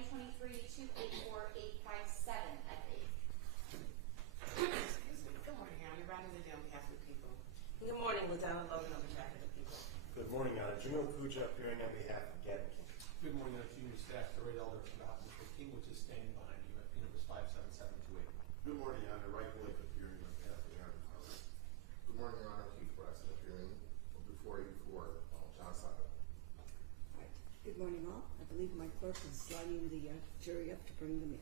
2023-284-857 at 8. Good morning, Your Honor. Ronnie Liddell on behalf of the people. Good morning, Lieutenant Logan on behalf of the people. Good morning, Jamil Kuja appearing on behalf of Gavin King. Good morning, Senior Staff Terry Elder on behalf of Mr. King, which is standing behind you at P numbers 57728. Good morning, Your Honor. Right Blake appearing on behalf of Aaron Carter. Good morning, Your Honor. Keith Braxton appearing before you for John Saka. Good morning, all. I believe my clerk is lining the jury up to bring them in.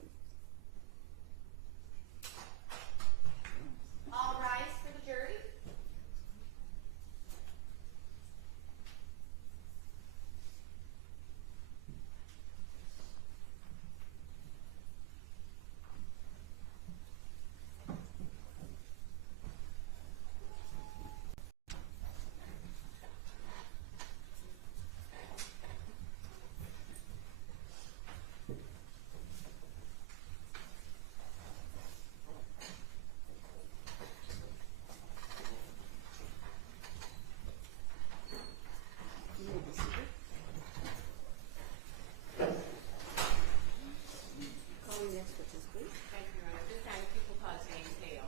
All rise for the jury. You may be seated. Calling next witness, please. Thank you, Your Honor. This time, the people call James Hale.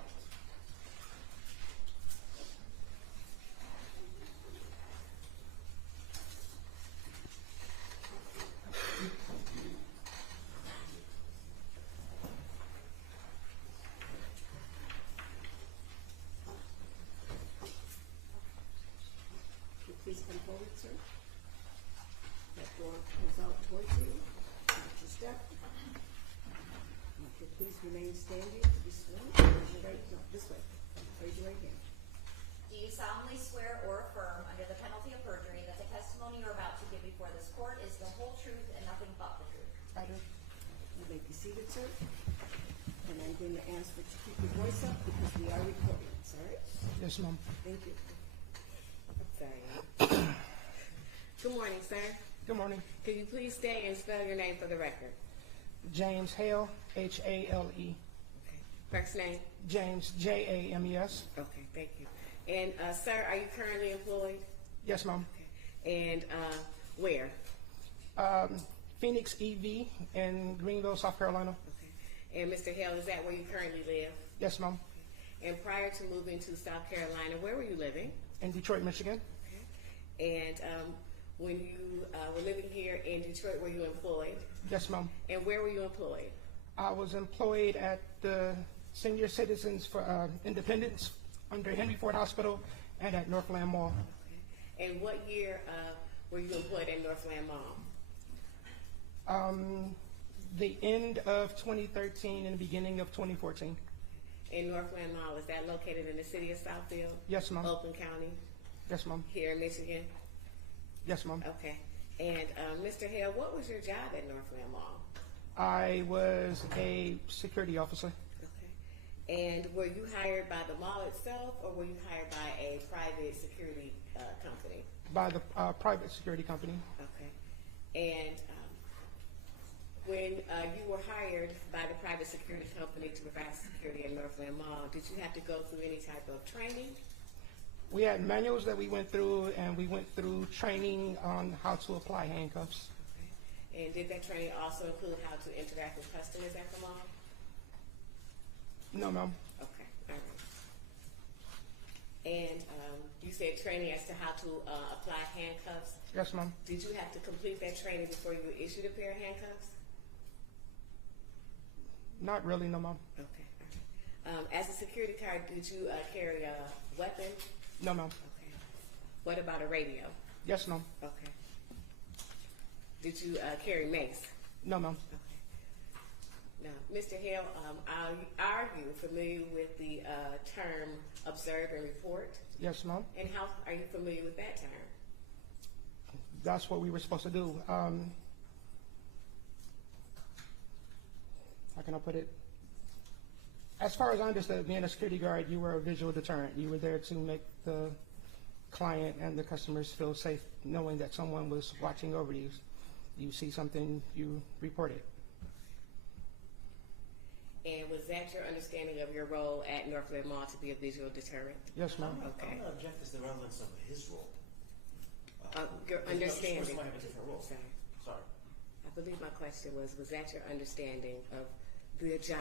Could you please come forward, sir? That door comes out towards you. Watch your step. If you please remain standing to be sworn. Raise your right, no, this way. Raise your right hand. Do you solemnly swear or affirm under the penalty of perjury that the testimony you're about to give before this court is the whole truth and nothing but the truth? I do. You may be seated, sir. And I'm going to ask that you keep your voice up because we are recording this, all right? Yes, ma'am. Thank you. Sorry. Good morning, sir. Good morning. Could you please stay and spell your name for the record? James Hale, H-A-L-E. Okay. First name? James, J-A-M-E-S. Okay, thank you. And, sir, are you currently employed? Yes, ma'am. Okay. And, where? Phoenix EV in Greenville, South Carolina. Okay. And, Mr. Hale, is that where you currently live? Yes, ma'am. And prior to moving to South Carolina, where were you living? In Detroit, Michigan. Okay. And, when you were living here in Detroit, were you employed? Yes, ma'am. And where were you employed? I was employed at the Senior Citizens for Independence under Henry Ford Hospital and at Northland Mall. Okay. And what year were you employed at Northland Mall? The end of 2013 and the beginning of 2014. And Northland Mall, is that located in the city of Southfield? Yes, ma'am. Oakland County? Yes, ma'am. Here in Michigan? Yes, ma'am. Okay. And Mr. Hale, what was your job at Northland Mall? I was a security officer. Okay. And were you hired by the mall itself, or were you hired by a private security company? By the private security company. Okay. And when you were hired by the private security company to provide security at Northland Mall, did you have to go through any type of training? We had manuals that we went through, and we went through training on how to apply handcuffs. Okay. And did that training also include how to interact with customers at the mall? No, ma'am. Okay, all right. And you said training as to how to apply handcuffs. Yes, ma'am. Did you have to complete that training before you were issued a pair of handcuffs? Not really, no, ma'am. Okay, all right. As a security guard, did you carry a weapon? No, ma'am. Okay. What about a radio? Yes, ma'am. Okay. Did you carry mace? No, ma'am. Okay. Now, Mr. Hale, are you familiar with the term observe and report? Yes, ma'am. And how are you familiar with that term? That's what we were supposed to do. How can I put it? As far as I understood, being a security guard, you were a visual deterrent. You were there to make the client and the customers feel safe, knowing that someone was watching over you. You see something, you report it. And was that your understanding of your role at Northland Mall to be a visual deterrent? Yes, ma'am. Okay. I'm going to object as the relevance of his role. Your understanding. This person might have a different role. Sorry. Sorry. I believe my question was that your understanding of the job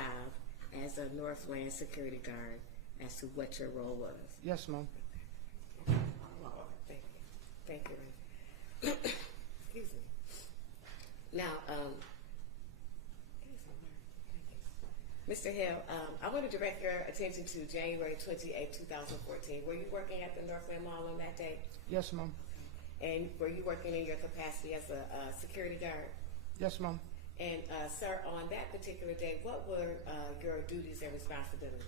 as a Northland security guard as to what your role was? Yes, ma'am. Thank you. Thank you. Excuse me. Now, Mr. Hill, I want to direct your attention to January 28, 2014. Were you working at the Northland Mall on that day? Yes, ma'am. And were you working in your capacity as a security guard? Yes, ma'am. And, sir, on that particular day, what were your duties and responsibilities?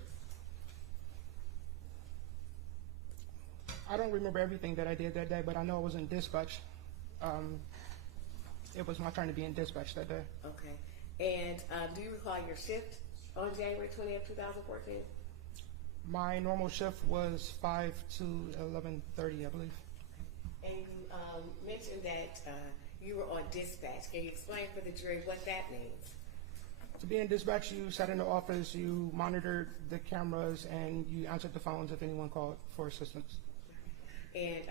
I don't remember everything that I did that day, but I know I was in dispatch. It was my turn to be in dispatch that day. Okay. And do you recall your shift on January 20th, 2014? My normal shift was 5 to 11:30, I believe. And you mentioned that you were on dispatch. Can you explain for the jury what that means? To be in dispatch, you sat in the office, you monitored the cameras, and you answered the phones if anyone called for assistance. And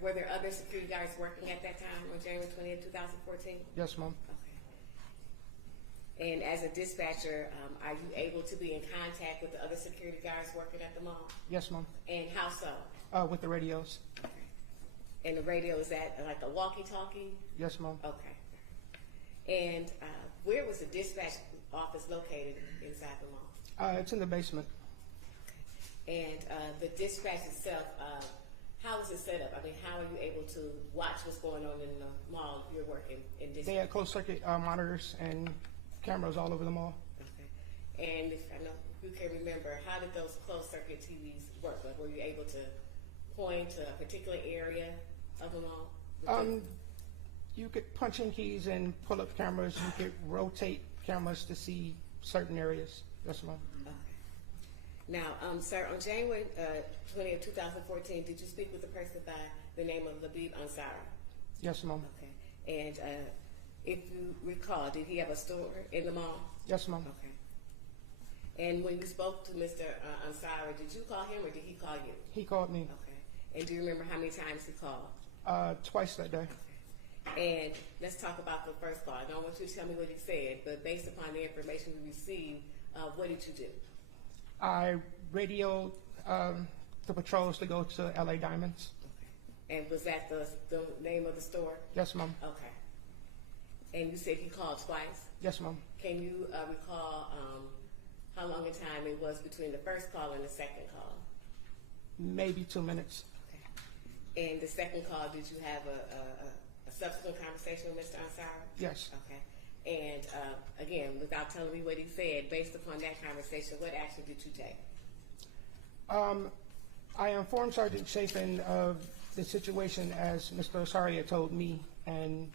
were there other security guards working at that time on January 20th, 2014? Yes, ma'am. Okay. And as a dispatcher, are you able to be in contact with the other security guards working at the mall? Yes, ma'am. And how so? With the radios. Okay. And the radio, is that like a walkie-talkie? Yes, ma'am. Okay. And where was the dispatch office located inside the mall? It's in the basement. And the dispatch itself, how is it set up? I mean, how are you able to watch what's going on in the mall if you're working in dispatch? They had closed circuit monitors and cameras all over the mall. Okay. And if I know you can remember, how did those closed circuit TVs work? Like, were you able to point to a particular area of the mall? You could punch in keys and pull up cameras. You could rotate cameras to see certain areas. Yes, ma'am. Okay. Now, sir, on January 20th, 2014, did you speak with a person by the name of Labib Ansari? Yes, ma'am. Okay. And if you recall, did he have a store in the mall? Yes, ma'am. Okay. And when you spoke to Mr. Ansari, did you call him or did he call you? He called me Okay. And do you remember how many times he called? twice that day. And let's talk about the first call. I don't want you to tell me what he said, but based upon the information we received, what did you do? I radioed the patrols to go to LA Diamonds. And was that the name of the store? Yes, ma'am. Okay. And you said he called twice. Yes, ma'am. Can you recall how long a time it was between the first call and the second call? Maybe 2 minutes. Okay. And the second call, did you have a subsequent conversation with Mr. Ansari? Yes. Okay. And again, without telling me what he said, based upon that conversation, what action did you take? I informed Sergeant Chafin of the situation as Mr. Ansari had told me, and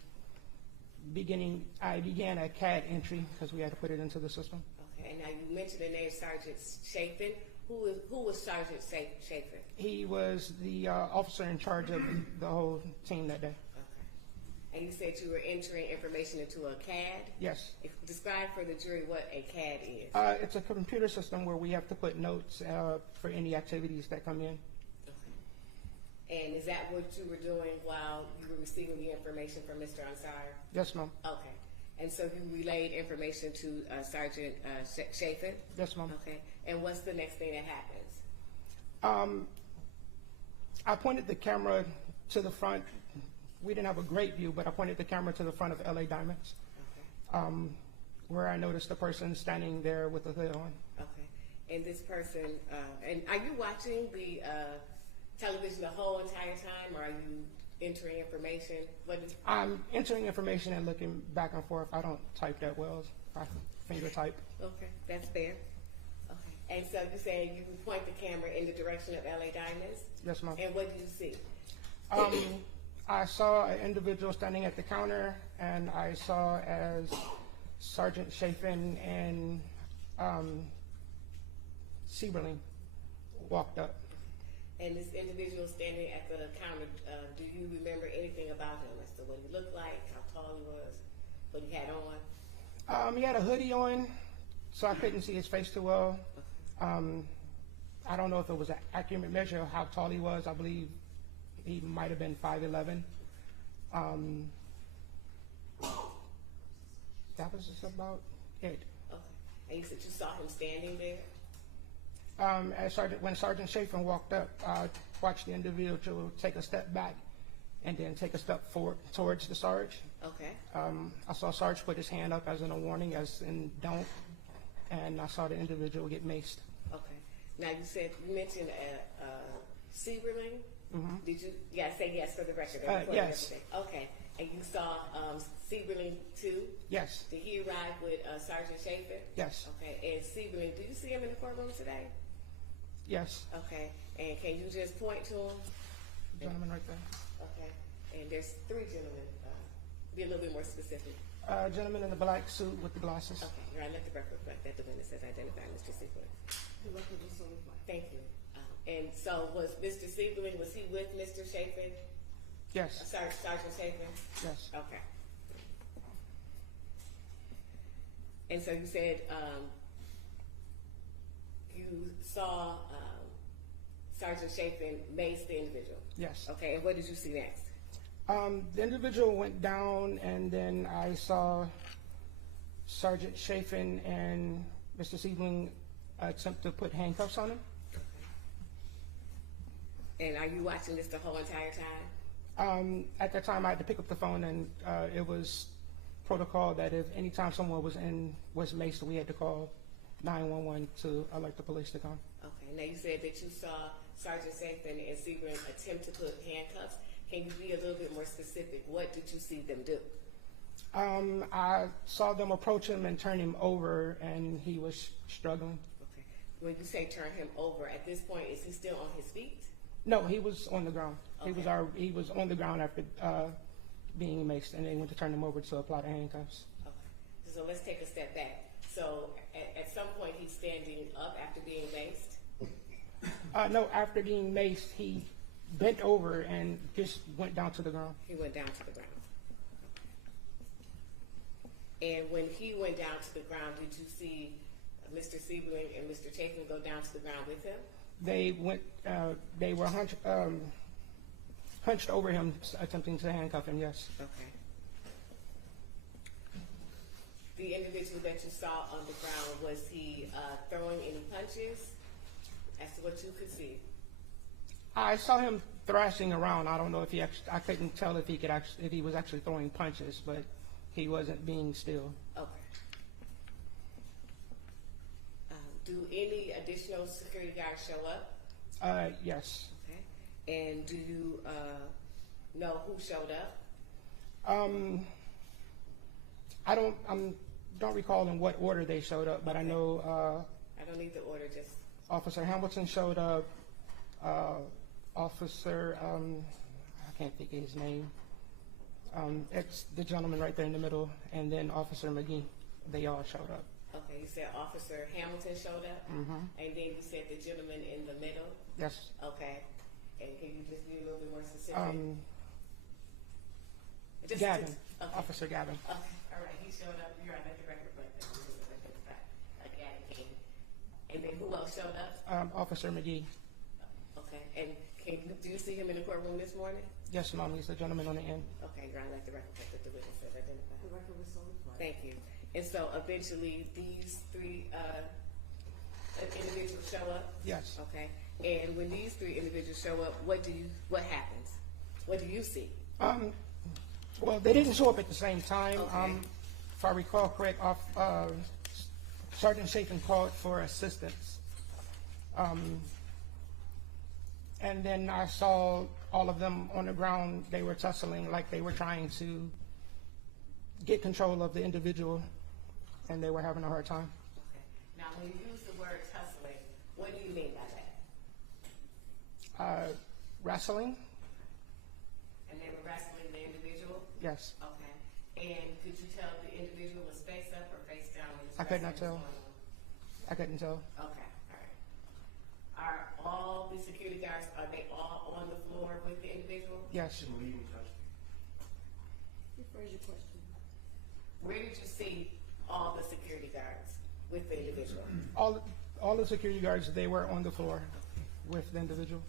I began a CAD entry because we had to put it into the system. Okay. And now you mentioned the name Sergeant Chafin. Who was Sergeant Chafin? He was the officer in charge of the whole team that day. Okay. And you said you were entering information into a CAD? Yes. Describe for the jury what a CAD is. It's a computer system where we have to put notes for any activities that come in. Okay. And is that what you were doing while you were receiving the information from Mr. Ansari? Yes, ma'am. Okay. And so you relayed information to Sergeant Chafin? Yes, ma'am. Okay. And what's the next thing that happens? I pointed the camera to the front. We didn't have a great view, but I pointed the camera to the front of LA Diamonds, Okay. where I noticed the person standing there with a hood on. Okay. And this person, and are you watching the television the whole entire time, or are you entering information? What is? I'm entering information and looking back and forth. I don't type that well. I finger type. Okay, that's fair. Okay. And so you say you point the camera in the direction of LA Diamonds? Yes, ma'am. And what did you see? I saw an individual standing at the counter, and I saw as Sergeant Chafin and Sieberling walked up. And this individual standing at the counter, do you remember anything about him as to what he looked like, how tall he was, what he had on? He had a hoodie on, so I couldn't see his face too well. I don't know if it was an accurate measure of how tall he was. I believe he might have been 5'11". That was just about it. Okay. And you said you saw him standing there? When Sergeant Chafin walked up, I watched the individual take a step back and then take a step forward towards the Sarge. Okay. I saw Sarge put his hand up as in a warning, as in don't, and I saw the individual get maced. Okay. Now you mentioned Sieberling. Did you? Yeah, say yes for the record. I'm recording Yes. everything. Okay. And you saw Sieberling too? Yes, Did he arrive with Sergeant Chafin? yes, Okay. And Sieberling, did you see him in the courtroom today? yes. Okay. And can you just point to him? Gentleman right there. Okay. And there's 3 gentlemen. Be a little bit more specific. Gentleman in the black suit with the glasses. Okay. You're right. Let the record reflect that the witness has identified Mr. Sieberling. The record will certify. Thank you. And so was Mr. Sieberling, was he with Mr. Chafin? Yes, Sergeant Chafin? yes, Okay. And so you said you saw Sergeant Chafin mace the individual. yes. Okay, and what did you see next? The individual went down, and then I saw Sergeant Chafin and Mr. Siebling attempt to put handcuffs on him. And are you watching this the whole entire time? At that time, I had to pick up the phone, and it was protocol that if anytime someone was maced, we had to call 911 to alert the police to come. Okay, now you said that you saw Sergeant Chafin and Sebring attempt to put handcuffs. Can you be a little bit more specific? What did you see them do? I saw them approach him and turn him over, and he was struggling. Okay. When you say turn him over, at this point, is he still on his feet? No, he was on the ground. Okay. He was on the ground after being maced, and they went to turn him over to apply the handcuffs. Okay. So let's take a step back. So at some point, he's standing up after being maced? No, after being maced, he bent over and just went down to the ground. He went down to the ground. And when he went down to the ground, did you see Mr. Siebling and Mr. Chafin go down to the ground with him? They went. They were hunched over him, attempting to handcuff him. Yes. Okay. The individual that you saw on the ground, was he throwing any punches? As to what you could see. I saw him thrashing around. I don't know if he actually. I couldn't tell if he was actually throwing punches, but he wasn't being still. Okay. Do any additional security guards show up? Yes. Okay. And do you know who showed up? I don't recall in what order they showed up, but I know I don't need the order, just Officer Hamilton showed up. Officer, I can't think of his name. It's the gentleman right there in the middle, and then Officer McGee. They all showed up. okay. You said Officer Hamilton showed up, and then you said the gentleman in the middle. Yes. Okay. And can you just be a little bit more specific? Gavin. Okay. Officer Gavin. Okay. All right. He showed up. You're on the record, but Gavin King. And then who else showed up? Officer McGee. Okay. And do you see him in the courtroom this morning? Yes, Mom. He's the gentleman on the end. Okay. You're on the record, but the witness has identified. The record was certified. Thank you. And so eventually these 3 individuals show up? Yes. Okay. And when these 3 individuals show up, what happens? What do you see? Well, they didn't show up at the same time. Okay. If I recall correct, Sergeant Chafin called for assistance. And then I saw all of them on the ground. They were tussling like they were trying to get control of the individual, and they were having a hard time. Okay. Now, when you use the word tussling, what do you mean by that? Wrestling? And they were wrestling the individual? Yes. Okay. And could you tell if the individual was face up or face down? When this I could not wrestling tell. was going on? I couldn't tell. Okay. All right. Are all the security guards, are they all on the floor with the individual? Yes. Rephrase your question. Where did you see all the security guards with the individual? All the security guards, they were on the floor with the individual.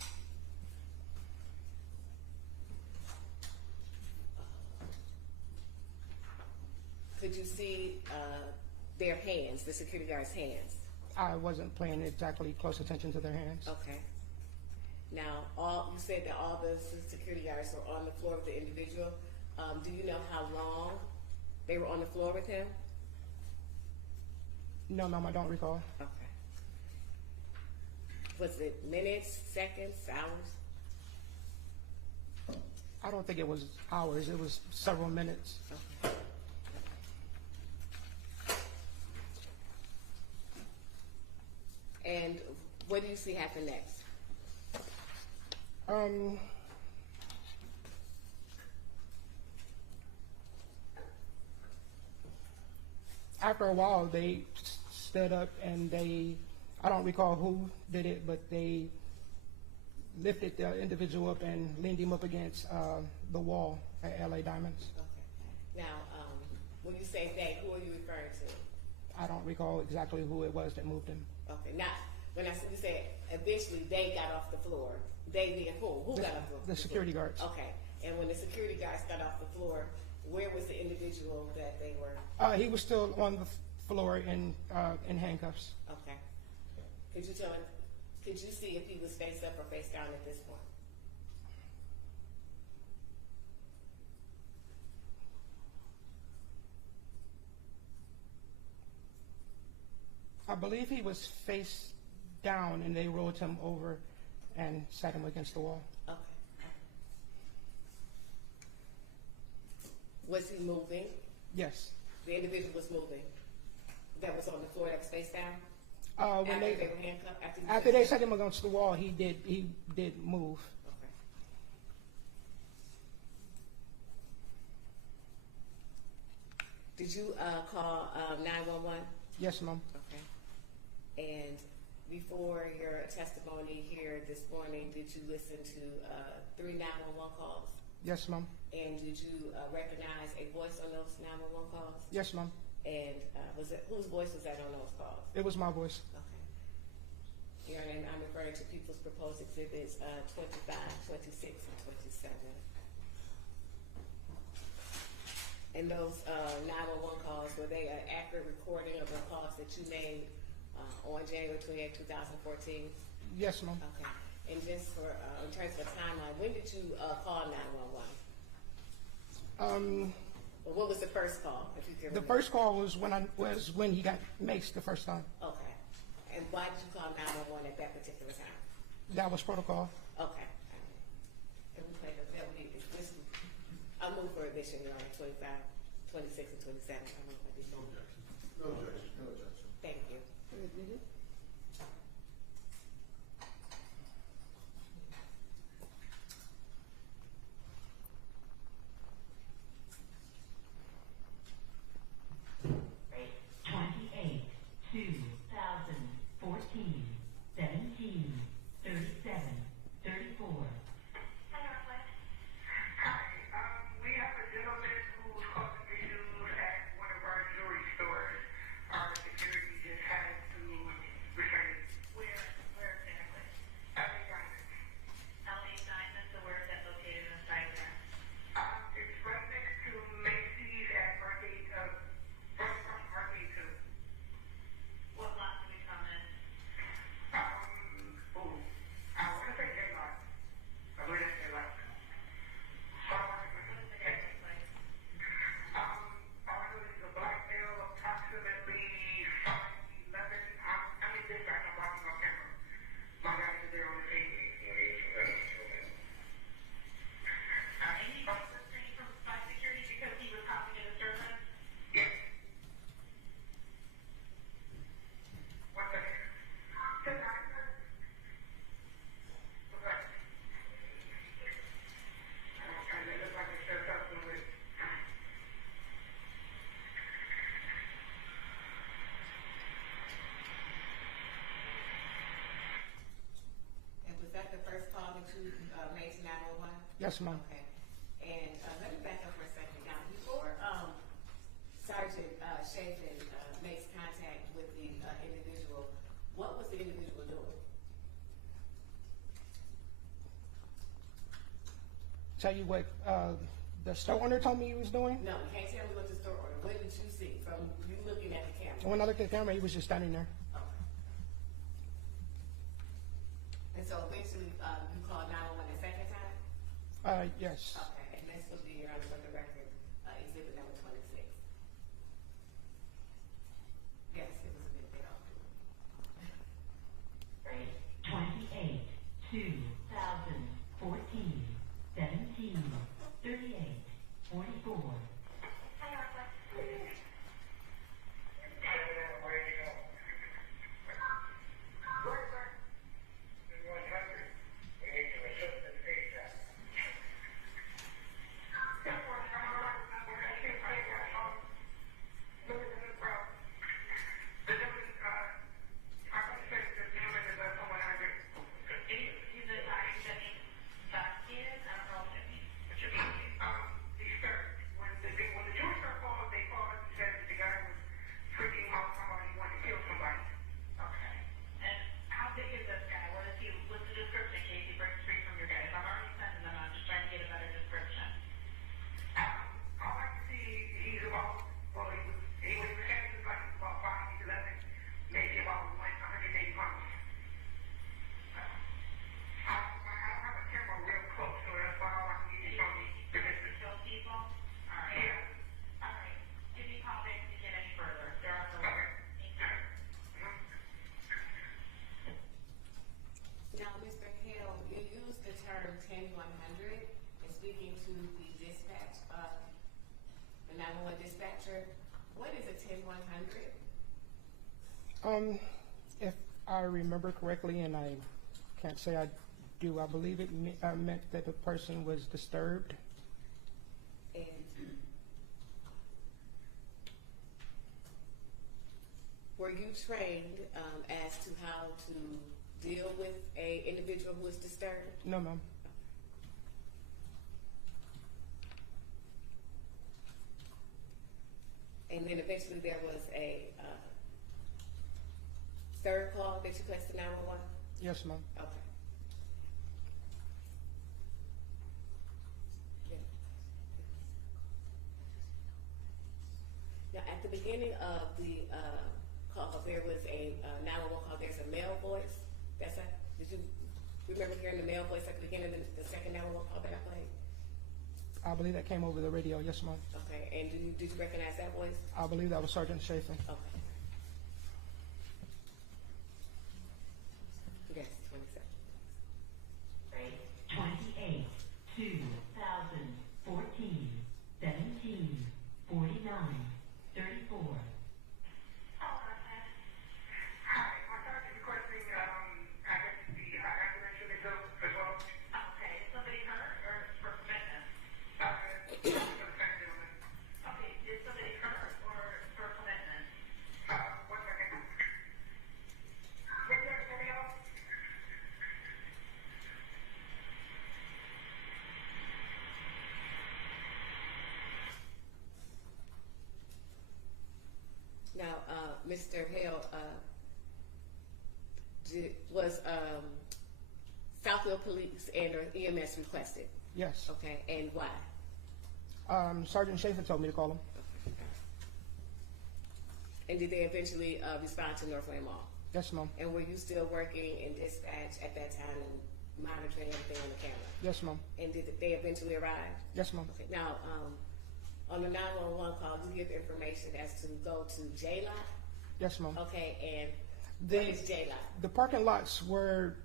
Could you see their hands, the security guard's hands? I wasn't paying exactly close attention to their hands. Okay. Now, you said that all the security guards were on the floor with the individual. Do you know how long they were on the floor with him? No, ma'am, I don't recall. Okay. Was it minutes, seconds, hours? I don't think it was hours. It was several minutes. Okay. And what do you see happen next? After a while, they stood up and I don't recall who did it, but they lifted the individual up and leaned him up against the wall at LA Diamonds. Okay. Now, when you say they, who are you referring to? I don't recall exactly who it was that moved him. Okay. Now, when you say eventually they got off the floor, they being who? Who got off the floor? The security guards. Okay. And when the security guards got off the floor, where was the individual that they were? He was still on the floor in handcuffs. Okay. Could you see if he was face up or face down at this point? I believe he was face down and they rolled him over and sat him against the wall. Okay. Was he moving? Yes. The individual was moving. That was on the floor that was face down? When After they were handcuffed? after they set him against the wall, he did move. Okay. Did you call 911? Yes, ma'am. Okay. And before your testimony here this morning, did you listen to 3 911 calls? Yes, ma'am. And did you recognize a voice on those 911 calls? Yes, ma'am. And whose voice was that on those calls? It was my voice. Okay. Your name, I'm referring to People's Proposed Exhibits 25, 26, and 27. And those 911 calls, were they an accurate recording of the calls that you made on January 28, 2014? Yes, ma'am. Okay. And just for, in terms of a timeline, when did you call 911? Or what was the first call, if you can The remember? first call was when he got maced the first time. Okay. And why did you call 911 at that particular time? That was protocol. Okay. And we play the this. I'll move for admission, Your Honor, 25, 26, and 27. I don't know if I did wrong. No objection, no objection. Thank you. Admitted. We have a gentleman who's causing issues at one of our jewelry stores. Our security just had to return it. Where exactly? LA Diamonds. LA Diamonds, so where is that located in the site there? It's right next to Macy's at Arcade, right across from Arcade 2. What lot do we come in? I want to say headlock. I believe it's headlock. What is the headlight like? All I know is a black male, approximately 5'11". I'm in dispatch. I'm watching on camera. My guys are there on the scene. And he was listening from by security because he was causing a disturbance? Yes. One second. What's that? And it looks like it's set up with it. And was that the first call that you made to 911? Yes, ma'am. Okay. And let me back up for a second. Now, before Sergeant Chafin makes contact with the individual, what was the individual doing? Tell you what the store owner told me he was doing. No, you can't tell me what the store order. What did you see from you looking at the camera? When I looked at the camera, he was just standing there. And so eventually, you called 911 the second time? Yes. Okay, and this will be your under the record, exhibit number 26. Yes, it was a big deal. 28, 2014, 17, 38, 44. Now, Mr. Hill, you used the term 10100 in speaking to the dispatch, the 911 dispatcher. What is a 10100? If I remember correctly, and I can't say I do, I believe it meant that the person was disturbed. And were you trained as to how to deal with a individual who is disturbed? No, ma'am. And then eventually there was a third call that you placed to 911? Yes, ma'am. Okay. Yeah. Now, at the beginning of the call, there was a 911 call. There's a male voice. That's it. Did you remember hearing the male voice at the beginning of the second 911 call that I played? I believe that came over the radio. Yes, ma'am. Okay. And did you recognize that voice? I believe that was Sergeant Schaefer. Okay. Yes, 27. 28, 2014, 17, 49, 34. Hi, my sergeant requesting, I guess the ambulance unit as well. Okay, is somebody hurt or for commitment? For the second gentleman. Okay, is somebody hurt or for commitment? 1 second. Yes, sir, anything else? Now, Mr. Hale, was Southfield Police and or EMS requested? Yes. Okay, and why? Sergeant Schaefer told me to call him. And did they eventually respond to Northland Mall? Yes, ma'am. And were you still working in dispatch at that time and monitoring everything on the camera? Yes, ma'am. And did they eventually arrive? Yes, ma'am. Okay, now, on the 911 call, you give information as to go to J-Lot? Yes, ma'am. Okay, and The- what is J-Lot? The parking lots were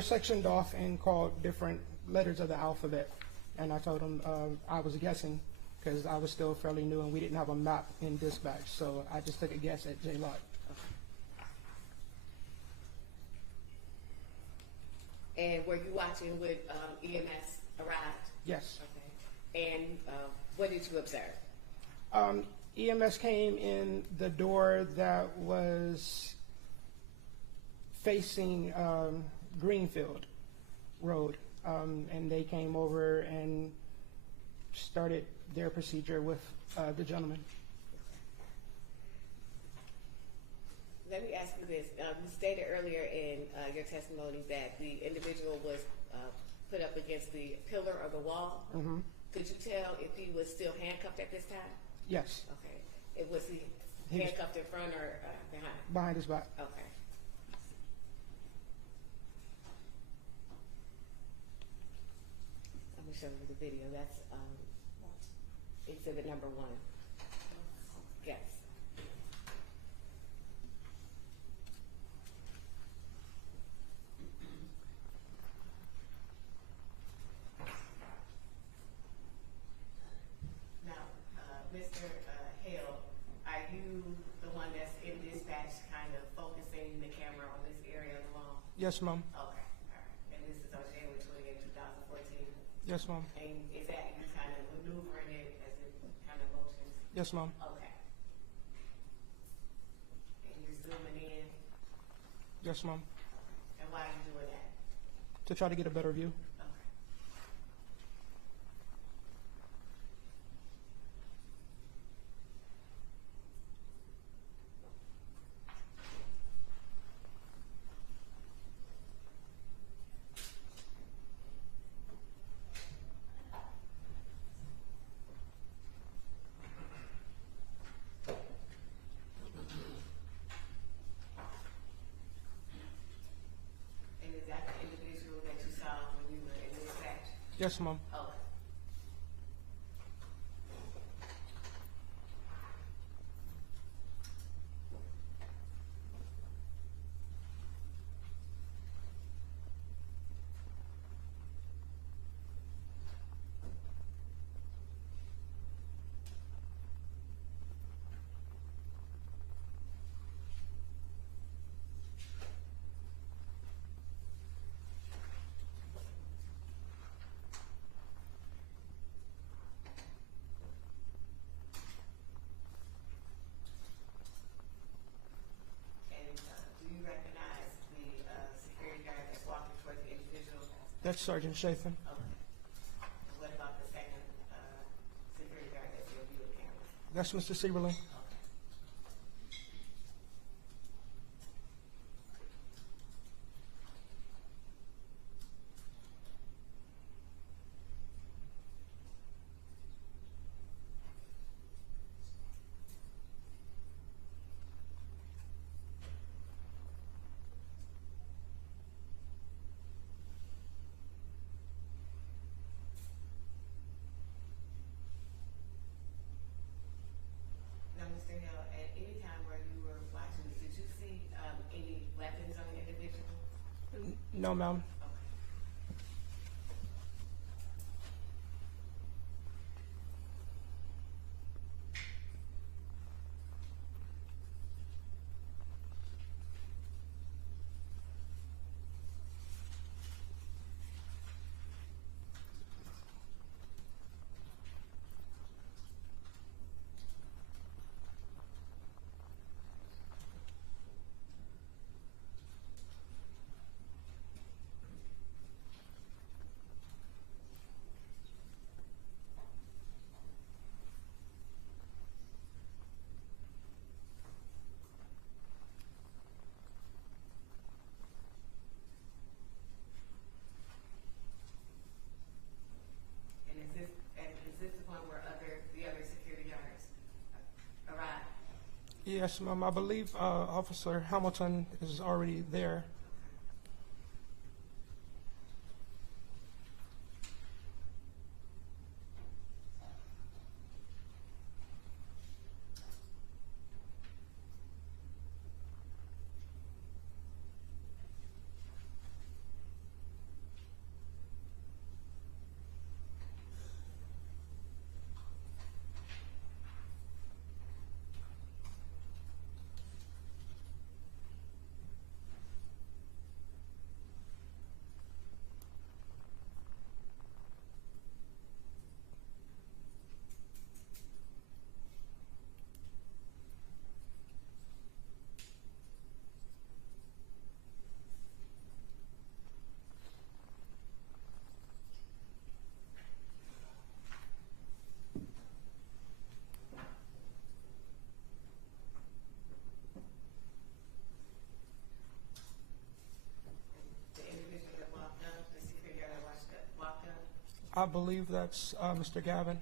sectioned off and called different letters of the alphabet. And I told them I was guessing because I was still fairly new and we didn't have a map in dispatch. So I just took a guess at J-Lot. And were you watching when EMS arrived? Yes. Okay. And what did you observe? EMS came in the door that was facing Greenfield Road, and they came over and started their procedure with the gentleman. Let me ask you this. You stated earlier in your testimony that the individual was put up against the pillar or the wall. Mm-hmm. Could you tell if he was still handcuffed at this time? Yes, Okay. It was he He was- handcuffed in front or behind? behind his back. Okay. I'm gonna show you the video. That's exhibit number 1. Yes. Now, Mr. Hale, are you the one that's in dispatch kind of focusing the camera on this area of the lawn? Yes, ma'am. Okay, all right. And this is on January 28, 2014. Yes, ma'am. And is that you kind of maneuvering it as it kind of motions? Yes, ma'am. Okay. And you're zooming in? Yes, ma'am. And why are you doing that? To try to get a better view. Okay. And is that the individual that you saw when you were in dispatch? Yes, ma'am. Okay. And do you recognize the security guard that's walking towards the individual? That's Sergeant Chafin. Okay. And what about the second security guard that's in view of camera? That's Mr. Sieberling. Okay. Now, Mr. Hill, at any time where you were watching this, did you see any weapons on the individual? No, ma'am. Okay. And is this the point where the other security guards arrived? Yes, ma'am. I believe Officer Hamilton is already there. The individual that walked up, the security guard that walked up? I believe that's Mr. Gavin.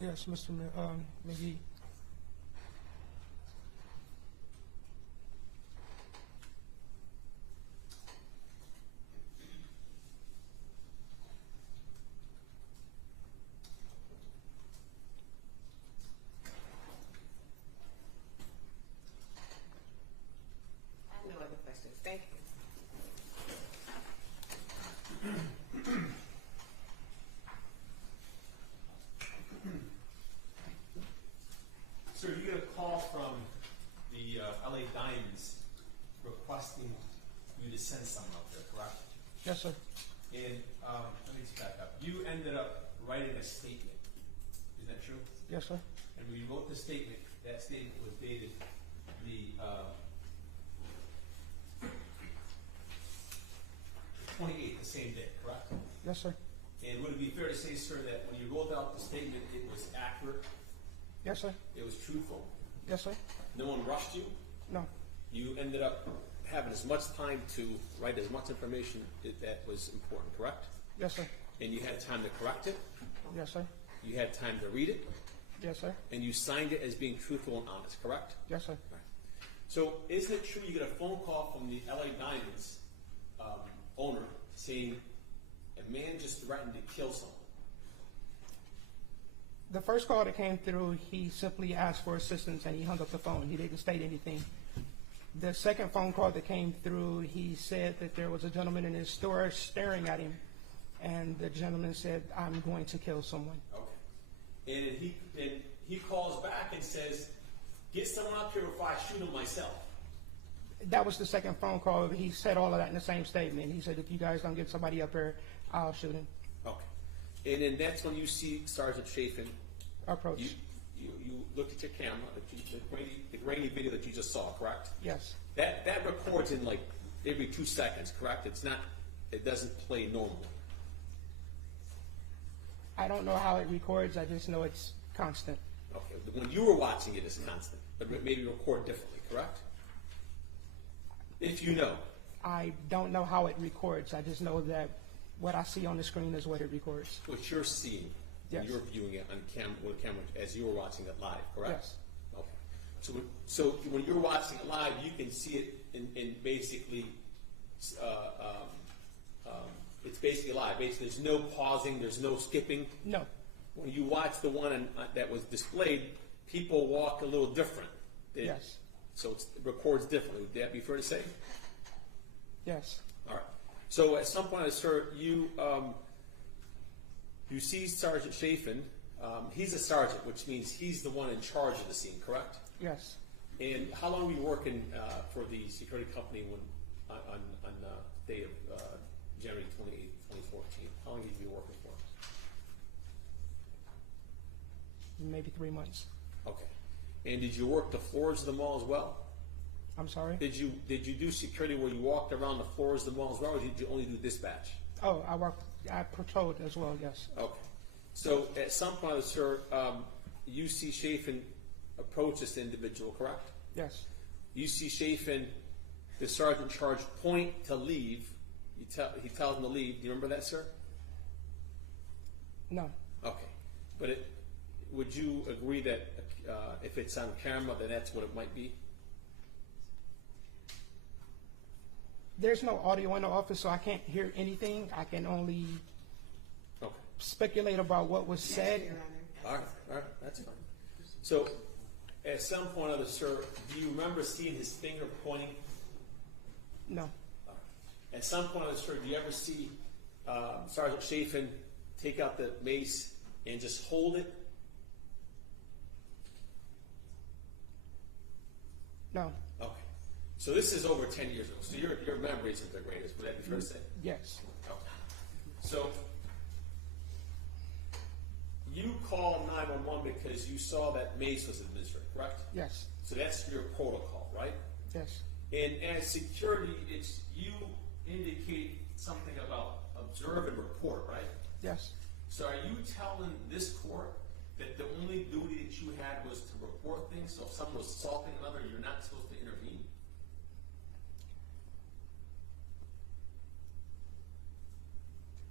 Yes, Mr. McGee. No other questions. Thank you. Sir, you get a call from the LA Diamonds requesting you to send someone up there, correct? Yes, sir. And let me just back up. You ended up writing a statement. Is that true? Yes, sir. And when you wrote the statement, that statement was dated the 28th, the same day, correct? Yes, sir. And would it be fair to say, sir, that when you wrote out the statement, it was accurate, Yes, sir. it was truthful? Yes, sir. No one rushed you? No. You ended up having as much time to write as much information that was important, correct? Yes, sir. And you had time to correct it, Yes, sir. you had time to read it, Yes, sir. and you signed it as being truthful and honest, correct? Yes, sir. So isn't it true you get a phone call from the LA Diamonds owner saying a man just threatened to kill someone? The first call that came through, he simply asked for assistance and he hung up the phone. He didn't state anything. The second phone call that came through, he said that there was a gentleman in his store staring at him, and the gentleman said, "I'm going to kill someone." Okay. And he calls back and says, "Get someone up here before I shoot him myself." That was the second phone call. He said all of that in the same statement. He said, "If you guys don't get somebody up here, I'll shoot him." Okay. And then that's when you see Sergeant Chafin. Approach. You looked at your camera, the grainy video that you just saw, correct? Yes. That records in like every 2 seconds, correct? It doesn't play normally. I don't know how it records. I just know it's constant. Okay. When you were watching it, it's constant, but maybe record differently, correct? If you know. I don't know how it records. I just know that what I see on the screen is what it records. What you're seeing, when Yes. you're viewing it on camera as you were watching it live, correct? Yes. Okay. So when you're watching it live, you can see it in basically, it's basically live. Basically, there's no pausing, there's no skipping. No. When you watch the one that was displayed, people walk a little different. Yes. So it records differently. Would that be fair to say? Yes. All right. So at some point, sir, you see Sergeant Chafin. He's a sergeant, which means he's the one in charge of the scene, correct? Yes. And how long were you working for the security company when on the day of January 28, 2014? How long did you be working for? Maybe 3 months. Okay. And did you work the floors of the mall as well? I'm sorry? Did you do security where you walked around the floors of the mall as well, or did you only do dispatch? Oh, I patrolled as well, yes. Okay. So at some point, sir, you see Chafin approach this individual, correct? Yes. You see Chafin, the sergeant in charge, point to leave. He tells him to leave. Do you remember that, sir? No. Okay. But would you agree that if it's on camera, then that's what it might be? There's no audio in the office, so I can't hear anything. I can only Okay. speculate about what was said. All right, that's fine. So, at some point or other, sir, do you remember seeing his finger pointing? No. All right. At some point or other, sir, do you ever see Sergeant Chafin take out the mace and just hold it? No. Okay. So this is over 10 years ago. So your memory isn't the greatest. Would that be fair to say? Yes. Okay. So you called 911 because you saw that mace was administered, correct? Yes. So that's your protocol, right? Yes. And as security, you indicate something about observe and report, right? Yes. So are you telling this court that the only duty that you had was to report things? So if someone was assaulting another, you're not supposed to intervene?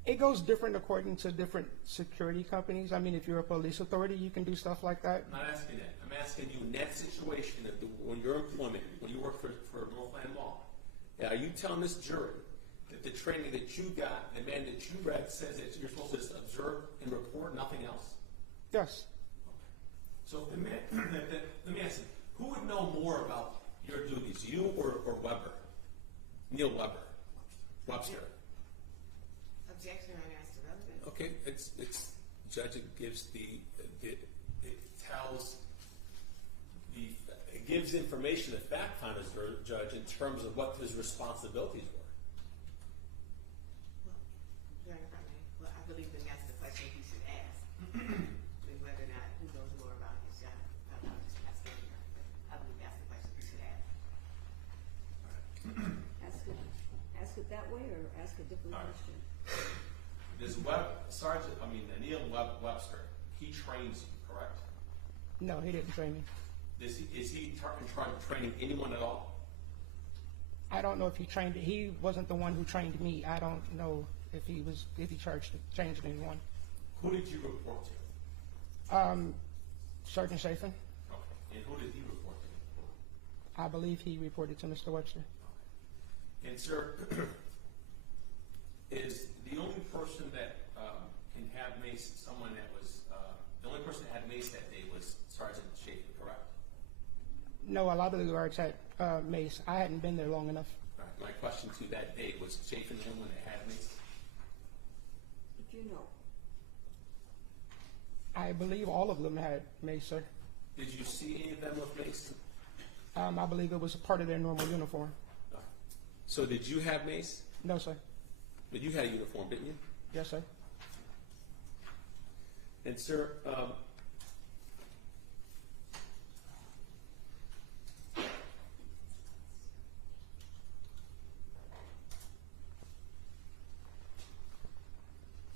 It goes different according to different security companies. I mean, if you're a police authority, you can do stuff like that. I'm not asking that. I'm asking you in that situation, when your employment, when you work for Northland Mall, are you telling this jury that the training that you got, the man that you read, says that you're supposed to just observe and report, nothing else? Yes. So the man, let me ask you, who would know more about your duties, you or Weber? Neil Weber? Webster? Objection, I asked the relevant. Okay, it's judge, it gives it tells it gives information to fact finders, judge, in terms of what his responsibilities were. Well, I believe that that's the question you should ask. Whether or not who knows more about his job. I'm just asking her, but I believe that's the question you should ask. Ask it that way or ask a different All right. question? Does Neil Webster, he trains you, correct? No, he didn't train me. Is he in charge of training anyone at all? I don't know if he trained. He wasn't the one who trained me. I don't know if he changed anyone. Who did you report to? Sergeant Chafin, Okay. And who did he report to? I believe he reported to Mr. Webster. And sir, is the only person that can have mace someone that was the only person that had mace that day was Sergeant Chafin, correct? No, a lot of the guards had mace. I hadn't been there long enough. All right. My question to that day was Chafin the one that had mace? Did you know? I believe all of them had mace, sir. Did you see any of them with mace? I believe it was a part of their normal uniform. All right. So did you have mace? No, sir. But you had a uniform, didn't you? Yes, sir. And sir,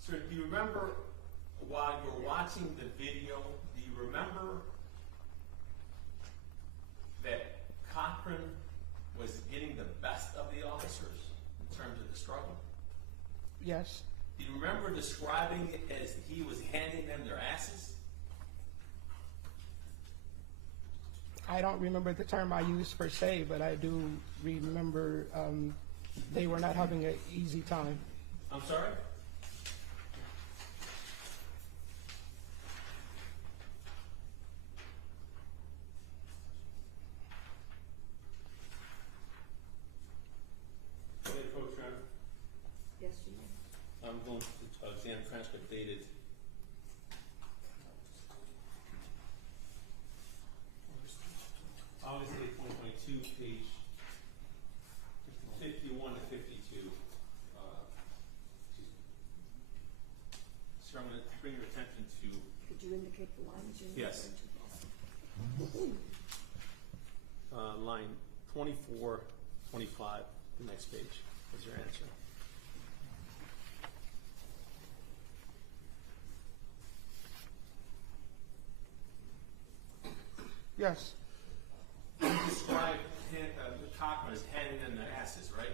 do you remember while you're watching the video, do you remember that Cochran was getting the best of the officers in terms of the struggle? Yes. Do you remember describing it as he was handing them their asses? I don't remember the term I used per se, but I do remember they were not having an easy time. I'm sorry? Go ahead, Coach Turner. Yes, you may. I'm going to exam transcript dated August 8, 2022, page 51 to 52. So I'm going to bring your attention to Could you indicate the lines you're Yes. referring to? line 24, 25, the next page is your answer. Yes. You described Cochran as handing them their asses, right?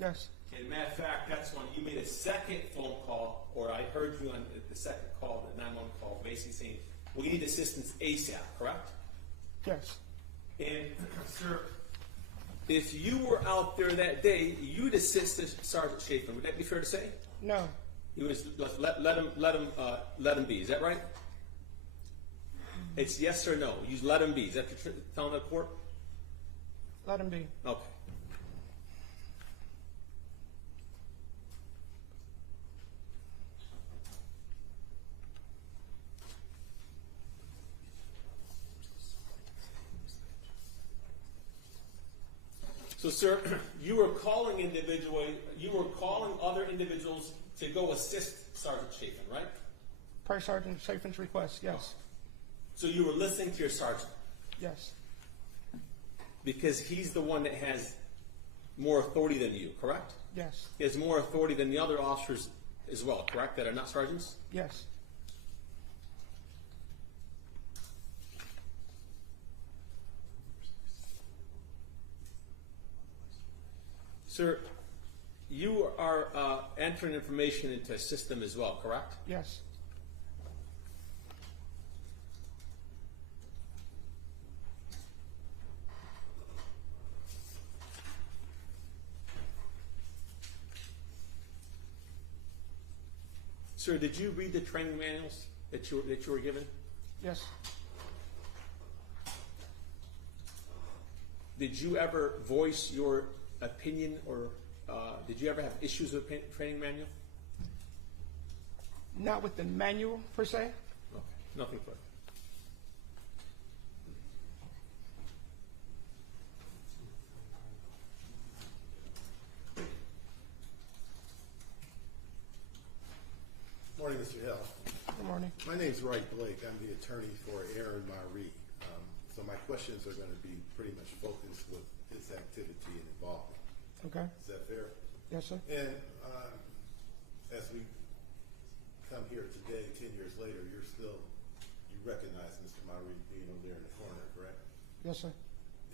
Yes. As a matter of fact, that's when you made a second phone call, or I heard you on the second call, the 911 call, basically saying, we need assistance ASAP, correct? Yes. And, sir, if you were out there that day, you'd assist Sergeant Chafin. Would that be fair to say? No. You was let him be. Is that right? It's yes or no. You let him be. Is that what you're telling the court? Let him be. Okay. So, sir, you were calling other individuals to go assist Sergeant Chafin, right? Per Sergeant Chafin's request, yes. So you were listening to your sergeant Yes. because he's the one that has more authority than you, correct? Yes. He has more authority than the other officers as well, correct? That are not sergeants? Yes. Sir, you are entering information into a system as well, correct? Yes. Sir, did you read the training manuals that you were given? Yes. Did you ever voice your opinion, or did you ever have issues with training manual? Not with the manual per se. Okay, nothing further. Morning, Mr. Hill. Good morning. My name's Wright Blake. I'm the attorney for Aaron Marie. So my questions are going to be pretty much focused with his activity and involvement. Okay. Is that fair? Yes, sir. And as we come here today, 10 years later, you recognize Mr. Marie being over there in the corner, correct? Yes, sir.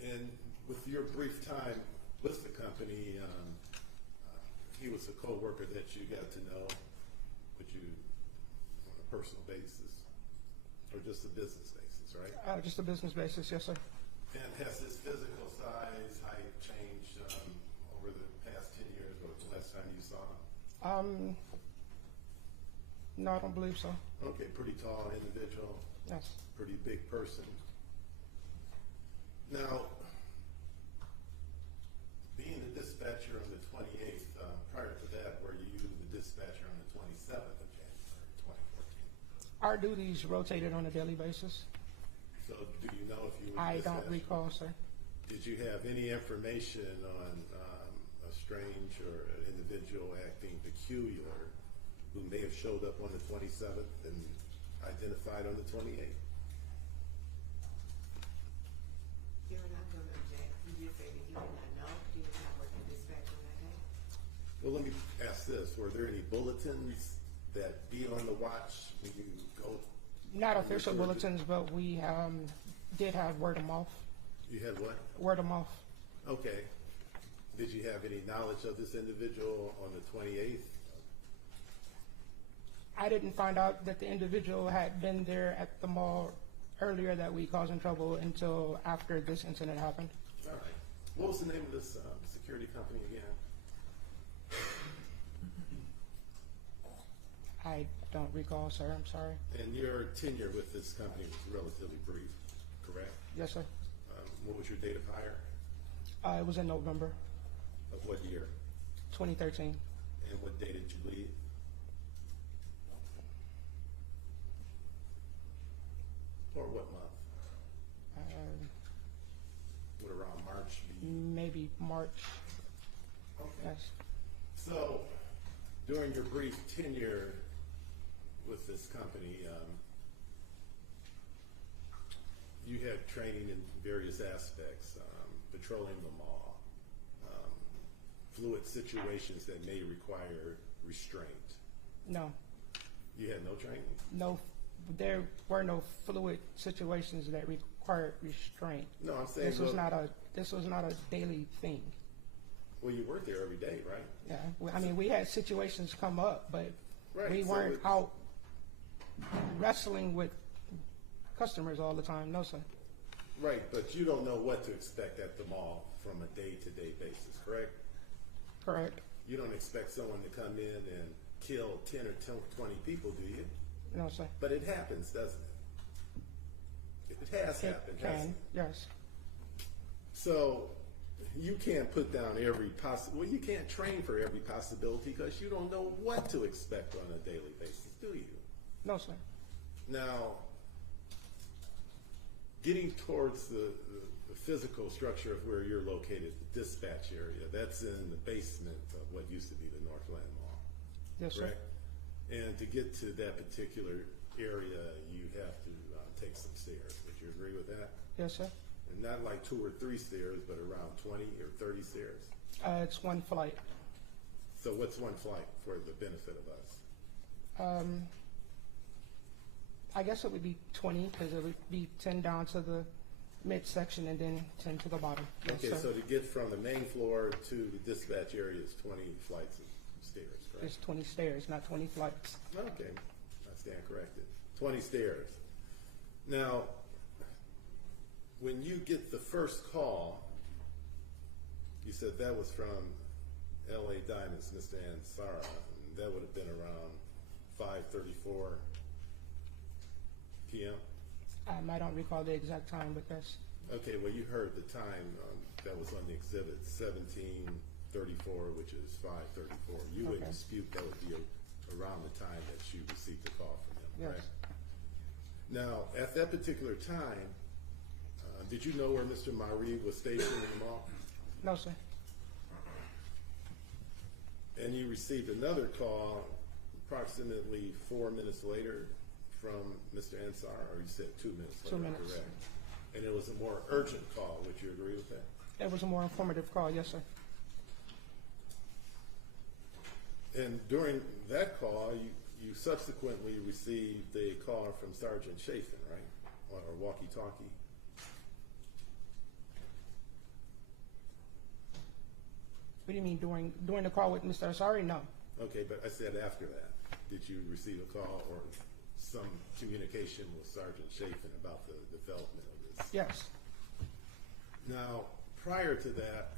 And with your brief time with the company, he was a co-worker that you got to know, but you on a personal basis, or just a business basis, right? Just a business basis. Yes, sir. And has his physical size, height changed over the past 10 years, or the last time you saw him? No, I don't believe so. Okay, pretty tall individual, Yes. pretty big person. Now, being the dispatcher on the 28th, prior to that, were you the dispatcher on the 27th of January, 2014? Our duties rotated on a daily basis. So do you know if you were the I dispatcher? don't recall, sir. Did you have any information on a strange or an individual acting peculiar who may have showed up on the 27th and identified on the 28th? Karen, I'm going to object. You did say that you did not know. You did not work in dispatch on that day. Well, let me ask this. Were there any bulletins that be on the watch when you go? Not official bulletins, but we did have word of mouth. You had what? Word of mouth. Okay. Did you have any knowledge of this individual on the 28th? I didn't find out that the individual had been there at the mall earlier that week causing trouble until after this incident happened. All right. What was the name of this security company again? I don't recall, sir. I'm sorry. And your tenure with this company was relatively brief, correct? Yes, sir. What was your date of hire? It was in November Of what year? 2013. And what day did you leave? Or what month? Would around March be? Maybe March. Okay. Yes. So, during your brief tenure with this company, you had training in various aspects, patrolling the mall, fluid situations that may require restraint. No. You had no training? No. There were no fluid situations that required restraint. No, I'm saying This was not a daily thing. Well, you work there every day, right? Yeah. I mean, we had situations come up, but Right, we so weren't it's- out wrestling with customers all the time. No, sir. Right, but you don't know what to expect at the mall from a day-to-day basis, correct? Correct. You don't expect someone to come in and kill 10 or 20 people, do you? No, sir. But it happens, doesn't it? It has happened, It hasn't can. it? Yes. So you can't put down every well, you can't train for every possibility because you don't know what to expect on a daily basis, do you? No, sir. Now, getting towards the physical structure of where you're located, the dispatch area, that's in the basement of what used to be the Northland Mall, Yes, sir. correct? And to get to that particular area, you have to take some stairs. Would you agree with that? Yes, sir. And not like 2 or 3 stairs, but around 20 or 30 stairs. It's one flight. So what's one flight for the benefit of us? I guess it would be 20 because it would be 10 down to the midsection and then 10 to the bottom. Yes, Okay, sir. so to get from the main floor to the dispatch area is 20 flights of stairs, correct? It's 20 stairs, not 20 flights. Okay, I stand corrected. 20 stairs. Now, when you get the first call, you said that was from LA Diamonds, Mr. Ansara, and that would have been around 5:34 p.m.? I don't recall the exact time, but that's, Okay, well, you heard the time that was on the exhibit, 17:34, which is 5:34. You would Okay. dispute that would be around the time that you received the call from him, yes. correct? Now, at that particular time, did you know where Mr. Marie was stationed in the mall? No, sir. And you received another call approximately 4 minutes later from Mr. Ansar, or you said 2 minutes later? 2 minutes. Correct. And it was a more urgent call. Would you agree with that? It was a more informative call, yes, sir. And during that call, you subsequently received a call from Sergeant Chafin, right? Or walkie-talkie. What do you mean during the call with Mr. Asari? No. Okay, but I said after that. Did you receive a call or some communication with Sergeant Chafin about the development of this? Yes. Now, prior to that,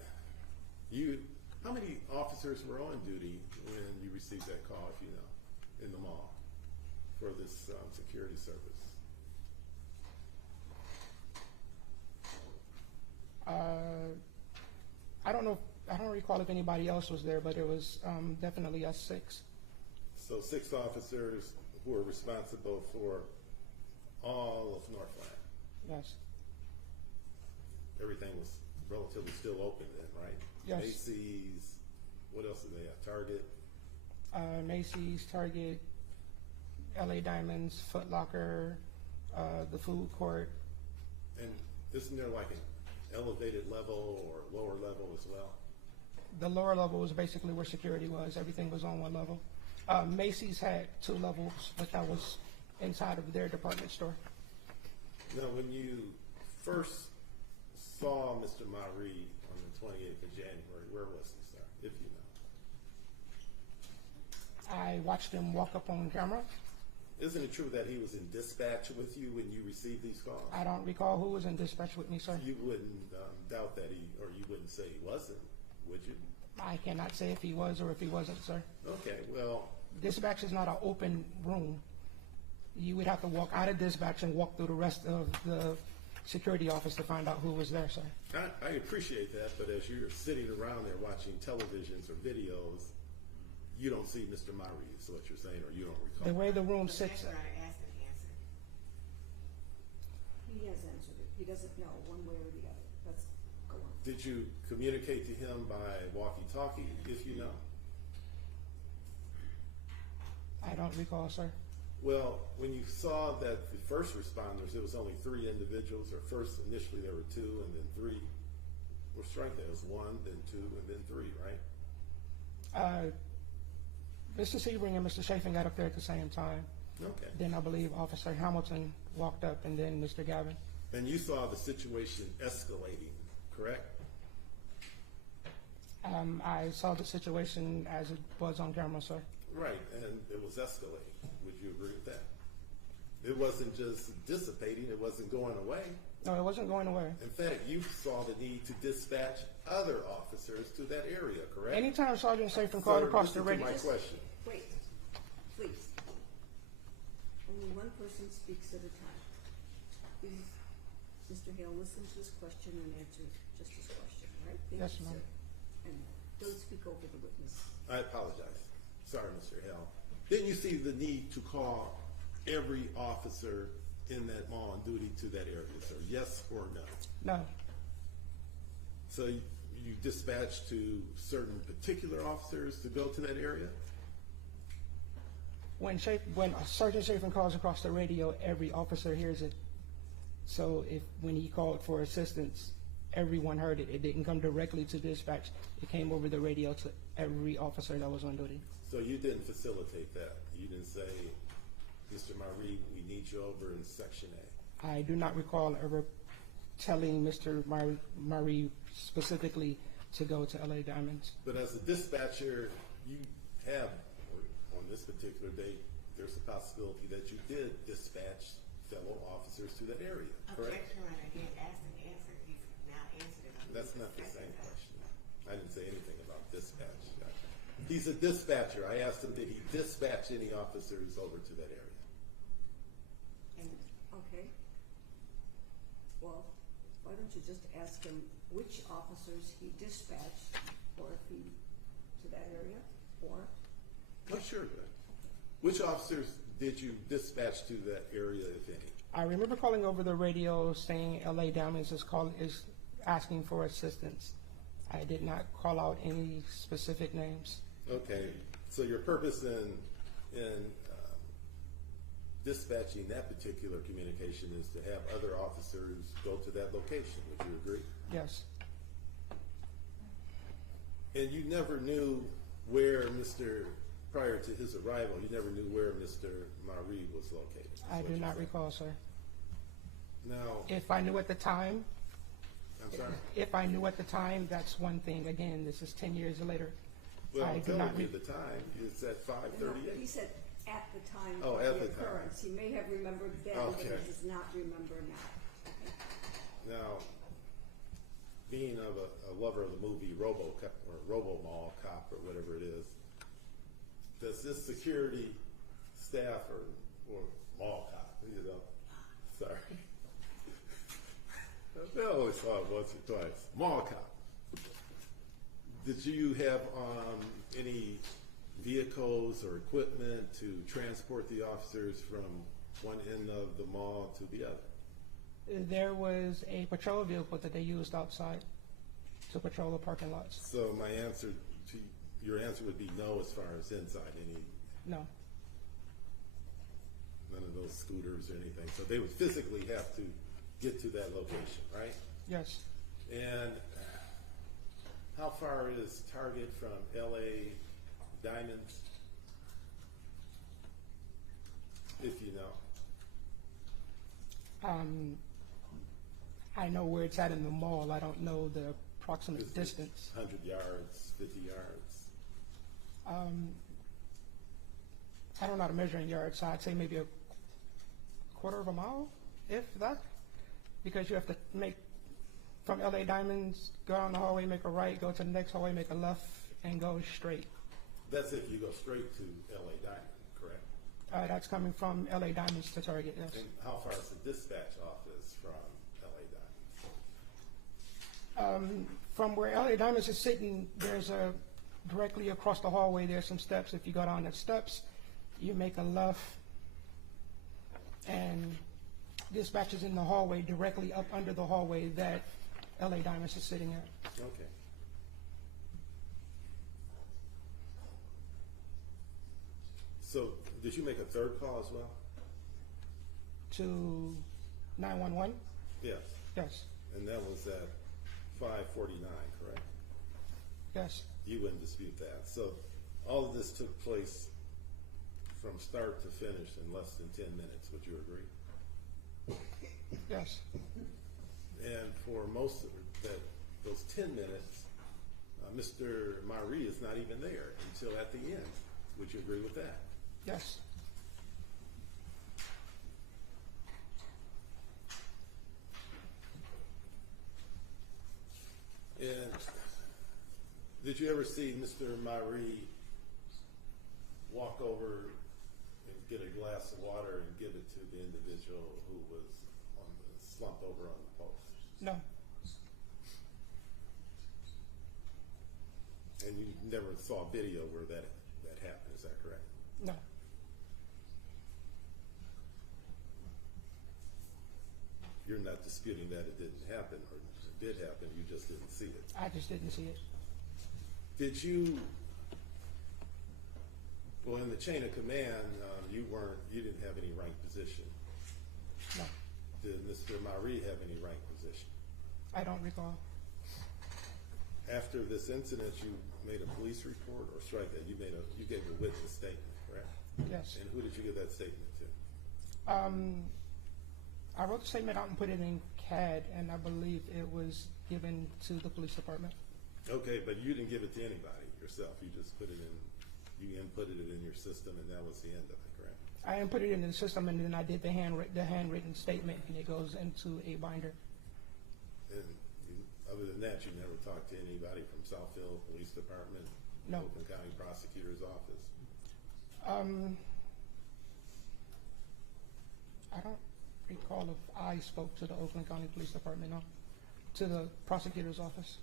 how many officers were on duty when you received that call, if you know, in the mall for this security service? I don't know. I don't recall if anybody else was there, but it was definitely us 6. So 6 officers who were responsible for all of Northland. Yes. Everything was relatively still open then, right? Yes. Macy's, what else did they have? Target? Macy's, Target, LA Diamonds, Foot Locker, the food court. And isn't there like an elevated level or lower level as well? The lower level was basically where security was. Everything was on one level. Macy's had 2 levels, but that was inside of their department store. Now, when you first saw Mr. Marie on the 28th of January, where was he, sir, if you know? I watched him walk up on camera. Isn't it true that he was in dispatch with you when you received these calls? I don't recall who was in dispatch with me, sir. You wouldn't doubt that or you wouldn't say he wasn't, would you? I cannot say if he was or if he wasn't, sir. Okay, well, Dispatch is not an open room. You would have to walk out of dispatch and walk through the rest of the security office to find out who was there, sir. I appreciate that, but as you're sitting around there watching televisions or videos, you don't see Mr. Marie, is what you're saying, or you don't recall? The way the room The sits, background asked and answered. He has answered it. He doesn't know one way or the other. Let's go on. Did you communicate to him by walkie-talkie, if you know? I don't recall, sir. Well, when you saw that the first responders, it was only 3 individuals, or first initially there were 2 and then 3 were strengthened. It was 1, then 2, and then 3, right? Mr. Sebring and Mr. Chafin got up there at the same time. Okay. Then I believe Officer Hamilton walked up and then Mr. Gavin. And you saw the situation escalating, correct? I saw the situation as it was on camera, sir. Right, and it was escalating. Would you agree with that? It wasn't just dissipating, it wasn't going away. No, it wasn't going away. In fact, you saw the need to dispatch other officers to that area, correct? Anytime Sergeant Chafin called Sir, across the listen to radio. my question. Wait, please. Only one person speaks at a time. Please, Mr. Hale, listen to his question and answer just his question, right? Thank Yes, you, ma'am. sir. And don't speak over the witness. I apologize. Sorry, Mr. Hale. Didn't you see the need to call every officer in that mall on duty to that area, sir? Yes or no? No, So you dispatched to certain particular officers to go to that area? when Sergeant Chafin calls across the radio, every officer hears it. So when he called for assistance, everyone heard it. It didn't come directly to dispatch. It came over the radio to every officer that was on duty. So you didn't facilitate that? You didn't say, Mr. Marie, we need you over in Section A? I do not recall ever telling Mr. Marie specifically to go to LA Diamonds. But as a dispatcher, you have, or on this particular date, there's a possibility that you did dispatch fellow officers to that area, correct? Objection, Your Honor, he had asked and answered, he's now answered it. That's not the same question. I didn't say anything about dispatch. He's a dispatcher. I asked him, did he dispatch any officers over to that area? Okay. Well, why don't you just ask him which officers he dispatched, or if he, to that area, or? Oh, sure. Which officers did you dispatch to that area, if any? I remember calling over the radio saying LA Diamonds is asking for assistance. I did not call out any specific names. Okay, so your purpose in dispatching that particular communication is to have other officers go to that location, would you agree? Yes. And you never knew where prior to his arrival, you never knew where Mr. Marie was located? is I what do you're not saying. recall, sir. Now, If I knew at the time, I'm sorry? if I knew at the time, that's one thing. Again, this is 10 years later. Well, I I'm do not telling you re- the time, it's at No, he 5:38. said at the time Oh, of at the the time. occurrence. He may have remembered then, but he Okay. does not remember now. Okay. Now, being of a lover of the movie RoboCop or RoboMall Cop or whatever it is, does this security staff or mall cop, you know, sorry, I always saw it once or twice, mall cop. Did you have any vehicles or equipment to transport the officers from one end of the mall to the other? There was a patrol vehicle that they used outside to patrol the parking lots. So your answer would be no as far as inside, No. none of those scooters or anything. So they would physically have to get to that location, right? Yes. And how far is Target from LA Diamonds? If you know. I know where it's at in the mall. I don't know the approximate Is it distance. 100 yards, 50 yards? I don't know how to measure in yards, so I'd say maybe a quarter of a mile, if that. Because you have to make, from LA Diamonds, go down the hallway, make a right, go to the next hallway, make a left, and go straight. That's if you go straight to LA Diamond, correct? That's coming from LA Diamonds to Target, yes. And how far is the dispatch office from LA Diamonds? From where LA Diamonds is sitting, there's directly across the hallway, there's some steps. If you go down the steps, you make a left, and dispatch is in the hallway, directly up under the hallway that LA Diamonds is sitting at. Okay. So, did you make a third call as well? To 911? Yes. Yes, And that was at 5:49, correct? yes, You wouldn't dispute that. So, all of this took place from start to finish in less than 10 minutes. Would you agree? yes. And for most of those 10 minutes, Mr. Marie is not even there until at the end. Would you agree with that? Yes. And did you ever see Mr. Marie walk over and get a glass of water and give it to the individual who was slumped over on the post? No, And you never saw a video where that happened, is that correct? no. You're not disputing that it didn't happen, or it did happen, you just didn't see it. I just didn't see it. Did you, well, in the chain of command, you didn't have any rank position. No, Did Mr. Marie have any rank position? I don't recall. After this incident, you made a police report, or strike that, you gave a witness statement, correct? Yes. And who did you give that statement to? I I wrote the statement out and put it in CAD, and I believe it was given to the police department. Okay, but you didn't give it to anybody yourself. You just put it in, you inputted it in your system, and that was the end of it, correct? I input it in the system, and then I did the handwritten statement, and it goes into a binder. And other than that, you never talked to anybody from Southfield Police Department? No. Oakland County Prosecutor's Office? I don't recall if I spoke to the Oakland County Police Department, no, to the prosecutor's office.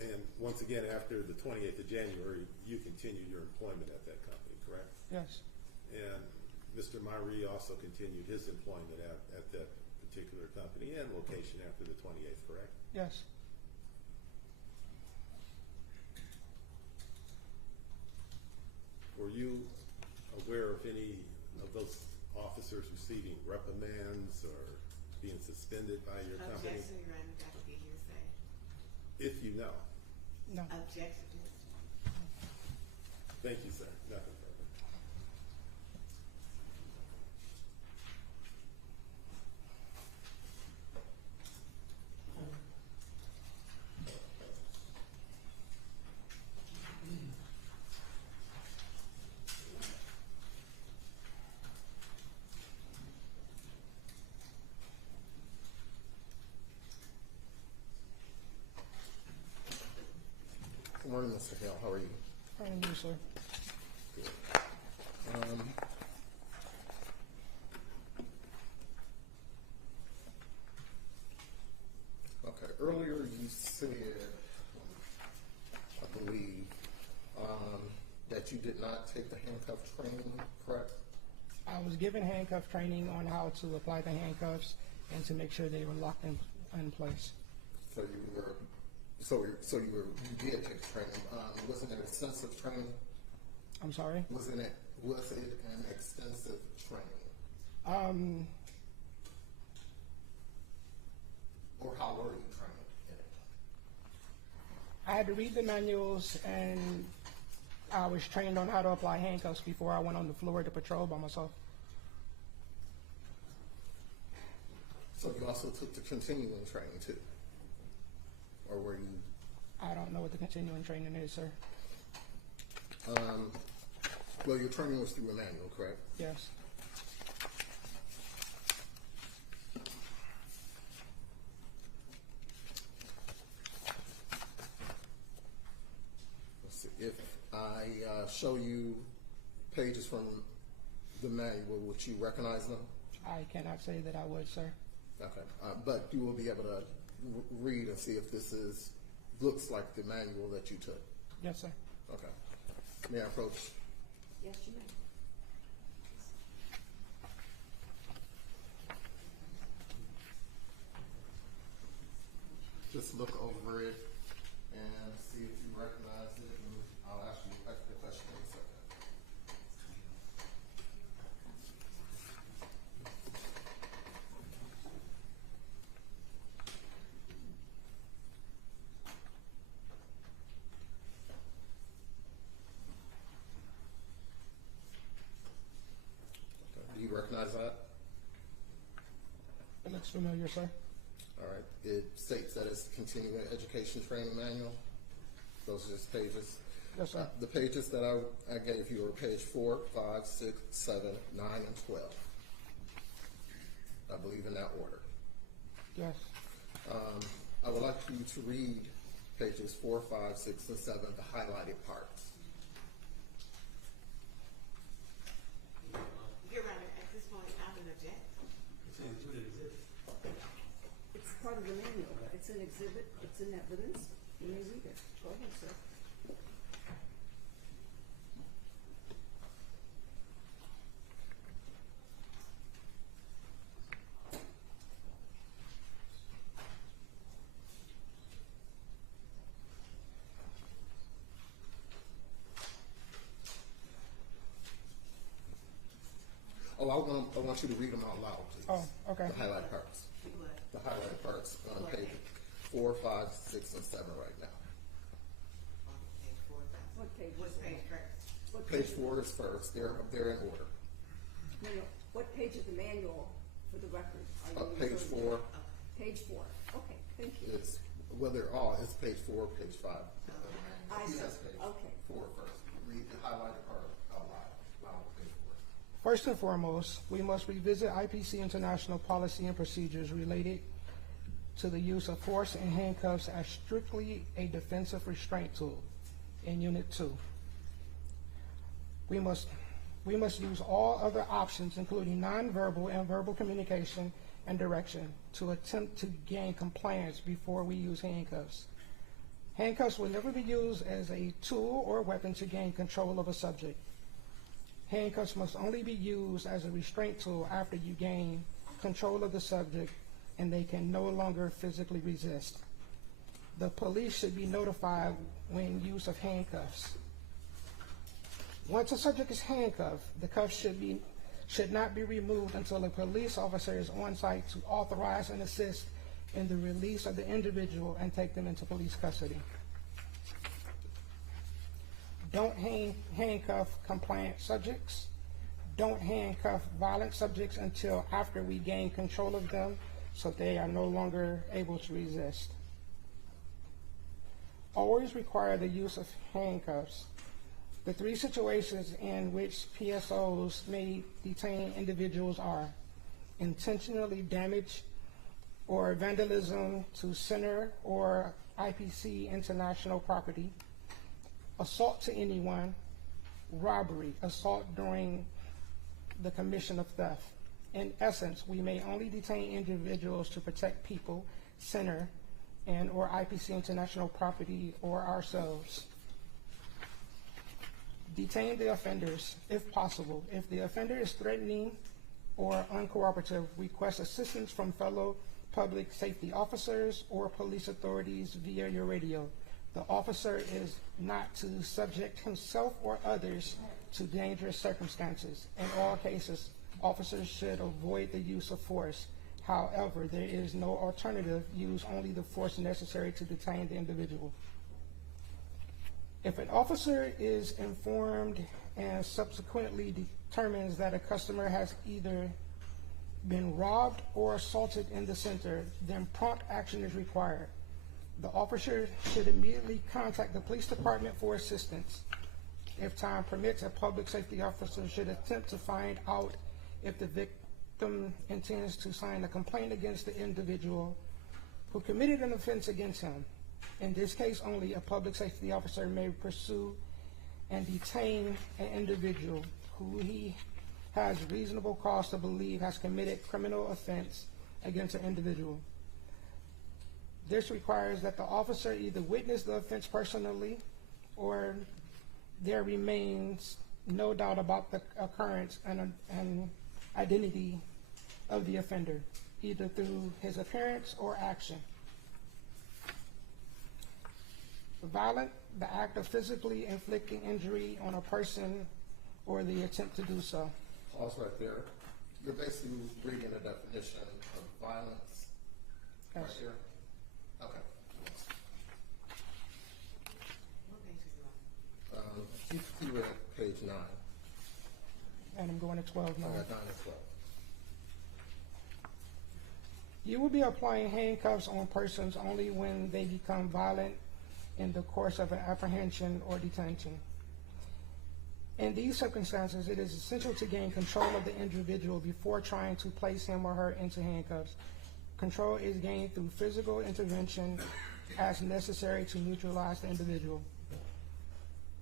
And once again, after the 28th of January, you continued your employment at that company, correct? Yes, And Mr. Myrie also continued his employment at that particular company and location after the 28th, correct? yes. Were you aware of any of those officers receiving reprimands or being suspended by your company? Objection, Your Honor, that would be hearsay. If you know. No. Objection. Thank you, sir. Nothing further. Good morning, Mr. Hale. How are you? Fine, and you, sir? Good. Okay, earlier you said, I believe, that you did not take the handcuff training, correct? I was given handcuff training on how to apply the handcuffs and to make sure they were locked in place. So you did take training. Wasn't it extensive training? I'm sorry? Was it an extensive training? Or how were you trained in it? I had to read the manuals, and I was trained on how to apply handcuffs before I went on the floor to patrol by myself. So you also took the continuing training too? Or were you? I don't know what the continuing training is, sir. Well, your training was through a manual, correct? Yes. Let's see. If I show you pages from the manual, would you recognize them? I cannot say that I would, sir. Okay, but you will be able to read and see if this looks like the manual that you took. Yes, sir. Okay. May I approach? Yes, you may. Just look over it and see if you recognize it, and I'll ask you the question in a second. Do you recognize that? It looks familiar, sir. All right. It states that it's continuing education training manual. Those are just pages. Yes, sir. The pages that I gave you are page 4, 5, 6, 7, 9, and 12. I believe in that order. Yes. I would like you to read pages 4, 5, 6, and 7, the highlighted parts. Your Honor, at this point, I would object. It's part of the manual. It's an exhibit. It's in evidence. You may read it. Go ahead, sir. Oh, I want you to read them out loud, please. Oh, okay. The highlighted parts. You would. The highlighted parts on page 4, 5, 6, and 7 right now. Page 4, What page? What's is it? page first? What Page 4 is first. They're in order. No, no. What page of the manual for the record? Are you Page referring- 4. Page 4, okay, thank you. It's, well, they're all, it's page 4, page 5. I see. Yes, page Okay. 4 first. Read the highlighted part out loud, page 4. First and foremost, we must revisit IPC international policy and procedures related to the use of force and handcuffs as strictly a defensive restraint tool in Unit 2. We must use all other options, including nonverbal and verbal communication and direction, to attempt to gain compliance before we use handcuffs. Handcuffs will never be used as a tool or weapon to gain control of a subject. Handcuffs must only be used as a restraint tool after you gain control of the subject and they can no longer physically resist. The police should be notified when use of handcuffs. Once a subject is handcuffed, the cuffs should not be removed until a police officer is on site to authorize and assist in the release of the individual and take them into police custody. Don't handcuff compliant subjects. Don't handcuff violent subjects until after we gain control of them so they are no longer able to resist. Always require the use of handcuffs. The 3 situations in which PSOs may detain individuals are intentionally damage or vandalism to center or IPC international property, assault to anyone, robbery, assault during the commission of theft. In essence, we may only detain individuals to protect people, center, and or IPC international property or ourselves. Detain the offenders if possible. If the offender is threatening or uncooperative, request assistance from fellow public safety officers or police authorities via your radio. The officer is not to subject himself or others to dangerous circumstances. In all cases, officers should avoid the use of force. However, there is no alternative. Use only the force necessary to detain the individual. If an officer is informed and subsequently determines that a customer has either been robbed or assaulted in the center, then prompt action is required. The officer should immediately contact the police department for assistance. If time permits, a public safety officer should attempt to find out if the victim intends to sign a complaint against the individual who committed an offense against him. In this case only, a public safety officer may pursue and detain an individual who he has reasonable cause to believe has committed criminal offense against an individual. This requires that the officer either witness the offense personally or there remains no doubt about the occurrence and identity of the offender, either through his appearance or action. The act of physically inflicting injury on a person or the attempt to do so. Pause right there. You're basically reading a definition of violence right Yes. here. Okay. What page is it on? You read page 9. And I'm going to 12 I now. got 9 and 12. You will be applying handcuffs on persons only when they become violent in the course of an apprehension or detention. In these circumstances, it is essential to gain control of the individual before trying to place him or her into handcuffs. Control is gained through physical intervention as necessary to neutralize the individual.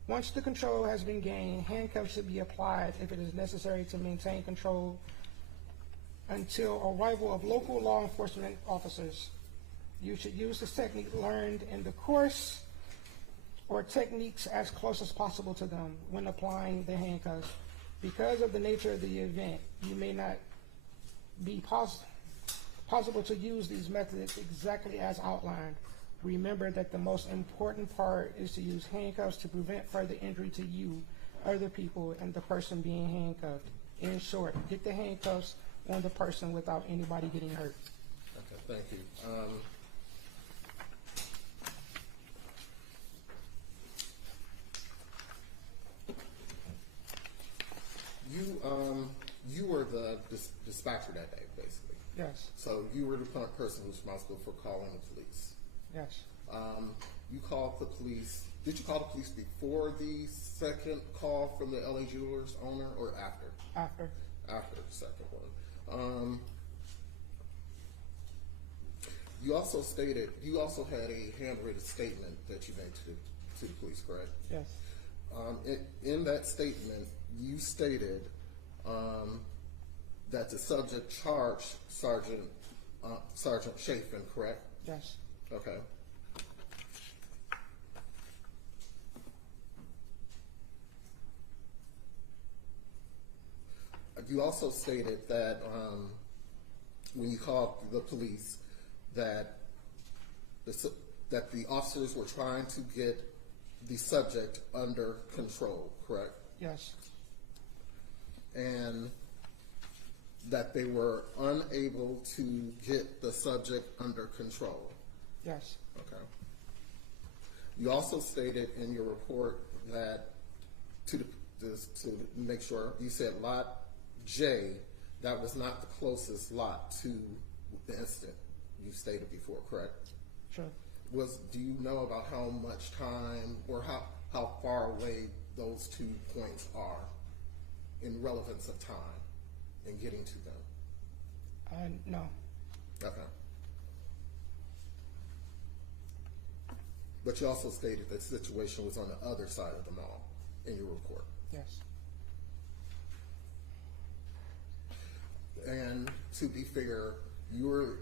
Once the control has been gained, handcuffs should be applied if it is necessary to maintain control until arrival of local law enforcement officers. You should use this technique learned in the course or techniques as close as possible to them when applying the handcuffs. Because of the nature of the event, you may not be possible to use these methods exactly as outlined. Remember that the most important part is to use handcuffs to prevent further injury to you, other people, and the person being handcuffed. In short, get the handcuffs on the person without anybody getting hurt. Okay, thank you. you were the dispatcher that day, basically. Yes, So you were the person who's responsible for calling the police. yes. You called the police. Did you call the police before the second call from the LA Jewelers owner or after? After. After the second one. You also stated, you also had a handwritten statement that you made to the police, correct? Yes, In that statement, you stated that the subject charged Sergeant Chafin, correct? yes, Okay. You also stated that when you called the police, that the officers were trying to get the subject under control, correct? yes, And that they were unable to get the subject under control. yes, Okay. You also stated in your report that to make sure, you said lot J, that was not the closest lot to the incident you stated before, correct? sure. Do you know about how much time or how far away those 2 points are in relevance of time in getting to them? No, Okay. But you also stated that the situation was on the other side of the mall in your report. yes, And to be fair, you were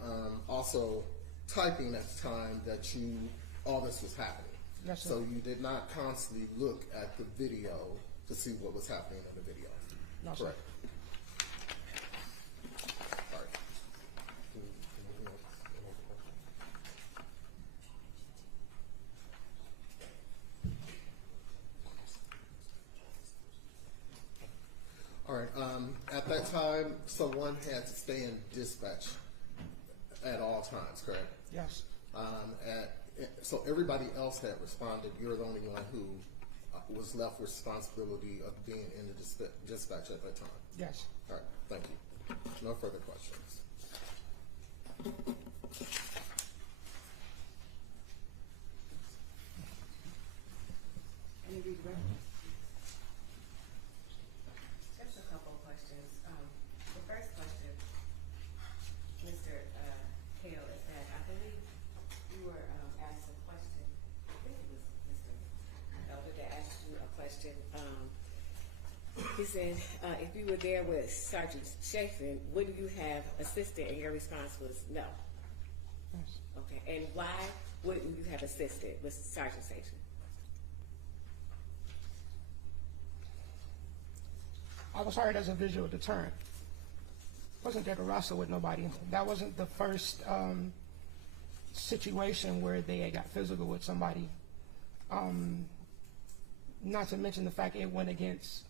also typing at the time that all this was happening. Yes, sir. So you did not constantly look at the video to see what was happening in the video. No, sir. Correct. All right. All right. At that time, someone had to stay in dispatch at all times, correct? yes, So everybody else had responded. You're the only one who was left with responsibility of being in the dispatch at that time. yes. All right. Thank you. No further questions. Any redirections? Just a couple of questions. The first question, Mr. Kale, is that I believe you were asked a question. I think it was Mr. Elder that asked you a question. He said, if you were there with Sergeant Chafin, wouldn't you have assisted? And your response was no. Yes. Okay. And why wouldn't you have assisted with Sergeant Chafin? I was hired as a visual deterrent. Wasn't there to wrestle with nobody. That wasn't the first situation where they had got physical with somebody. Not to mention the fact it went against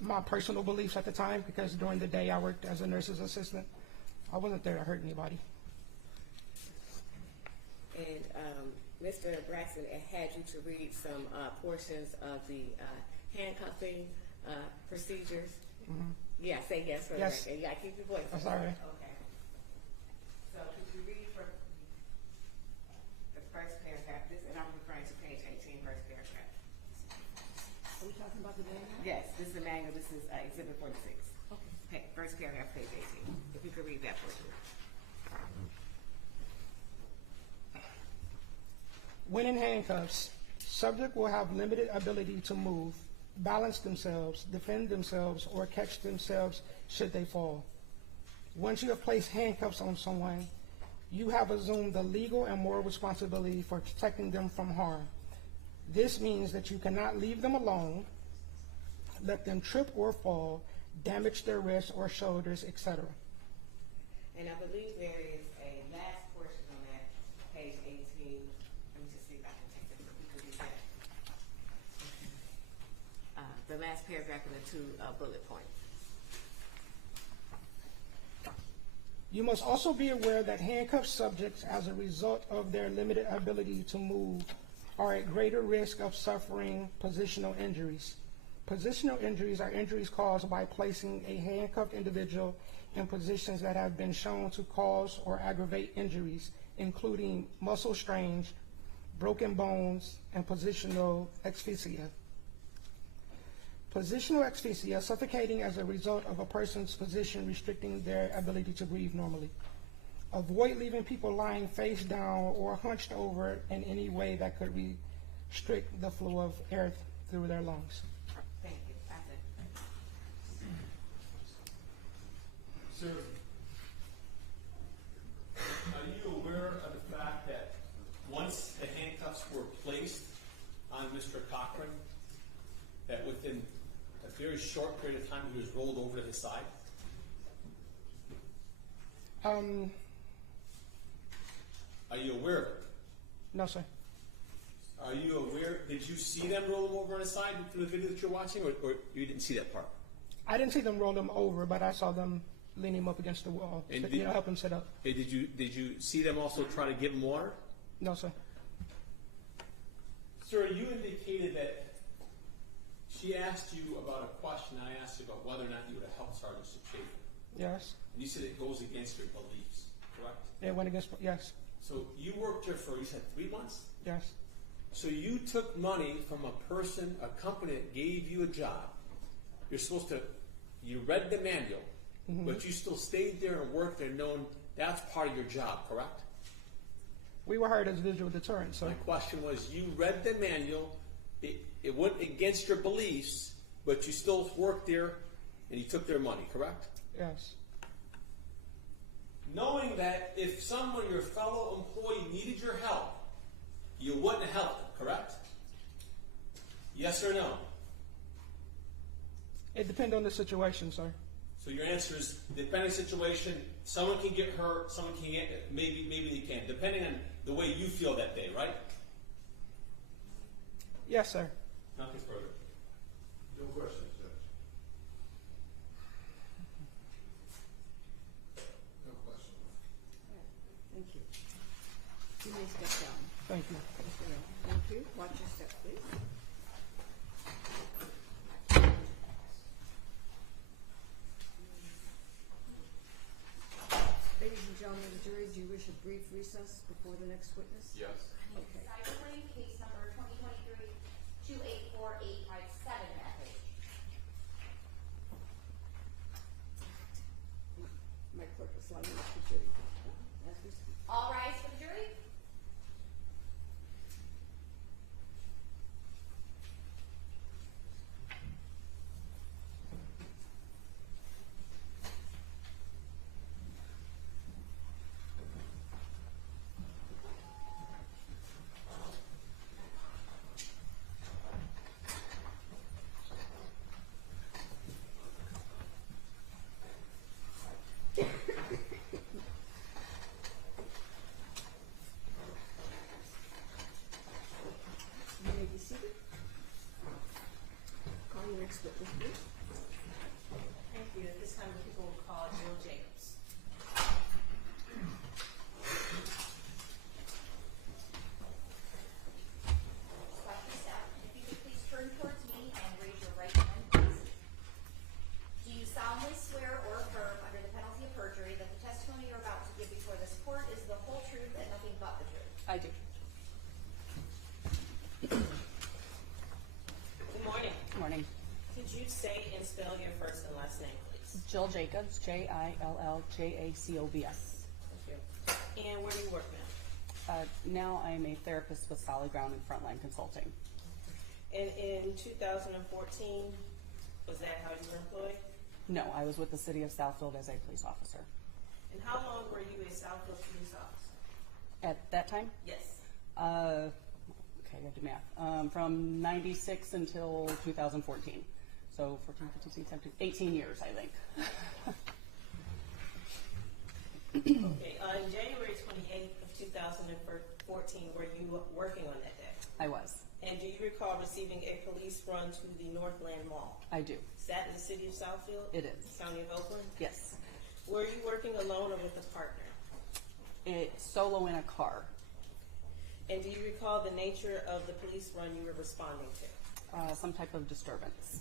my personal beliefs at the time, because during the day I worked as a nurse's assistant. I wasn't there to hurt anybody. And Mr. Braxton had you to read some portions of the handcuffing procedures. Mm-hmm. Yeah, say yes for Yes. the record. Yeah, keep your voice. I'm sorry. Okay. So could you read from the first paragraph? This, and I'm referring to page 18, first paragraph. Are we talking about the manual? Yes, this is the manual. This is Exhibit 46. Okay. First paragraph, page 18. If you could read that for me. When in handcuffs, subject will have limited ability to move, balance themselves, defend themselves, or catch themselves should they fall. Once you have placed handcuffs on someone, you have assumed the legal and moral responsibility for protecting them from harm. This means that you cannot leave them alone, let them trip or fall, damage their wrists or shoulders, etc. And I believe there is a last portion on that, page 18. Let me just see if I can take this. If we could do that. The last paragraph of the 2 bullet points. You must also be aware that handcuffed subjects, as a result of their limited ability to move, are at greater risk of suffering positional injuries. Positional injuries are injuries caused by placing a handcuffed individual in positions that have been shown to cause or aggravate injuries, including muscle strains, broken bones, and positional asphyxia. Positional asphyxia, suffocating as a result of a person's position restricting their ability to breathe normally. Avoid leaving people lying face down or hunched over in any way that could restrict the flow of air through their lungs. Thank you. That's it. Sir, are you aware of the fact that once the handcuffs were placed on Mr. Cochran, that within a very short period of time he was rolled over to his side? Are you aware of it? No, sir. Are you aware, did you see them roll him over on his side through the video that you're watching, or you didn't see that part? I didn't see them roll him over, but I saw them lean him up against the wall, And help him sit up. Hey, did you see them also try to give him water? No, sir. Sir, you indicated that she asked you about a question I asked you about whether or not you would have helped Sergeant Schaefer. Yes. And you said it goes against your beliefs, correct? It went against, yes, So you worked here for, you said 3 months? yes, So you took money from a person, a company that gave you a job. You're supposed to, you read the manual, but you still stayed there and worked there knowing that's part of your job, correct? we were hired as visual deterrent, so My question was, you read the manual, it went against your beliefs, but you still worked there and you took their money, correct? yes, Knowing that if someone, your fellow employee, needed your help, you wouldn't have helped them, correct? Yes or no? it depends on the situation, sir. So your answer is, depending on the situation, someone can get hurt, someone can get, maybe they can, depending on the way you feel that day, right? Yes, sir. Nothing further. No questions, Judge. No question. Thank you. You may step down. Thank you. Thank you. Watch your step, please. Ladies and gentlemen of the jury, do you wish a brief recess before the next witness? Yes. Okay. Cyberclaim case number 2023-284857, message. My clerk is lining up the jury. As we speak. All rise for the jury. You may be seated. Call your next witness, please. Thank you. At this time, the people will call Jill Jacobs. Question step. If you could please turn towards me and raise your right hand, please. Do you solemnly swear or affirm under the penalty of perjury that the testimony you're about to give before this court is the whole truth and nothing but the truth? I do. Good morning. Good morning. Could you say and spell your first and last name, please? Jill Jacobs, Jillljacobs. Thank you. And where do you work now? Now I'm a therapist with Solid Ground and Frontline Consulting. And in 2014, was that how you were employed? No, I was with the City of Southfield as a police officer. And how long were you a Southfield police officer? At that time, Yes. okay, I do math. From 96 until 2014. So 14, 15, 16, 17, 18 years, I think. Okay. On January 28th of 2014, were you working on that day? I was. And do you recall receiving a police run to the Northland Mall? I do. Is that in the city of Southfield? It is. County of Oakland? Yes. Were you working alone or with a partner? It's solo in a car. And do you recall the nature of the police run you were responding to? Some type of disturbance.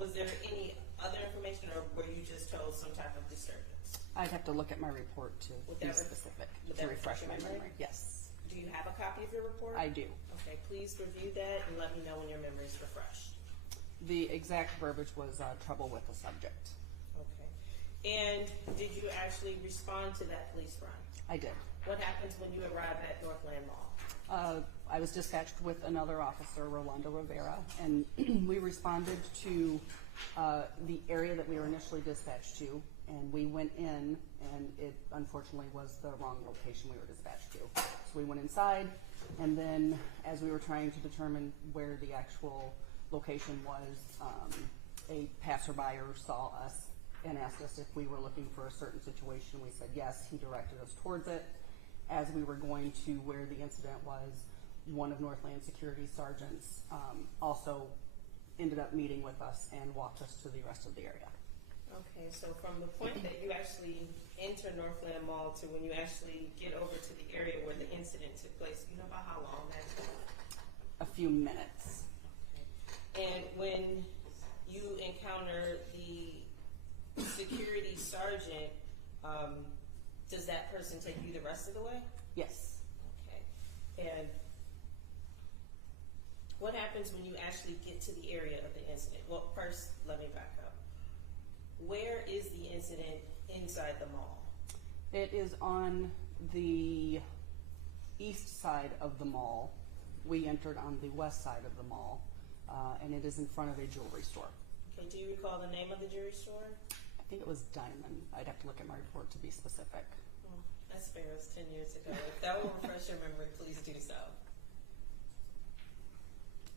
Was there any other information, or were you just told some type of disturbance? I'd have to look at my report to Would be that re- specific, would to that refresh my refresh your memory. Yes, Do you have a copy of your report? I do. Okay, please review that and let me know when your memory is refreshed. The exact verbiage was trouble with the subject. Okay. And did you actually respond to that police run? I did. What happens when you arrive at Northland Mall? I was dispatched with another officer, Rolando Rivera, and we responded to the area that we were initially dispatched to, and we went in, and it unfortunately was the wrong location we were dispatched to. So we went inside, and then as we were trying to determine where the actual location was, a passerby saw us and asked us if we were looking for a certain situation. We said yes. He directed us towards it. As we were going to where the incident was, one of Northland Security sergeants also ended up meeting with us and walked us to the rest of the area. Okay, so from the point that you actually enter Northland Mall to when you actually get over to the area where the incident took place, you know about how long that took? A few minutes. And when you encounter the security sergeant, does that person take you the rest of the way? Yes. Okay. And what happens when you actually get to the area of the incident? Well, first, let me back up. Where is the incident inside the mall? It is on the east side of the mall. We entered on the west side of the mall, and it is in front of a jewelry store. Okay, do you recall the name of the jewelry store? I think it was Diamond. I'd have to look at my report to be specific. That's fair, it was 10 years ago. If that will refresh your memory, please do so.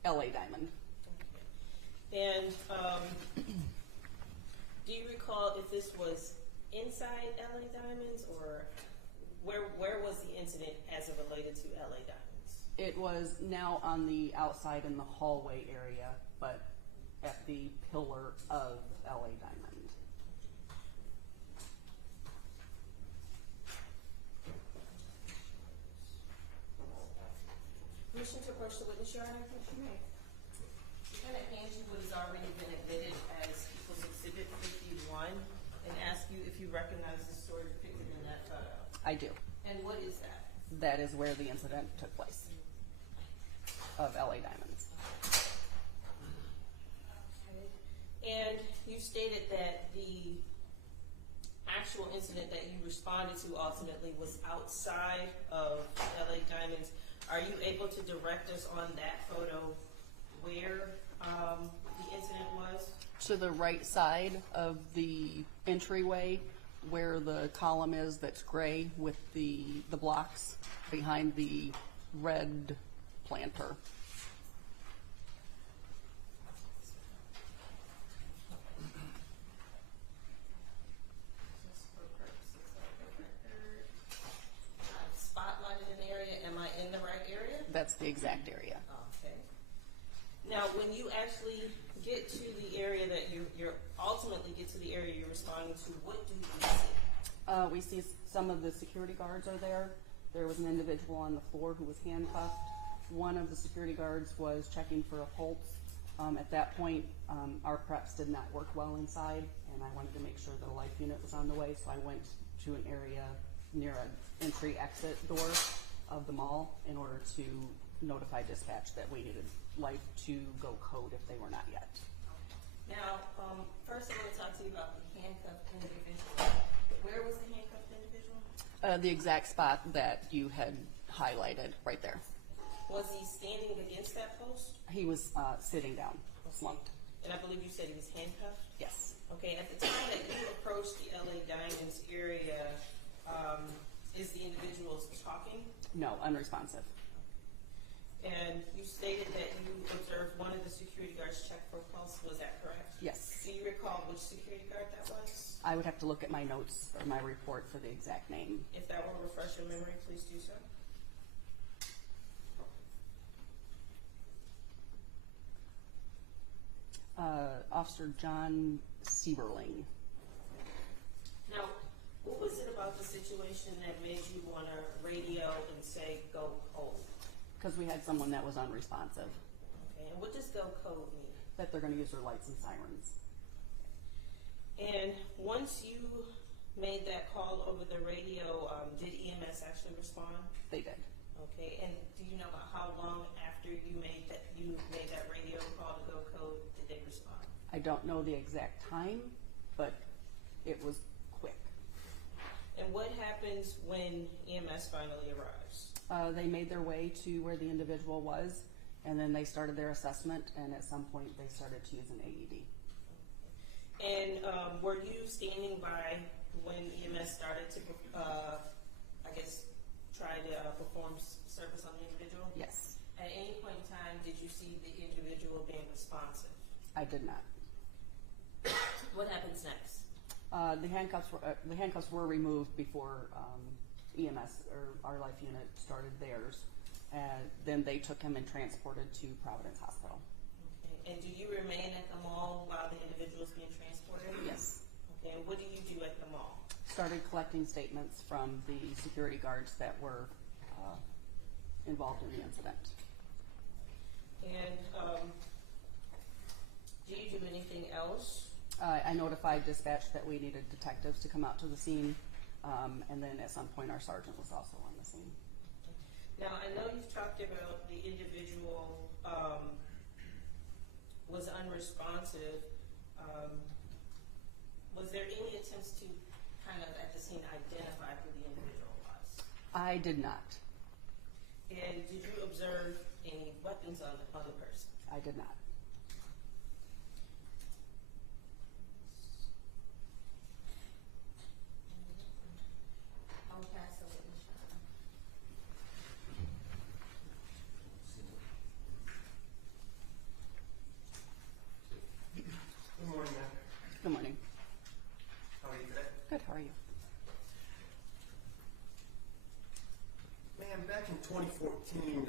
LA Diamond. Okay. And do you recall if this was inside LA Diamonds, or where was the incident as it related to LA Diamonds? It was now on the outside in the hallway area, but at the pillar of LA Diamond. Permission to approach the witness, Your Honor? Yes, you may. Lieutenant hands you what has already been admitted as People's Exhibit 51 and ask you if you recognize the story depicted in that photo. I do. And what is that? That is where the incident took place of LA Diamonds. Okay. And you stated that the actual incident that you responded to ultimately was outside of LA Diamonds. Are you able to direct us on that photo where the incident was? To the right side of the entryway, where the column is that's gray with the blocks behind the red planter. Spotlighted an area. Am I in the right area? That's the exact area. Okay. Now, when you actually get to the area that you're ultimately get to the area you're responding to, what do you see? We see some of the security guards are there. There was an individual on the floor who was handcuffed. One of the security guards was checking for a pulse. At that point, our preps did not work well inside, and I wanted to make sure that a life unit was on the way, so I went to an area near an entry-exit door of the mall in order to notify dispatch that we needed life to go code if they were not yet. Now, first I want to talk to you about the handcuffed individual. Where was the handcuffed individual? The exact spot that you had highlighted right there. Was he standing against that post? He was sitting down, slumped. And I believe you said he was handcuffed? Yes. Okay, at the time that you approached the LA Diamonds area, is the individual talking? No, unresponsive. And you stated that you observed one of the security guards check for a pulse. Was that correct? Yes. Do you recall which security guard that was? I would have to look at my notes or my report for the exact name. If that will refresh your memory, please do so. Officer John Sieberling. Now, what was it about the situation that made you want to radio and say go code? Because we had someone that was unresponsive. Okay, and what does go code mean? that they're going to use their lights and sirens. And once you made that call over the radio, did EMS actually respond? They did. Okay, and do you know how long after you made that radio call to Go Code did they respond? I don't know the exact time, but it was quick. And what happens when EMS finally arrives? They made their way to where the individual was, and then they started their assessment, and at some point they started to use an AED. And were you standing by when EMS started to, try to perform service on the individual? Yes. At any point in time, did you see the individual being responsive? I did not. What happens next? The handcuffs were removed before EMS or our life unit started theirs. Then they took him and transported to Providence Hospital. Okay. And do you remain at the mall while the individual is being transported? Yes. Okay. And what do you do at the mall? Started collecting statements from the security guards that were involved in the incident. And do you do anything else? I notified dispatch that we needed detectives to come out to the scene, and then at some point our sergeant was also on the scene. Now, I know you've talked about the individual was unresponsive. Was there any attempts to kind of at the scene identify who the individual was? I did not. And did you observe any weapons on the person? I did not. I'll pass the witness. Good morning, ma'am. Good morning. How are you today? Good, how are you? Ma'am, back in 2014,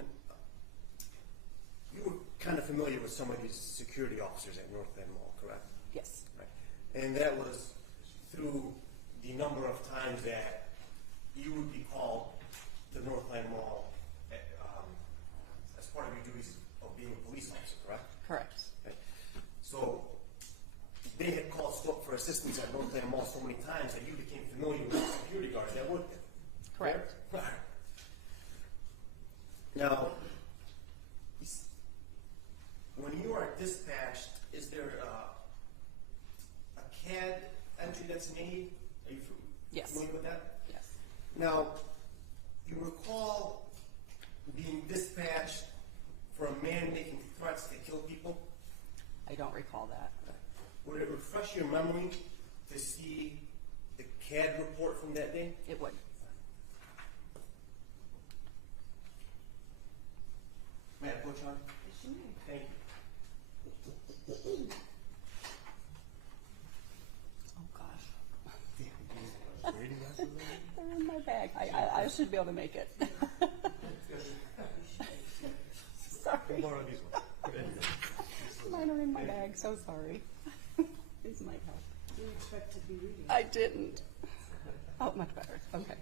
you were kind of familiar with some of these security officers at Northland Mall, correct? Yes. Right. And that was through the number of times that you would be called to Northland Mall as part of your duties of being a police officer, correct? Correct. Okay. So they had called Stop for assistance at Northland Mall so many times that you became familiar with the security guards that worked there. Correct. Right. Now, when you are dispatched, is there a CAD entry that's made? Are you Yes. familiar with that? Yes. Now, you recall being dispatched for a man making threats to kill people? I don't recall that. Would it refresh your memory to see the CAD report from that day? It would. May I approach on? Yes, you may. Thank you. Oh, gosh. Reading that? They're in my bag. I should be able to make it. Sorry. Borrow these ones. Mine are in my bag, so sorry. These might help. You expect to be reading. I didn't. Oh, much better. Okay.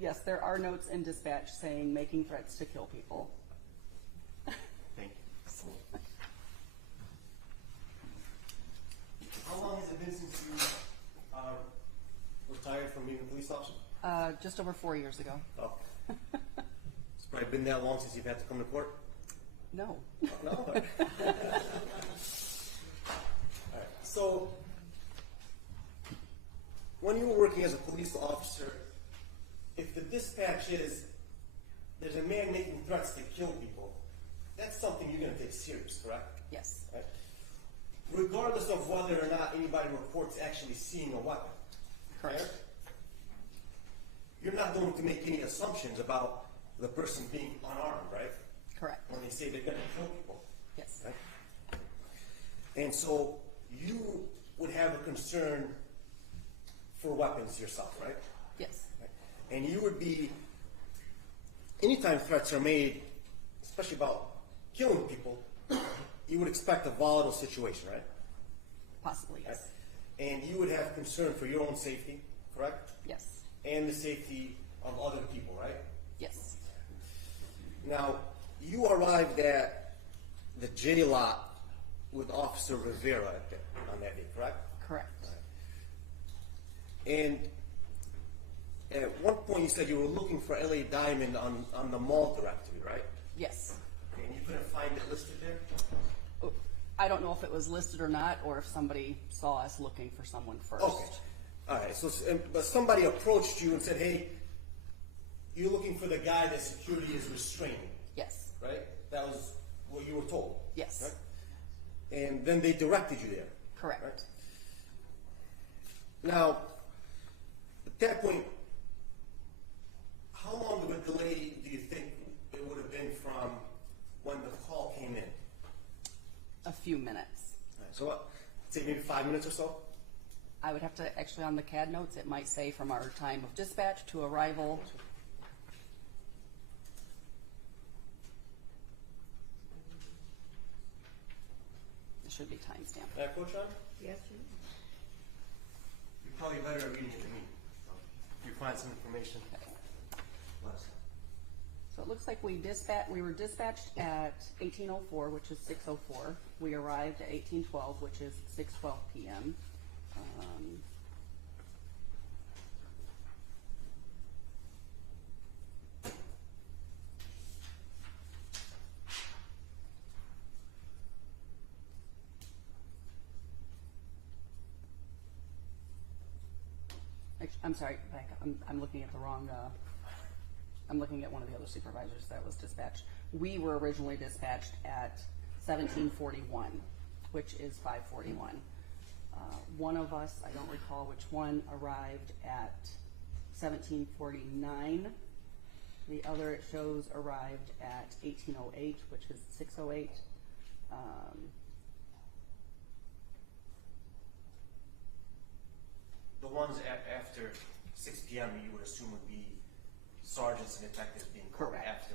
Yes, there are notes in dispatch saying making threats to kill people. Thank you. How long has it been since you retired from being a police officer? Just over 4 years ago. Oh. It's probably been that long since you've had to come to court? No. Oh, no? All right. So, when you were working as a police officer, if the dispatch is there's a man making threats to kill people, that's something you're going to take serious, correct? Yes. Right? Regardless of whether or not anybody reports actually seeing a weapon. Correct. Right? You're not going to make any assumptions about the person being unarmed, right? Correct. When they say they're going to kill people. Yes. Right? And so you would have a concern for weapons yourself, right? Yes. Right? And you would be, anytime threats are made, especially about killing people, you would expect a volatile situation, right? Possibly, yes. Right? And you would have concern for your own safety, correct? Yes. And the safety of other people, right? Yes. Now, you arrived at the J lot with Officer Rivera on that day, correct? Correct. And at one point you said you were looking for LA Diamond on the mall directory, right? Yes. And you couldn't find it listed there? I don't know if it was listed or not, or if somebody saw us looking for someone first. Okay. All right. So, but somebody approached you and said, "Hey, you're looking for the guy that security is restraining." Yes. Right? That was what you were told. Yes. Right? And then they directed you there. Correct. Right? Now, at that point, how long of a delay do you think it would have been from when the call came in? A few minutes. All right, so what? Say maybe 5 minutes or so? I would have to, actually on the CAD notes, it might say from our time of dispatch to arrival. It should be timestamped. Coach on? Yes, sir. You're probably better at reading it than me. So if you find some information, let us know. So it looks like we were dispatched at 18:04, which is 6:04. We arrived at 18:12, which is 6:12 p.m. I'm sorry, back up. I'm looking at the wrong. I'm looking at one of the other supervisors that was dispatched. We were originally dispatched at 17:41, which is 5:41. One of us, I don't recall which one, arrived at 17:49. The other, it shows, arrived at 18:08, which is 6:08. The ones after 6 p.m. you would assume would be sergeants and detectives being called Correct. after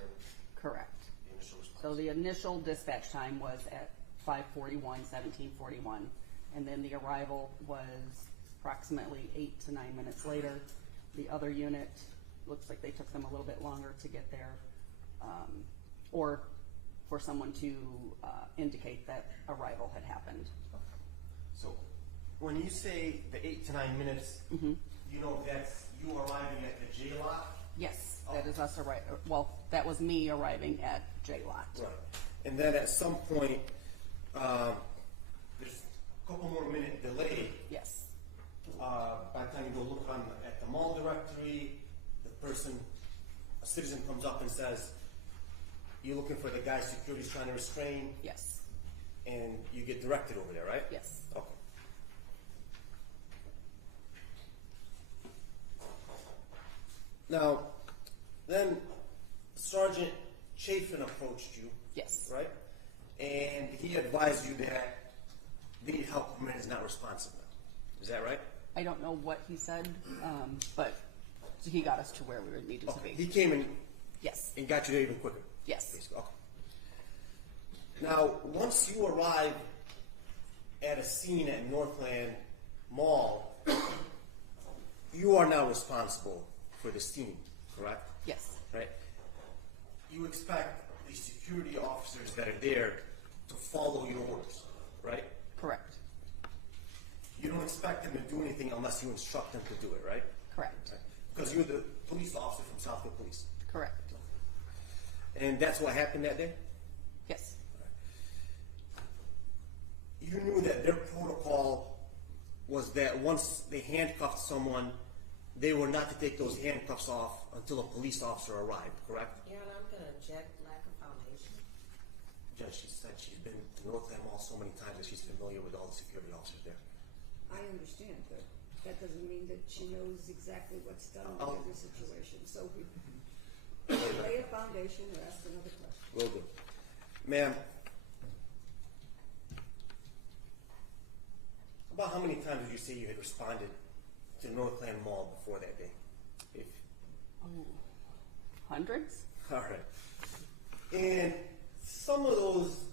Correct. the initial response. So the initial dispatch time was at 5:41, 17:41, and then the arrival was approximately 8 to 9 minutes later. The other unit, looks like they took them a little bit longer to get there, or for someone to indicate that arrival had happened. So when you say the 8 to 9 minutes, you know that's you arriving at the J lot? Yes, that is us arriving. Well, that was me arriving at J lot. Right. And then at some point, there's a couple more minute delay. Yes. By the time you go look at the mall directory, a citizen comes up and says, "You're looking for the guy security's trying to restrain," Yes. and you get directed over there, right? Yes. Okay. Now, then Sergeant Chafin approached you, Yes. right? And he advised you that the help command is not responsive now. Is that right? I don't know what he said, but he got us to where we needed to Okay. be. He came in Yes. and got you there even quicker. Yes. Basically. Okay. Now, once you arrive at a scene at Northland Mall, you are now responsible for the scene, correct? Yes. Right? You expect the security officers that are there to follow your orders, right? Correct. You don't expect them to do anything unless you instruct them to do it, right? Correct. Right. Because you're the police officer from Southfield Police. Correct. And that's what happened that day? Yes. You knew that their protocol was that once they handcuffed someone, they were not to take those handcuffs off until a police officer arrived, correct? Yeah, and I'm gonna object, lack of foundation. Judge, she said she's been to Northland Mall so many times that she's familiar with all the security officers there. I understand, but that doesn't mean that she knows exactly what's done in Oh. every situation. So we lay a foundation or ask another question. Will do. Ma'am, about how many times would you say you had responded to Northland Mall before that day? If Hundreds? All right. And some of those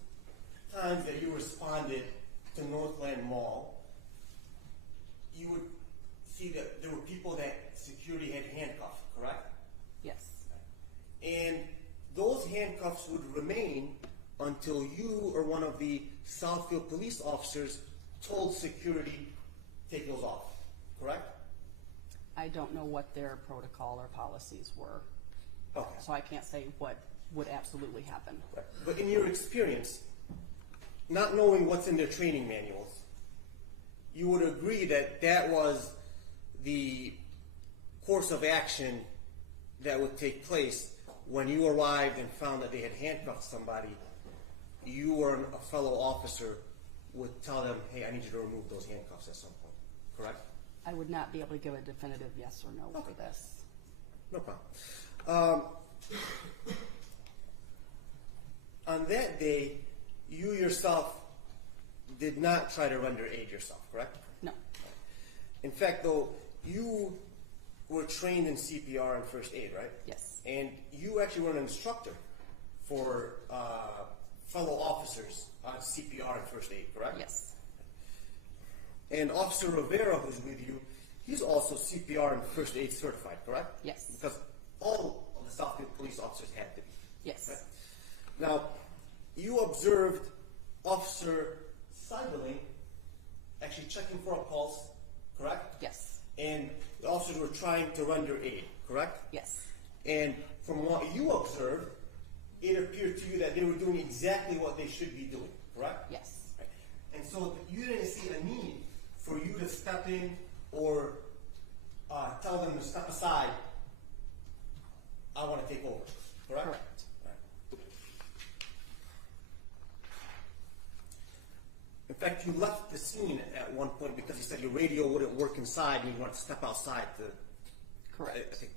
times that you responded to Northland Mall, you would see that there were people that security had handcuffed, correct? Yes. And those handcuffs would remain until you or one of the Southfield police officers told security, take those off, correct? I don't know what their protocol or policies were, Okay. so I can't say what would absolutely happen. Right. But in your experience, not knowing what's in their training manuals, you would agree that that was the course of action that would take place when you arrived and found that they had handcuffed somebody. You or a fellow officer would tell them, hey, I need you to remove those handcuffs at some point, correct? I would not be able to give a definitive yes or no for this. No problem. On that day, you yourself did not try to render aid yourself, correct? No. In fact, though, you were trained in CPR and first aid, right? Yes. And you actually were an instructor for fellow officers on CPR and first aid, correct? Yes. And Officer Rivera, who's with you, he's also CPR and first aid certified, correct? Yes. Because all of the Southfield police officers had to be. Yes. Right? Now, you observed Officer Seiberling actually checking for a pulse, correct? Yes. And the officers were trying to render aid, correct? Yes. And from what you observed, it appeared to you that they were doing exactly what they should be doing, correct? Yes. Right. And so you didn't see a need for you to step in or tell them to step aside. I want to take over, correct? Correct. Right. In fact, you left the scene at one point because you said your radio wouldn't work inside and you wanted to step outside to. Correct. I think,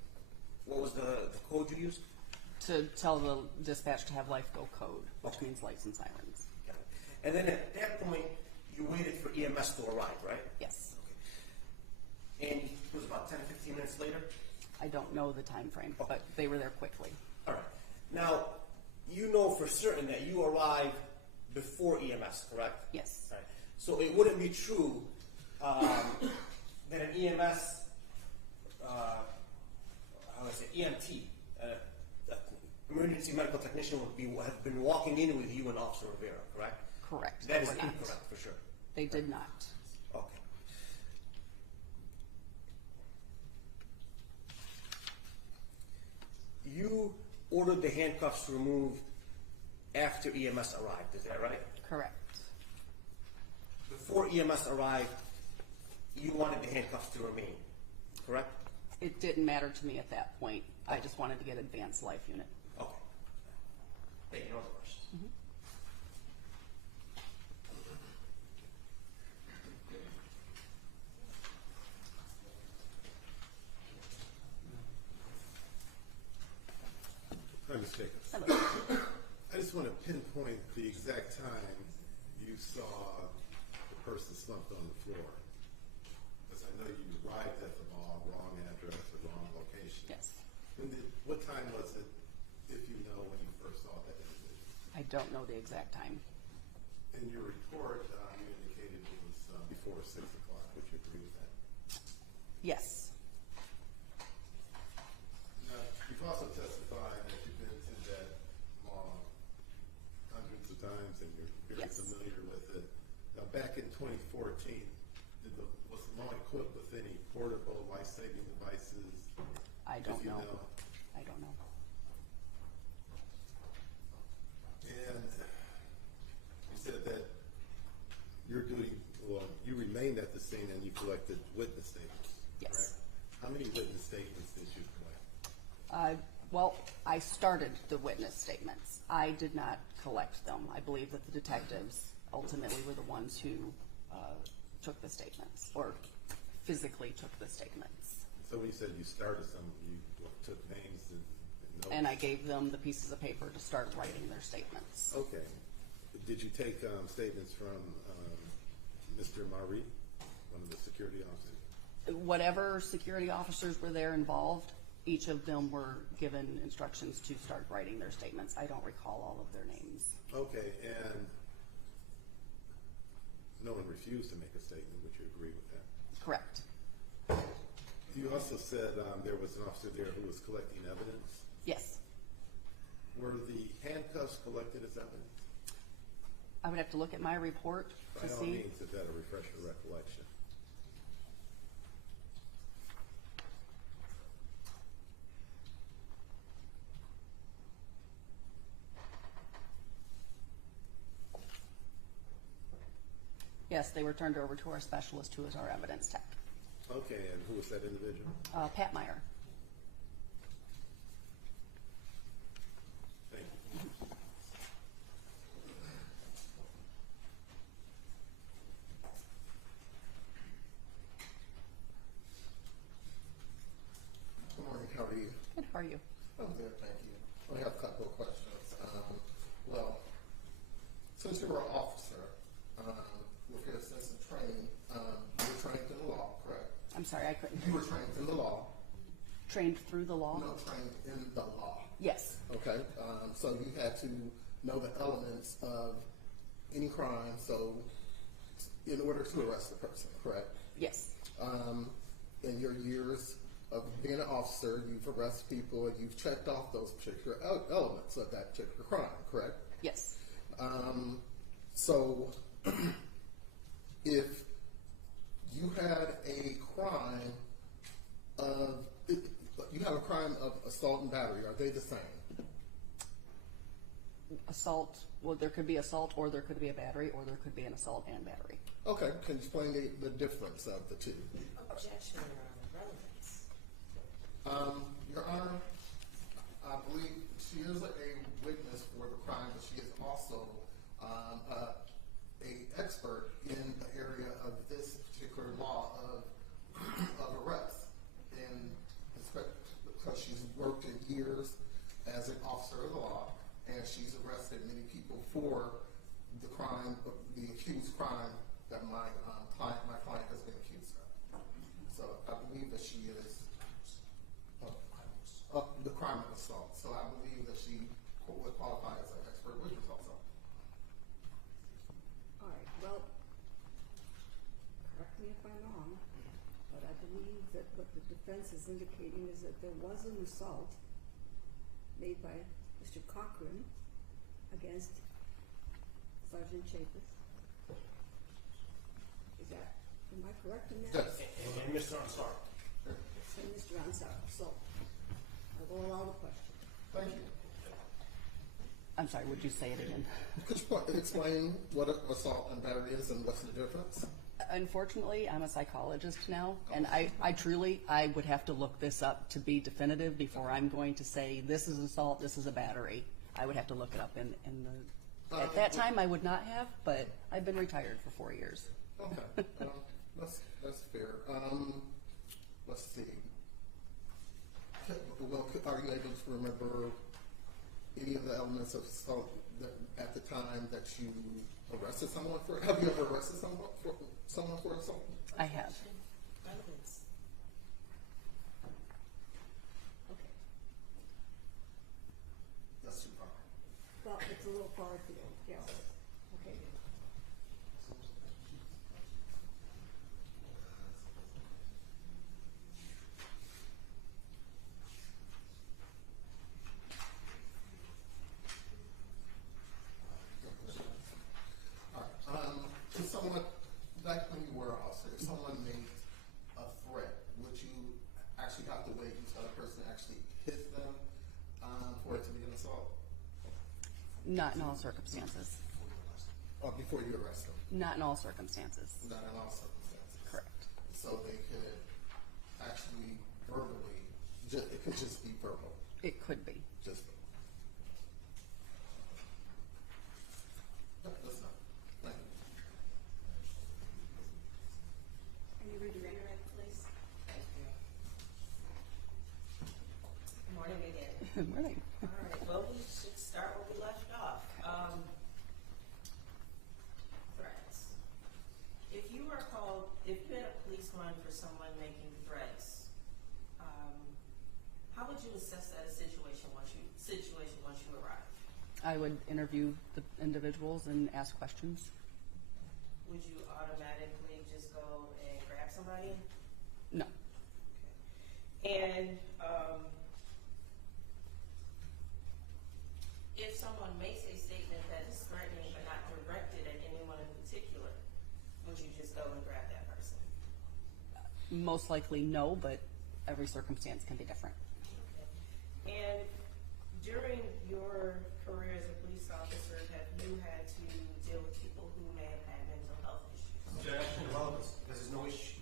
what was the code you used? To tell the dispatch to have life go code, which means lights and sirens. Got it. And then at that point, you waited for EMS to arrive, right? Yes. Okay. And it was about 10, 15 minutes later? I don't know the time frame, but they were there quickly. All right. Now, you know for certain that you arrived before EMS, correct? Yes. All right. So it wouldn't be true that an EMS, how do I say, EMT, emergency medical technician would have been walking in with you and Officer Rivera, correct? Correct. That is They were not. incorrect for sure. They did not. Okay. You ordered the handcuffs removed after EMS arrived, is that right? Correct. Before EMS arrived, you wanted the handcuffs to remain, correct? It didn't matter to me at that point. I just wanted to get advanced life unit. Okay. Thank you. No other questions. Hi, Ms. Jacobs. Hello. I just want to pinpoint the exact time you saw the person slumped on the floor. Because I know you arrived at the mall, wrong address, or wrong location. Yes. What time was it, if you know, when you first saw that individual? I don't know the exact time. In your report, you indicated it was before 6 o'clock. Would you agree with that? Yes. Now, you've also testified that you've been to that mall hundreds of times and you're very Yes. familiar with it. Now, back in 2014, was the mall equipped with any portable life-saving devices? I don't If you know. I don't know. And you said that your duty, well, you remained at the scene and you collected witness statements. Yes. Correct? How many witness statements did you collect? Well, I started the witness statements. I did not collect them. I believe that the detectives ultimately were the ones who took the statements, or physically took the statements. So when you said you started some, you took names and notes? And I gave them the pieces of paper to start writing their statements. Okay. Did you take statements from Mr. Marie, one of the security officers? Whatever security officers were there involved, each of them were given instructions to start writing their statements. I don't recall all of their names. Okay, and no one refused to make a statement. Would you agree with that? Correct. You also said there was an officer there who was collecting evidence. Yes. Were the handcuffs collected as evidence? I would have to look at my report By to all see. means, if that'll refresh your recollection. Yes, they were turned over to our specialist, who is our evidence tech, Okay, and who was that individual? Pat Meyer. Thank you. Good morning, how are you? Good, how are you? I'm good, thank you. I have a couple of questions. Well, since you were an officer, with your extensive training, you were trained in the law, correct? I'm sorry, I couldn't. You were trained in the law. Trained through the law? No, trained in the law. Yes. Okay, so you had to know the elements of any crime, so in order to arrest the person, correct? Yes. In your years of being an officer, you've arrested people and you've checked off those particular elements of that particular crime, correct? Yes. So if you had a crime of assault and battery, are they the same? Assault, well, there could be assault, or there could be a battery, or there could be an assault and battery. Okay, can you explain the difference of the two? Objection, Your Honor. Relevance. Your Honor, I believe she is a witness for the crime, but she is also a expert in the area of this particular law of arrest, and because she's worked in years as an officer of the law, and she's arrested many people for the crime, the accused crime that my client has been accused of. So I believe that she is the crime of assault. So I believe that she would qualify as an expert witness also. All right, well, correct me if I'm wrong, but I believe that what the defense is indicating is that there was an assault made by Mr. Cochran against Sergeant Chapis. Is that, am I correct in that? Yes. And Mr. Ansar. And Mr. Ansar, so I will allow the question. Thank you. I'm sorry, would you say it again? Could you explain what assault and battery is and what's the difference? Unfortunately, I'm a psychologist now, and I would have to look this up to be definitive before I'm going to say this is assault, this is a battery. I would have to look it up in the, at that time I would not have, but I've been retired for 4 years. Okay, that's fair. Let's see. Well, are you able to remember any of the elements of assault at the time that you arrested someone for? Have you ever arrested someone for assault? I have. Relevance. Okay, That's too far. well, it's a little far afield, yes. Okay. All right. If someone, back when you were an officer, if someone made a threat, would you actually have to wait until that person actually hit them for it to be an assault? Not in all circumstances. Or before you arrest them? Not in all circumstances. Not in all circumstances. Correct. So they could actually verbally, it could just be verbal. It could be. Just. That's not. Thank you. Any redirect? Redirect, please. Thank you. Good morning again. Good morning. All right, well, we should start where we left off. Threats. If you were called, if you had a police run for someone making threats, how would you assess that situation once you arrived? I would interview the individuals and ask questions. Would you automatically just go and grab somebody? No. And if someone makes a statement that is threatening but not directed most likely no, but every circumstance can be different. And during your career as a police officer, have you had to deal with people who may have had mental health issues? Judge, relevance, because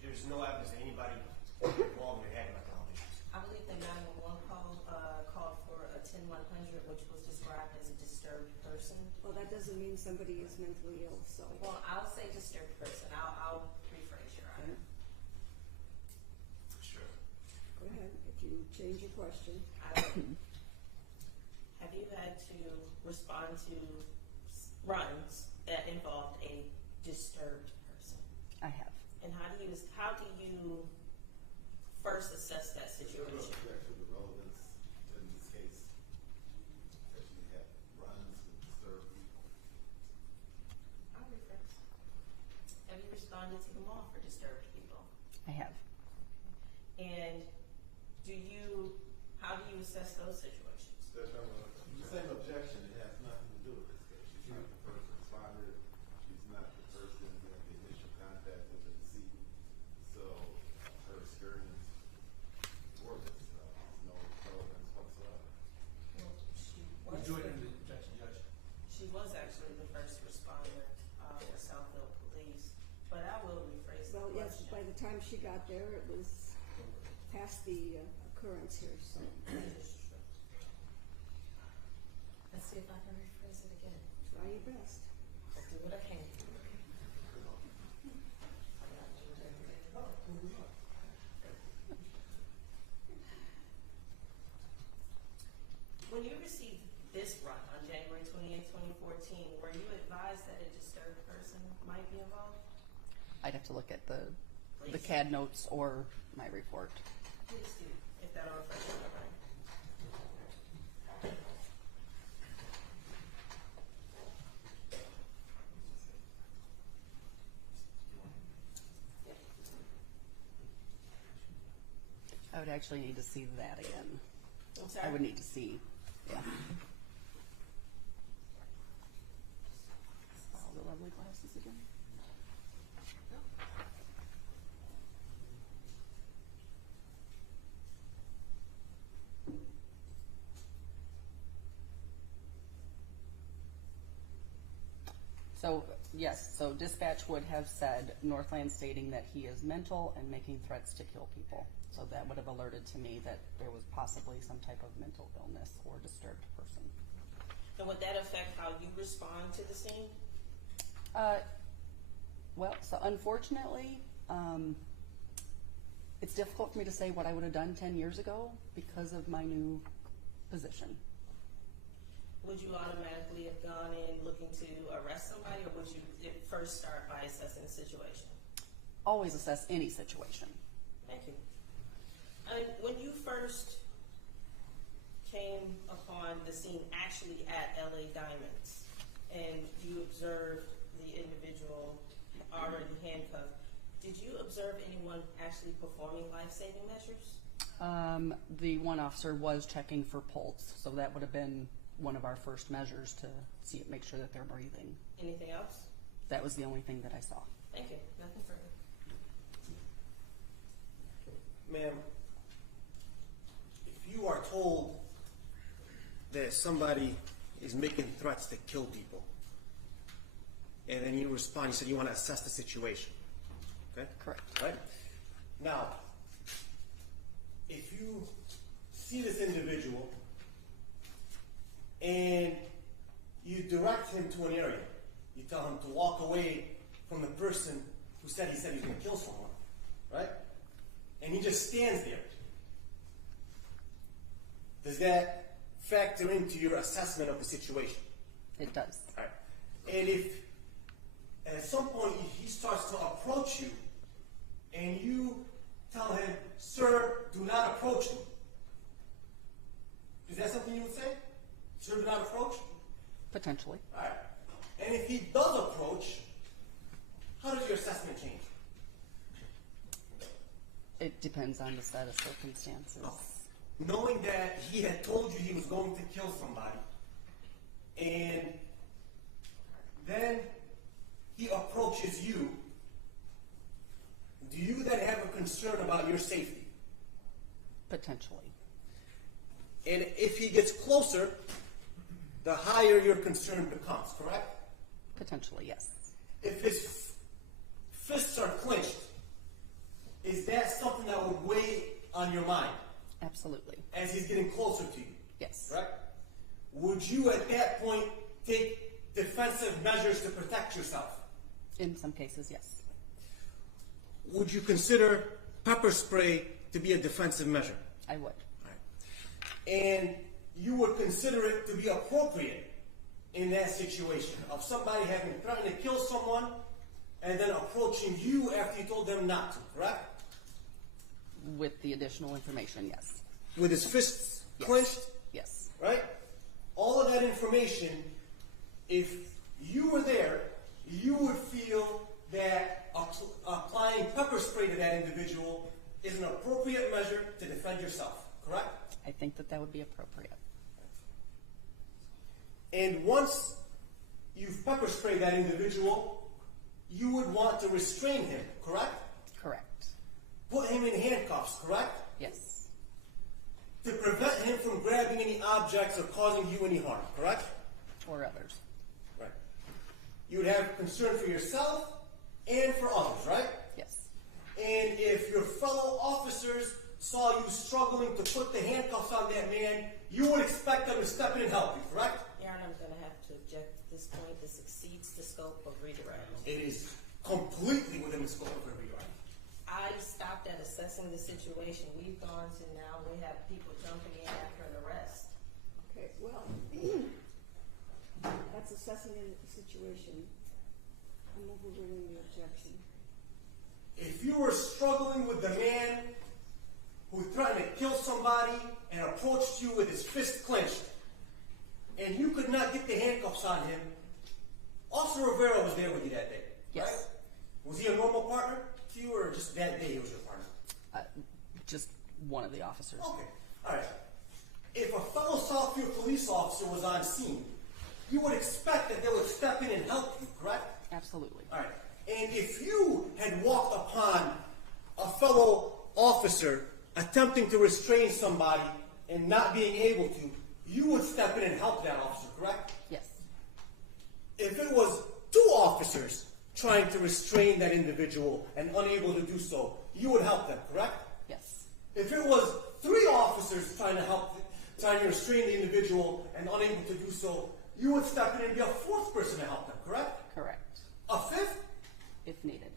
there's no evidence that anybody involved in having mental health issues. I believe the 911 call called for a 10-100, which was described as a disturbed person. Well, that doesn't mean somebody is mentally ill, so. Well, I'll say disturbed person. I'll rephrase your honor. Sure. Go ahead, if you change your question. Have you had to respond to runs that involved a disturbed person? I have. And how do you first assess that situation? Objection to relevance in this case, that you have runs that disturb people. I'll rephrase. Have you responded to the mall for disturbed people? I have. And how do you assess those situations? The same objection, it has nothing to do with this case. She's not the first responder. She's not the person who had the initial contact with the decedent. So her experience for this has no relevance whatsoever. Well, she was actually the first responder for Southfield Police, but I will rephrase the Well, yes, question. by the time she got there, it was past the occurrence here, so. Let's see if I can rephrase it again. Try your best. I'll do what I can. When you received this run on January 28, 2014, were you advised that a disturbed person might be involved? I'd have to look at the Please. CAD notes or my report. Please do, if that'll refresh your memory. I would actually need to see that again. I'm sorry? I would need to see, yeah. All the lovely glasses again. So, yes, so dispatch would have said Northland stating that he is mental and making threats to kill people. So that would have alerted to me that there was possibly some type of mental illness or disturbed person. And would that affect how you respond to the scene? Well, so unfortunately, it's difficult for me to say what I would have done 10 years ago because of my new position. Would you automatically have gone in looking to arrest somebody, or would you first start by assessing the situation? Always assess any situation. Thank you. And when you first came upon the scene actually at LA Diamonds, and you observed the individual already handcuffed, did you observe anyone actually performing life-saving measures? The one officer was checking for pulse, so that would have been one of our first measures to make sure that they're breathing. Anything else? That was the only thing that I saw. Thank you. Nothing further. Ma'am, if you are told that somebody is making threats to kill people, and then you respond, you said you want to assess the situation, okay? Correct. Right? Now, if you see this individual and you direct him to an area, you tell him to walk away from the person who said he was going to kill someone, right? And he just stands there. Does that factor into your assessment of the situation? It does. All right. And if at some point he starts to approach you and you tell him, "Sir, do not approach me," is that something you would say? "Sir, do not approach"? Potentially. All right. And if he does approach, how does your assessment change? It depends on the set of circumstances. Knowing that he had told you he was going to kill somebody, and then he approaches you, do you then have a concern about your safety? Potentially. And if he gets closer, the higher your concern becomes, correct? Potentially, yes. If his fists are clenched, is that something that would weigh on your mind Absolutely. as he's getting closer to you? Yes. Right? Would you at that point take defensive measures to protect yourself? In some cases, yes. Would you consider pepper spray to be a defensive measure? I would. And you would consider it to be appropriate in that situation of somebody having threatened to kill someone and then approaching you after you told them not to, correct? With the additional information, yes. With his fists Yes. clenched, Yes. right? All of that information, if you were there, you would feel that applying pepper spray to that individual is an appropriate measure to defend yourself, correct? I think that would be appropriate. And once you've pepper sprayed that individual, you would want to restrain him, correct? Correct. Put him in handcuffs, correct? Yes. To prevent him from grabbing any objects or causing you any harm, correct? Or others. Right. You would have concern for yourself and for others, right? Yes. And if your fellow officers saw you struggling to put the handcuffs on that man, you would expect them to step in and help you, correct? Aaron, I'm going to have to object at this point. This exceeds the scope of redirect. It is completely within the scope of every right. I stopped at assessing the situation. We've gone to now we have people jumping in after an arrest. Okay, well, that's assessing the situation. I'm overruling the objection. If you were struggling with the man who threatened to kill somebody and approached you with his fist clenched, and you could not get the handcuffs on him, Officer Rivera was there with you that day, Yes. right? Was he a normal partner to you, or just that day he was your partner? Just one of the officers. Okay, all right. If a fellow Southfield police officer was on scene, you would expect that they would step in and help you, correct? Absolutely. All right. And if you had walked upon a fellow officer attempting to restrain somebody and not being able to, you would step in and help that officer, correct? Yes. If it was two officers trying to restrain that individual and unable to do so, you would help them, correct? Yes. If it was three officers trying to restrain the individual and unable to do so, you would step in and be a fourth person to help them, correct? Correct. A fifth? If needed.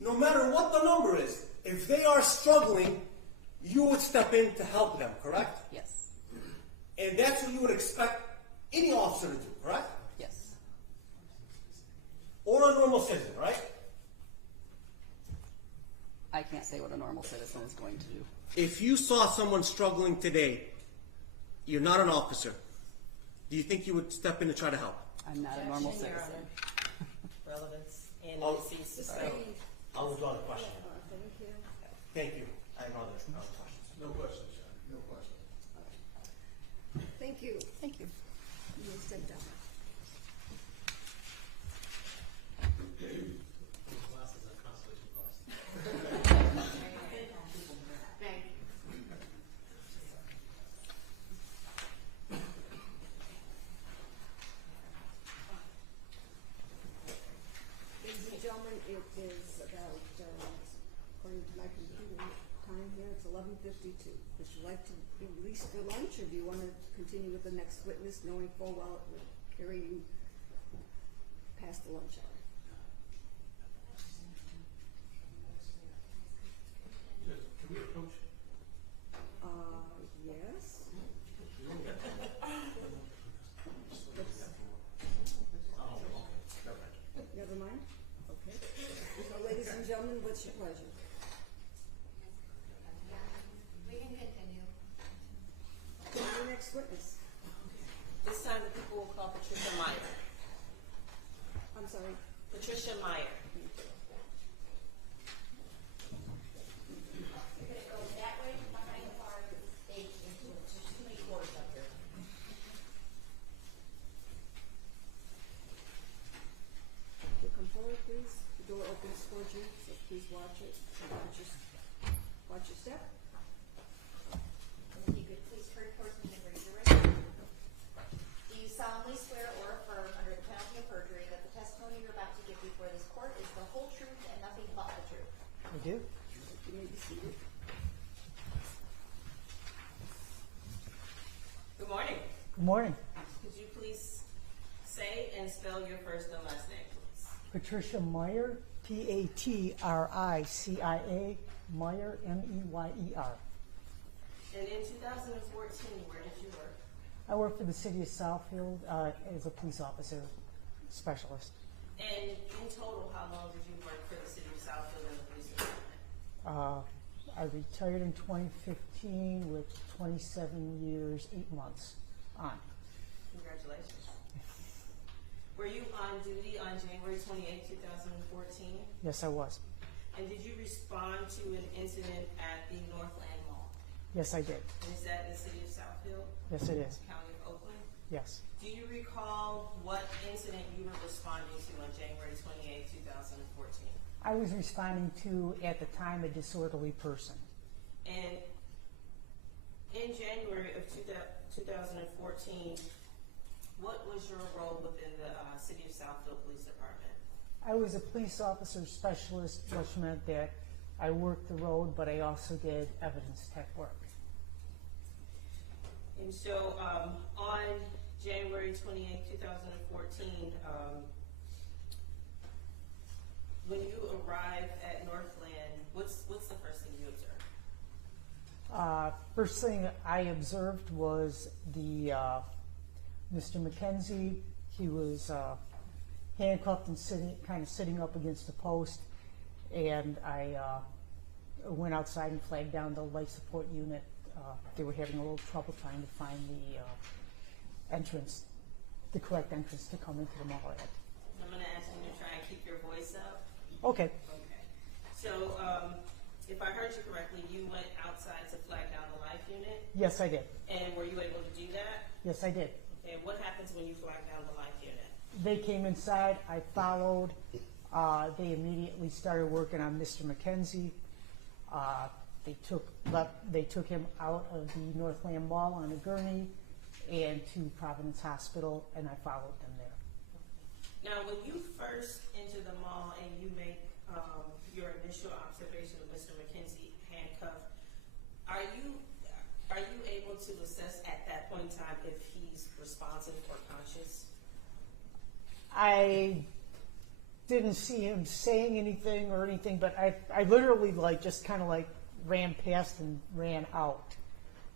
No matter what the number is, if they are struggling, you would step in to help them, correct? Yes. And that's what you would expect any officer to do, correct? Yes. Or a normal citizen, right? I can't say what a normal citizen is going to do. If you saw someone struggling today, you're not an officer, do you think you would step in to try to help? I'm not a normal Objection, Your citizen. Honor. Relevance and Oh, deceased to sorry. scope. I'll withdraw the question. Thank you. Thank you. I have other questions. No questions, Sean. No questions. Thank you. Thank you. You may step down. Ladies and gentlemen, it is about, according to my computer time here, it's 11:52. Would you like to be released for lunch, or do you want to continue with the next witness, knowing full well it will carry you past the lunch hour? Can we approach? Yes. Never mind? Okay. So, ladies and gentlemen, what's your pleasure? We can continue. Your next witness. This time the people will call Patricia Meyer. I'm sorry. Patricia Meyer. You're gonna go that way, behind the bar, to the stage, into it. There's too many doors up here. You'll come forward, please. The door opens towards you, so please watch it. I do. You may be seated. Good morning. Good morning. Could you please say and spell your first and last name, please? Patricia Meyer, Patricia, Meyer, Meyer. And in 2014, where did you work? I work for the city of Southfield as a police officer specialist. And in total, how long did you work for the city of Southfield and the police department? I retired in 2015 with 27 years, 8 months on. Congratulations. Were you on duty on January 28, 2014? Yes, I was. And did you respond to an incident at the Northland Mall? Yes, I did. And is that in the city of Southfield? Yes, it is. County of Oakland? Yes. Do you recall what incident you were responding to on January 28, 2014? I was responding to, at the time, a disorderly person. And in January of 2014, what was your role within the City of Southfield Police Department? I was a police officer specialist, which meant that I worked the road, but I also did evidence tech work. And so on January 28, 2014, when you arrived at Northland, what's the first thing you observed? First thing I observed was the Mr. McKenzie. He was handcuffed and sitting up against a post, and I went outside and flagged down the life support unit. They were having a little trouble trying to find the entrance, the correct entrance to come into the mall. I'm going to ask you to try and keep your voice up. Okay. Okay. So, if I heard you correctly, you went outside to flag down the life unit, Yes, I did. and were you able to do that? Yes, I did. And what happens when you flag down the life unit? They came inside. I followed. They immediately started working on Mr. McKenzie. They took him out of the Northland Mall on a gurney and to Providence Hospital, and I followed them there. Now, when you first enter the mall and you make your initial observation of Mr. McKenzie handcuffed, are you able to assess at that point in time if he's responsive or conscious? I didn't see him saying anything or anything, but I literally just kind of ran past and ran out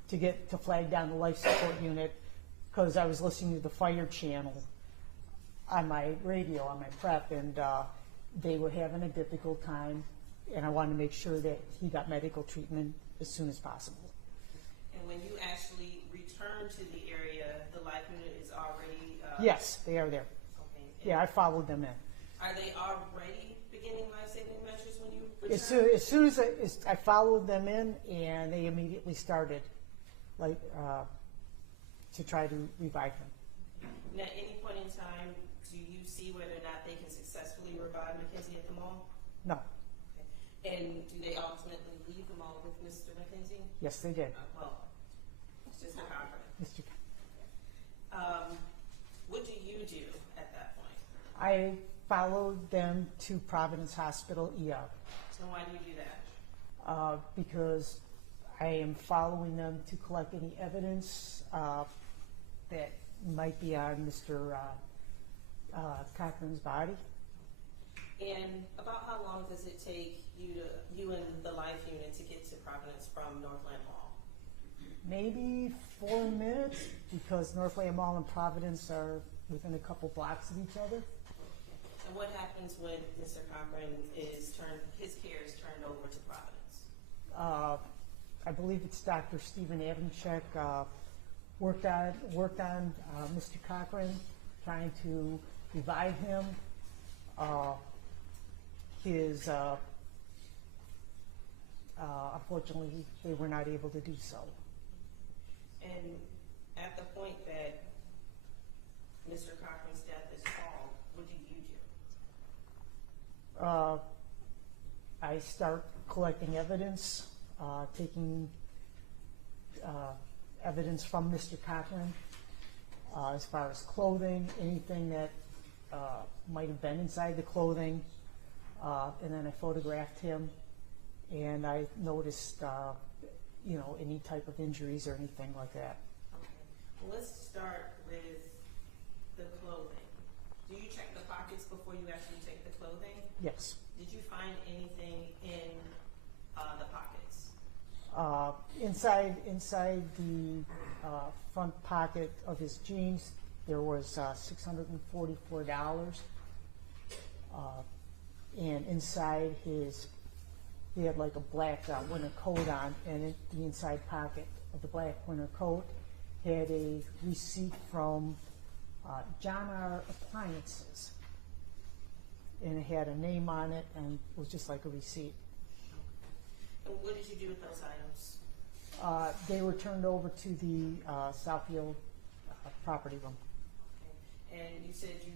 to get to flag down the life support unit because I was listening to the fire channel on my radio, on my prep, and they were having a difficult time, and I wanted to make sure that he got medical treatment as soon as possible. And when you actually return to the area, the life unit is already... Yes, they are there. Okay. Yeah, I followed them in. Are they already beginning life-saving measures when you return? As soon as I followed them in, and they immediately started to try to revive him. And at any point in time, do you see whether or not they can successfully revive McKenzie at the mall? No. Okay. And do they ultimately leave the mall with Mr. McKenzie? Yes, they did. Well, it's just a confidence. Mr. What do you do at that point? I followed them to Providence Hospital ER. So why do you do that? Because I am following them to collect any evidence that might be on Mr. Cochran's body. And about how long does it take you and the life unit to get to Providence from Northland Mall? Maybe 4 minutes, because Northland Mall and Providence are within a couple blocks of each other. And what happens when Mr. Cochran his care is turned over to Providence? I believe it's Dr. Stephen Avanchek worked on Mr. Cochran, trying to revive him. Unfortunately, they were not able to do so. And at the point that Mr. Cochran's death is called, what do you do? I start collecting evidence, taking evidence from Mr. Cochran as far as clothing, anything that might have been inside the clothing, and then I photographed him and I noticed, any type of injuries or anything like that. Okay. Well, let's start with the clothing. Do you check the pockets before you actually take the clothing? Yes. Did you find anything in the pockets? Inside the front pocket of his jeans, there was $644. And inside he had like a black winter coat on, and in the inside pocket of the black winter coat had a receipt from John R. Appliances. And it had a name on it, and it was just like a receipt. And what did you do with those items? They were turned over to the Southfield property room. Okay. And you said you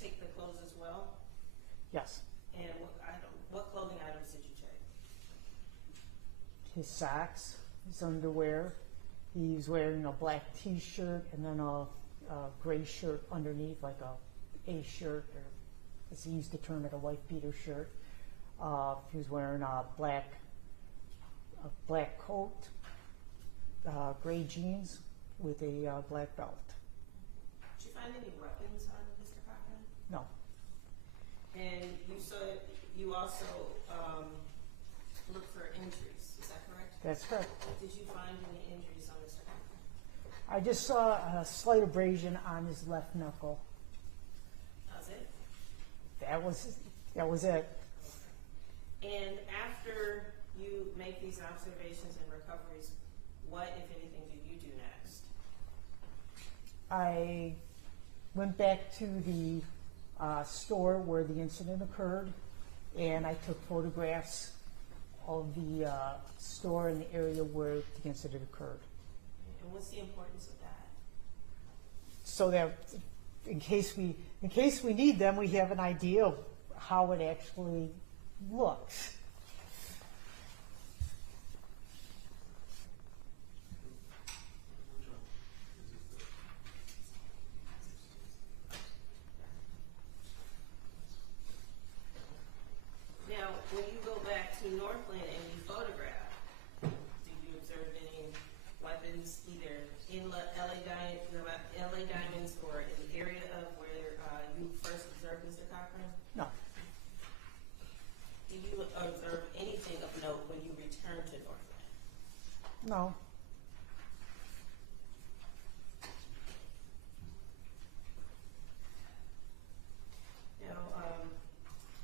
take the clothes as well? Yes. And what clothing items did you check? His socks, his underwear. He was wearing a black T-shirt and then a gray shirt underneath, like a shirt, or as he used to term it, a white beater shirt. He was wearing a black coat, gray jeans with a black belt. Did you find any weapons on Mr. Cochran? No. And you also looked for injuries, is that correct? That's correct. Did you find any injuries on Mr. Cochran? I just saw a slight abrasion on his left knuckle. That's it? That was it. And after you make these observations and recoveries, what, if anything, do you do next? I went back to the store where the incident occurred, and I took photographs of the store and the area where the incident occurred. And what's the importance of that? So that in case we need them, we have an idea of how it actually looks. Now, when you go back to Northland and you photograph, did you observe any weapons either in LA Diamonds or in the area of where you first observed Mr. Cochran? No. Did you observe anything of note when you returned to Northland? No. Now,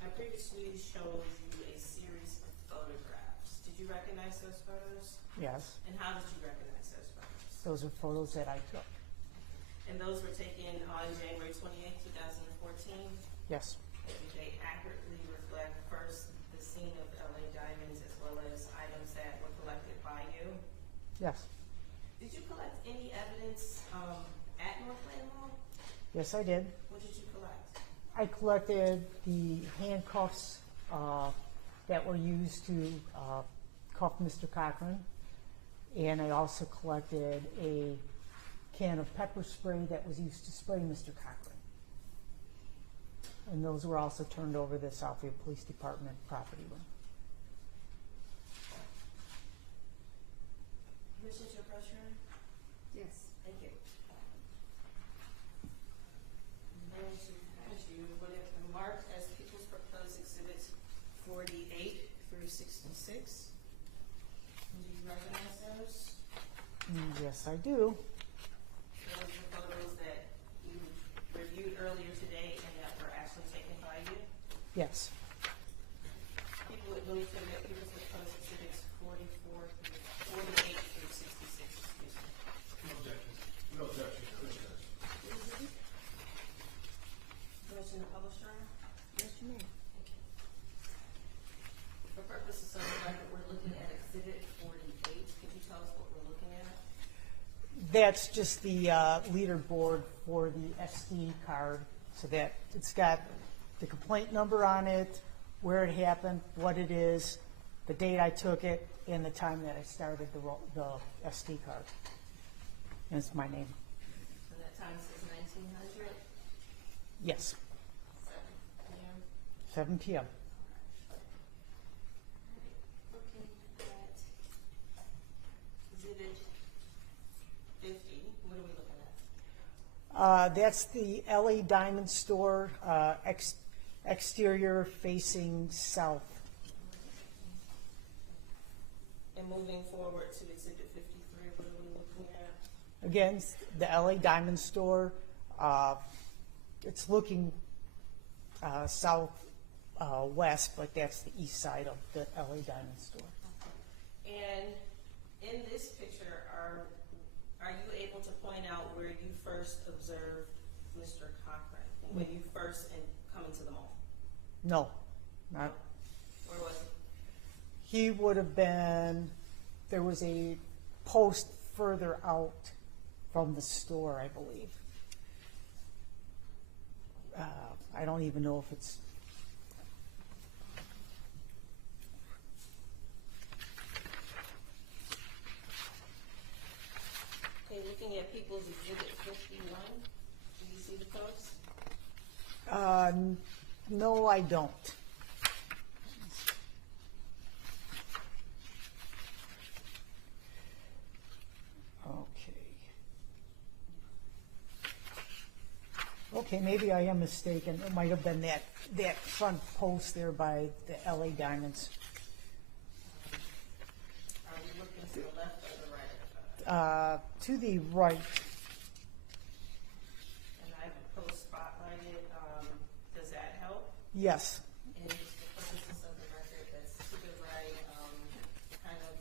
I previously showed you a series of photographs. Did you recognize those photos? Yes. And how did you recognize those photos? Those are photos that I took. And those were taken on January 28, 2014? Yes. Did they accurately reflect first the scene of LA Diamonds as well as items that were collected by you? Yes. Did you collect any evidence at Northland Mall? Yes, I did. What did you collect? I collected the handcuffs that were used to cuff Mr. Cochran, and I also collected a can of pepper spray that was used to spray Mr. Cochran. And those were also turned over to the Southfield Police Department property room. Commissioner to approach your room? Yes. Thank you. And to pass you what have been marked as People's Proposed Exhibits 48 through 66. Do you recognize those? Yes, I do. Those are photos that you reviewed earlier today and that were actually taken by you? Yes. People would believe that People's Proposed Exhibits 44 through 48 through 66, excuse me. No objection. No objection. Permission to publish, Your Honor? Yes, you may. For purposes of the record, we're looking at Exhibit 48. Could you tell us what we're looking at? That's just the leaderboard for the SD card, so that it's got the complaint number on it, where it happened, what it is, the date I took it, and the time that I started the SD card. And it's my name. And that time says 1900, Yes, 7 p.m. 7 p.m. That's the LA Diamond store, exterior facing south. And moving forward to Exhibit 53, what are we looking at? Again, the LA Diamond store, it's looking south west, but that's the east side of the LA Diamond store. And in this picture, are you able to point out where you first observed Mr. Cochran? When you first come into the mall? No, not. Where was he? He would have been, there was a post further out from the store, I believe. I don't even know if it's. Okay, looking at People's Exhibit 51, do you see the post? No, I don't. Okay, maybe I am mistaken. It might have been that front post there by the LA Diamonds. Are we looking to the left or the right? To the right. And I have a post spotlighted. Does that help? Yes. And just for purposes of the record, that's to the right, kind of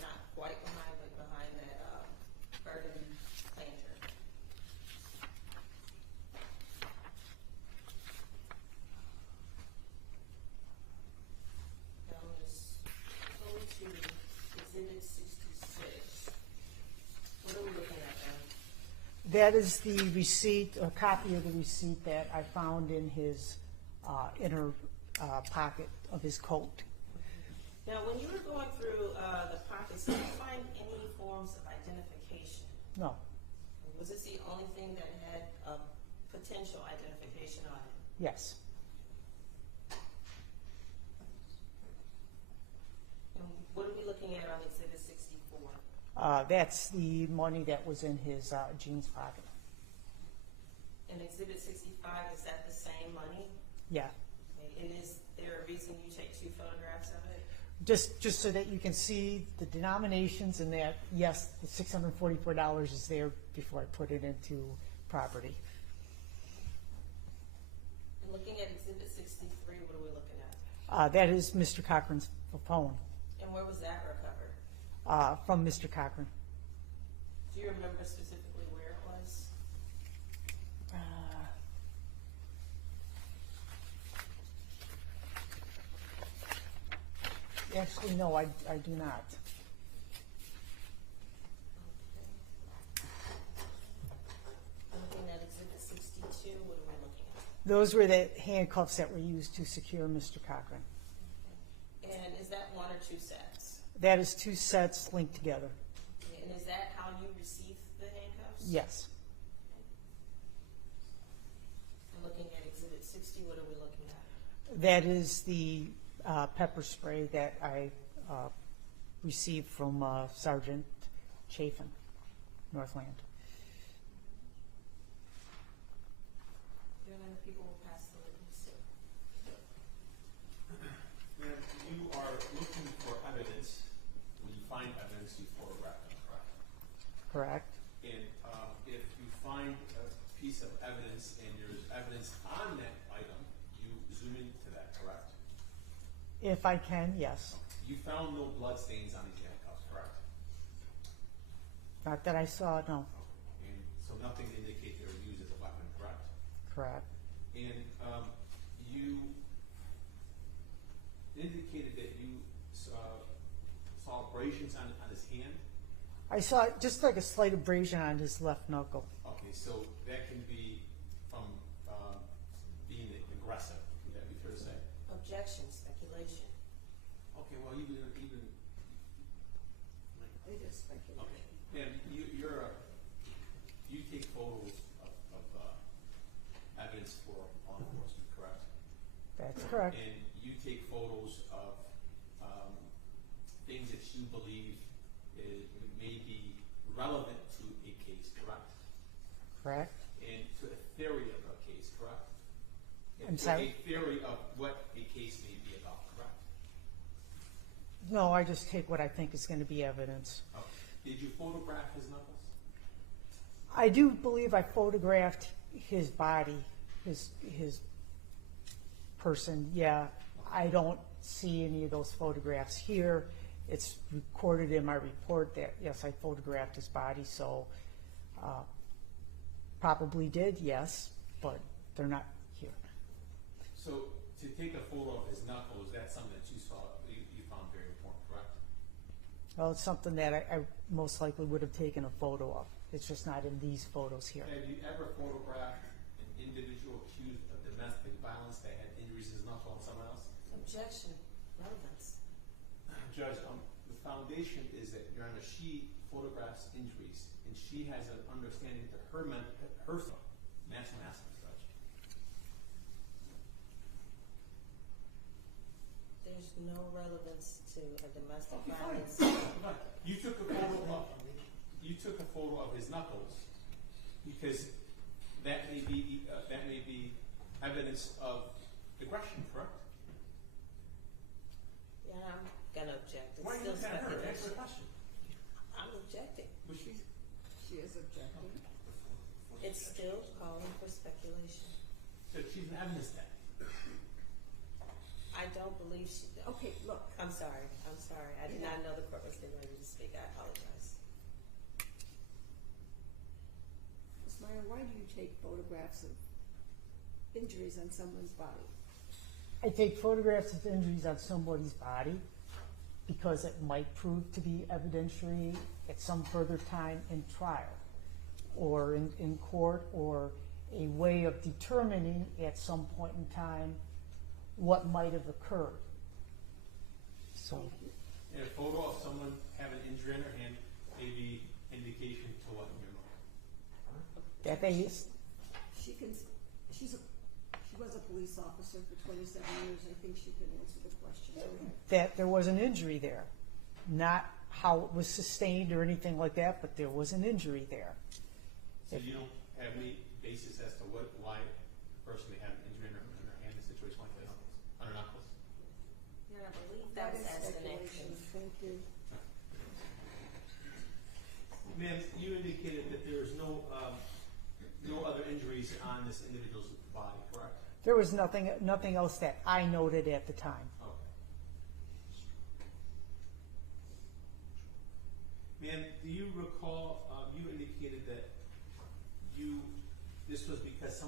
not quite behind, but behind that garden planter. Now let's go to Exhibit 66. What are we looking at then? That is the receipt, a copy of the receipt that I found in his inner pocket of his coat. Now, when you were going through the pockets, did you find any forms of identification? No. Was this the only thing that had a potential identification on it? Yes. And what are we looking at on Exhibit 64? That's the money that was in his jeans pocket. And Exhibit 65, is that the same money? Yeah. Okay, and is there a reason you take two photographs of it? Just so that you can see the denominations and that, yes, the $644 is there before I put it into property. And looking at Exhibit 63, what are we looking at? That is Mr. Cochran's phone, And where was that recovered? from Mr. Cochran. Do you remember specifically where it was? Actually, no, I do not. Looking at Exhibit 62, what are we looking at? Those were the handcuffs that were used to secure Mr. Cochran. And is that one or two sets? That is two sets linked together. And is that how you received the handcuffs? Yes. And looking at Exhibit 60, what are we looking at? That is the pepper spray that I received from Sergeant Chafin, Northland. And then people will pass the witness. Ma'am, you are looking for evidence. When you find evidence, you photograph them, correct? Correct. And if you find a piece of evidence and there's evidence on that item, you zoom into that, correct? If I can, yes. You found no blood stains on these handcuffs, correct? Not that I saw, no. And so nothing to indicate they were used as a weapon, correct? Correct. And you indicated that you saw abrasions on his hand. I saw just like a slight abrasion on his left knuckle. Okay, so that can be from being aggressive. Would that be fair to say? Objection, speculation. Okay, well, even It is speculation. okay, and you take photos of evidence for law enforcement, correct? That's correct. And you take photos of things that you believe may be relevant to a case, correct? Correct. And I'm sorry? A theory of what a case may be about, correct? No, I just take what I think is going to be evidence. Oh. Did you photograph his knuckles? I do believe I photographed his body, his person. Yeah, I don't see any of those photographs here. It's recorded in my report that, yes, I photographed his body, so probably did, yes, but they're not here. So to take a photo of his knuckles, that's something that you saw, you found very important, correct? Well, it's something that I most likely would have taken a photo of. It's just not in these photos here. Have you ever photographed an individual accused of domestic violence that had injuries in his knuckle on someone else? Objection. Relevance. Judge, the foundation is that Your Honor, she photographs injuries, and she has an understanding that herself. That's what I'm asking, Judge. There's no relevance to a domestic Okay, violence. fine. You took a photo of his knuckles because that may be evidence of aggression, correct? Yeah, I'm gonna object. It's Why are you still looking at her? Answer speculation. the question. I'm objecting. Was she? She is objecting. It's still calling for speculation. So she's an evidence then. I don't believe she. Okay, look. I'm sorry. I did not know the court was getting ready to speak. I apologize. Ms. Meyer, why do you take photographs of injuries on someone's body? I take photographs of injuries on somebody's body because it might prove to be evidentiary at some further time in trial or in court, or a way of determining at some point in time what might have occurred. So, And a photo of someone having an injury in their hand may be indication to what in your mind. that they, She was a police officer for 27 years. I think she can answer the question. Go ahead. that there was an injury there. Not how it was sustained or anything like that, but there was an injury there. So you don't have any basis as to why a person may have an injury in their hand in a situation like that on her knuckles? Yeah, I believe that was is asked in speculation. action. Thank you. Ma'am, you indicated that there is no other injuries on this individual's body, correct? There was nothing else that I noted at the time. Okay. Ma'am, do you recall, you indicated that this was because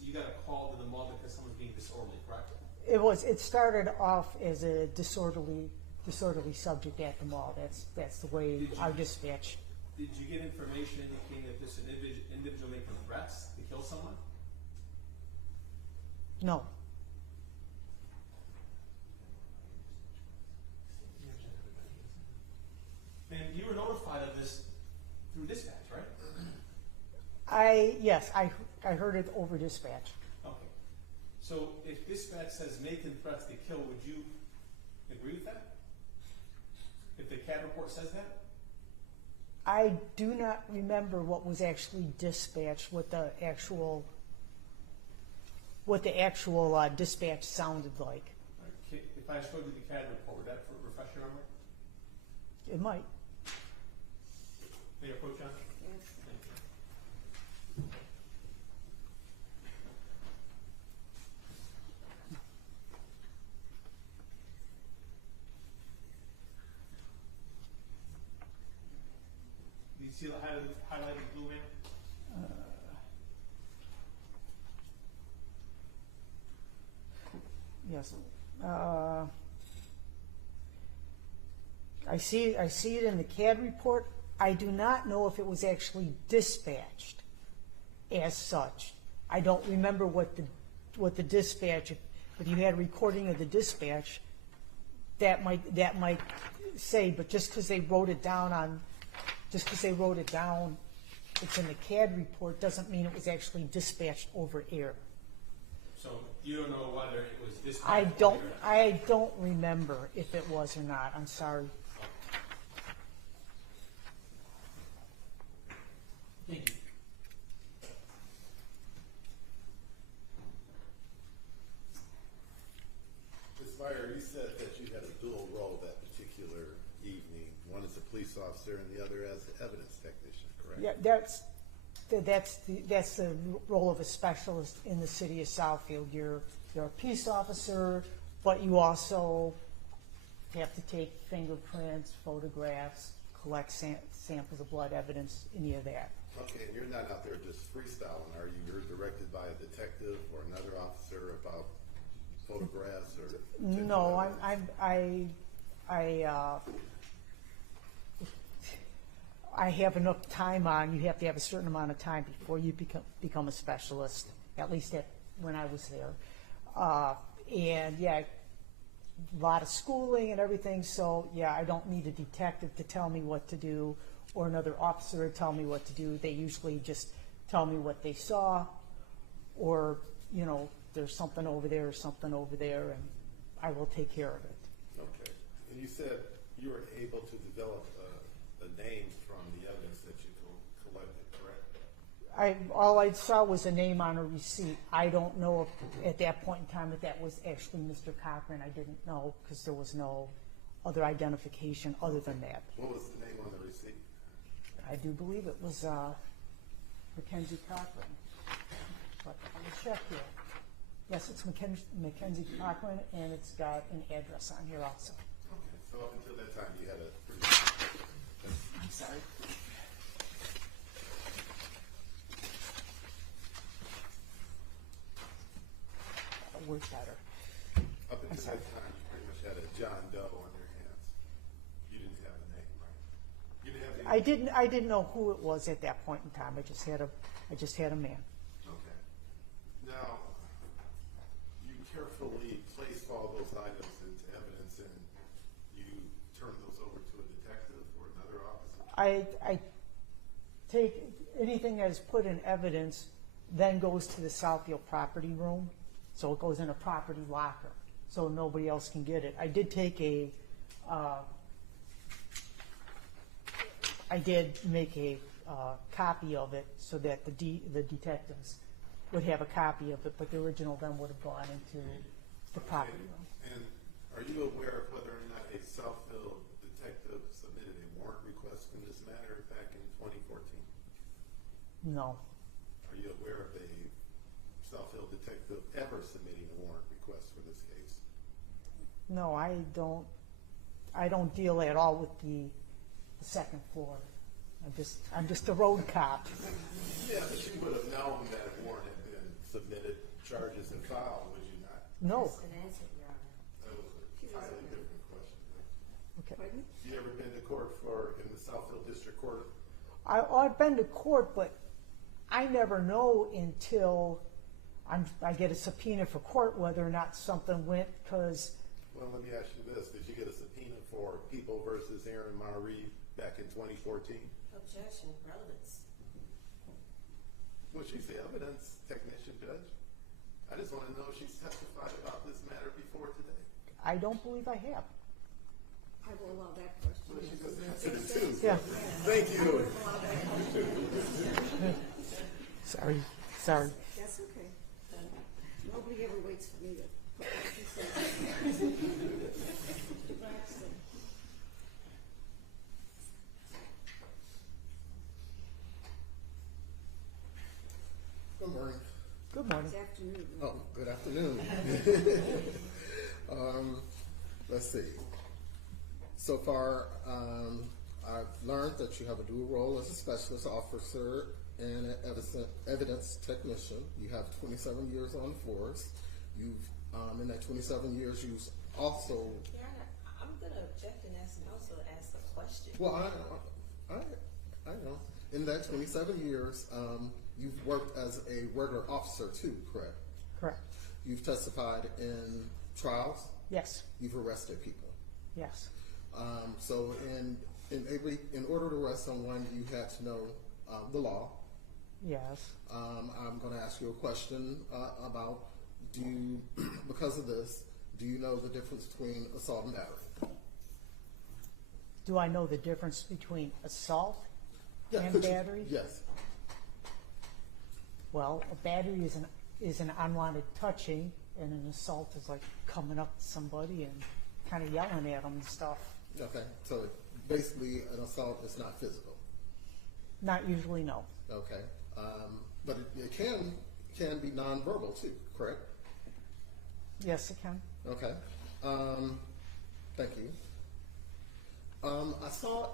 you got a call to the mall because someone's being disorderly, correct? It started off as a disorderly subject at the mall. That's the way our dispatch. Did you get information indicating that this individual making threats to kill someone? No. Ma'am, you were notified of this through dispatch, right? Yes, I heard it over dispatch. Okay. So if dispatch says making threats to kill, would you agree with that? If the CAD report says that? I do not remember what was actually dispatched, what the actual dispatch sounded like. Okay. If I showed you the CAD report, would that refresh your memory? It might. May I approach, John? Yes. Thank you. Do you see the highlighted blue, man? Yes. I see it in the CAD report. I do not know if it was actually dispatched as such. I don't remember what the dispatch. If you had a recording of the dispatch, that might say. But just because they wrote it down, it's in the CAD report, doesn't mean it was actually dispatched over air. So you don't know whether it was dispatched? I don't remember if it was or not. I'm sorry. Thank you. evidence technician, correct? Yeah, that's the role of a specialist in the city of Southfield. You're a peace officer, but you also have to take fingerprints, photographs, collect samples of blood evidence, any of that. Okay, and you're not out there just freestyling, are you? You're directed by a detective or another officer about photographs or? No, I have enough time on. You have to have a certain amount of time before you become a specialist. At least when I was there, and yeah, a lot of schooling and everything. So yeah, I don't need a detective to tell me what to do or another officer to tell me what to do. They usually just tell me what they saw, or there's something over there or something over there, and I will take care of it. Okay, and you said you were able to develop the names from the evidence that you collected, correct? All I saw was a name on a receipt. I don't know if at that point in time if that was actually Mr. Cochran. I didn't know because there was no other identification other than that. What was the name on the receipt? I do believe it was Mackenzie Cochran. But I'm going to check here. Yes, it's Mackenzie Cochran, and it's got an address on here also. Okay, so up until that time you had a pretty... I'm sorry. Word better. Up until that time, you pretty much had a John Doe on your hands. You didn't have a name, right? You didn't have the I didn't know who it was at that point in time. I just had a man. Okay. Now, you carefully placed all those items into evidence, and you turned those over to a detective or another officer. I take anything that is put in evidence, then goes to the Southfield property room. So it goes in a property locker, so nobody else can get it. I did take I did make a copy of it so that the detectives would have a copy of it, but the original then would have gone into the property room. And are you aware of whether or not a Southfield detective submitted a warrant request in this matter back in 2014? No. Are you aware of a Southfield detective ever submitting a warrant request for this case? No, I don't deal at all with the second floor. I'm just a road cop. Yeah, but you would have known that a warrant had been submitted, charges and filed, would you not? No. That was a highly different question. Okay. Pardon? You ever been to court in the Southfield District Court? I've been to court, but I never know until I get a subpoena for court whether or not something went, because... Well, let me ask you this. Did you get a subpoena for People versus Aaron Marie back in 2014? Objection, relevance. Well, she's the evidence technician, Judge. I just want to know if she's testified about this matter before today. I don't believe I have. I will allow that question. Well, she just answered it too. Yeah. Thank you. Sorry. That's okay. Nobody ever waits for me to put what she says. Mr. Braxton. Good morning. Good morning. It's afternoon. Oh, good afternoon. Let's see. So far, I've learned that you have a dual role as a specialist officer and an evidence technician. You have 27 years on the force. You've, in that 27 years, you've also... Yeah, I'm going to object and also ask a question. Well, I know. In that 27 years, you've worked as a regular officer too, correct? Correct. You've testified in trials? Yes. You've arrested people? Yes. So in order to arrest someone, you had to know the law. Yes. I'm going to ask you a question about, because of this, do you know the difference between assault and battery? Do I know the difference between assault and could you- battery? Yes. Well, a battery is an unwanted touching, and an assault is like coming up to somebody and kind of yelling at them and stuff. Okay, so basically an assault is not physical. Not usually, no. Okay. But it can be nonverbal too, correct? Yes, it can. Okay. Thank you. I saw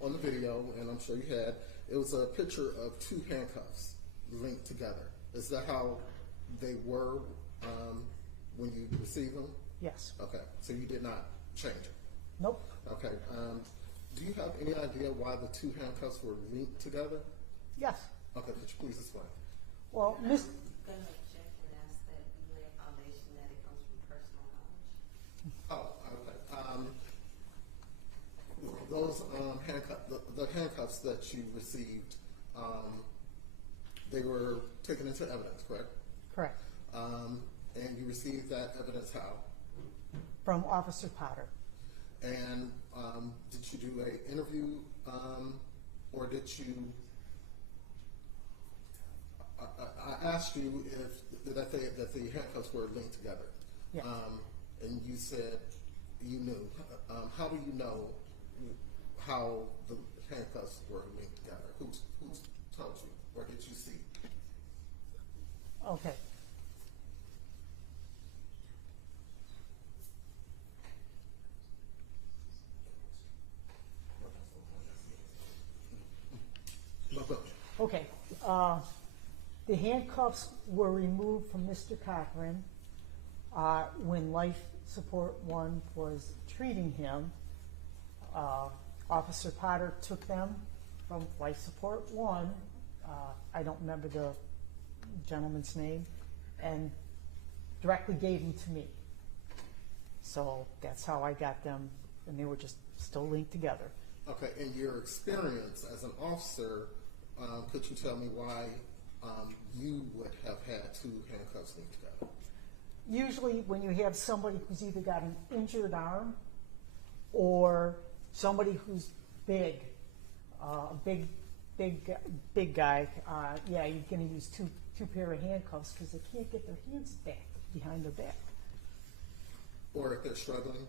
on the video, and I'm sure you had, it was a picture of two handcuffs linked together. Is that how they were when you received them? Yes. Okay. So you did not change it? Nope. Okay. Do you have any idea why the two handcuffs were linked together? Yes. Okay. Could you please explain? Well, Miss. Gonna check and ask that you lay a foundation that it comes from personal knowledge. Oh, okay. Those the handcuffs that you received, they were taken into evidence, correct? Correct. And you received that evidence how? From Officer Potter. And did you do an interview, or did you? I asked you if that the handcuffs were linked together. Yes. And you said you knew. How do you know how the handcuffs were linked together? Who told you, or did you see? Okay. Okay. The handcuffs were removed from Mr. Cochran when Life Support One was treating him. Officer Potter took them from Life Support One. I don't remember the gentleman's name, and directly gave them to me. So that's how I got them, and they were just still linked together. Okay, in your experience as an officer, could you tell me why you would have had two handcuffs linked together? Usually when you have somebody who's either got an injured arm or somebody who's big, big guy, yeah, you're going to use two pair of handcuffs because they can't get their hands back behind their back. Or if they're struggling?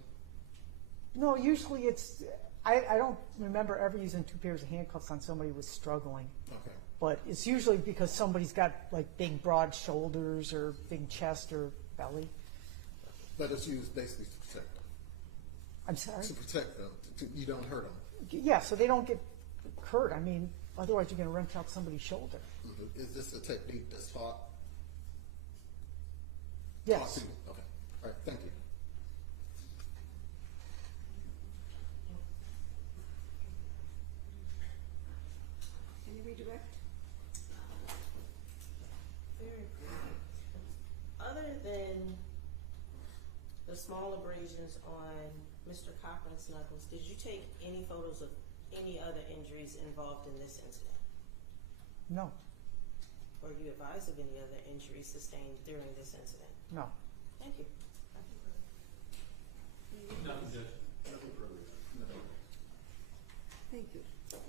No, usually it's, I don't remember ever using two pairs of handcuffs on somebody who was struggling. Okay. But it's usually because somebody's got like big broad shoulders or big chest or belly. But it's used basically to protect them. I'm sorry? To protect them. You don't hurt them. Yeah, so they don't get hurt. I mean, otherwise you're going to wrench out somebody's shoulder. Mm-hmm. Is this a technique that's taught? Yes. Taught to you? Okay. All right. Thank you. Any redirect? Very good. Other than the small abrasions on Mr. Cochran's knuckles, did you take any photos of any other injuries involved in this incident? No. Or are you advised of any other injuries sustained during this incident? No. Thank you. Nothing, Judge. Thank you.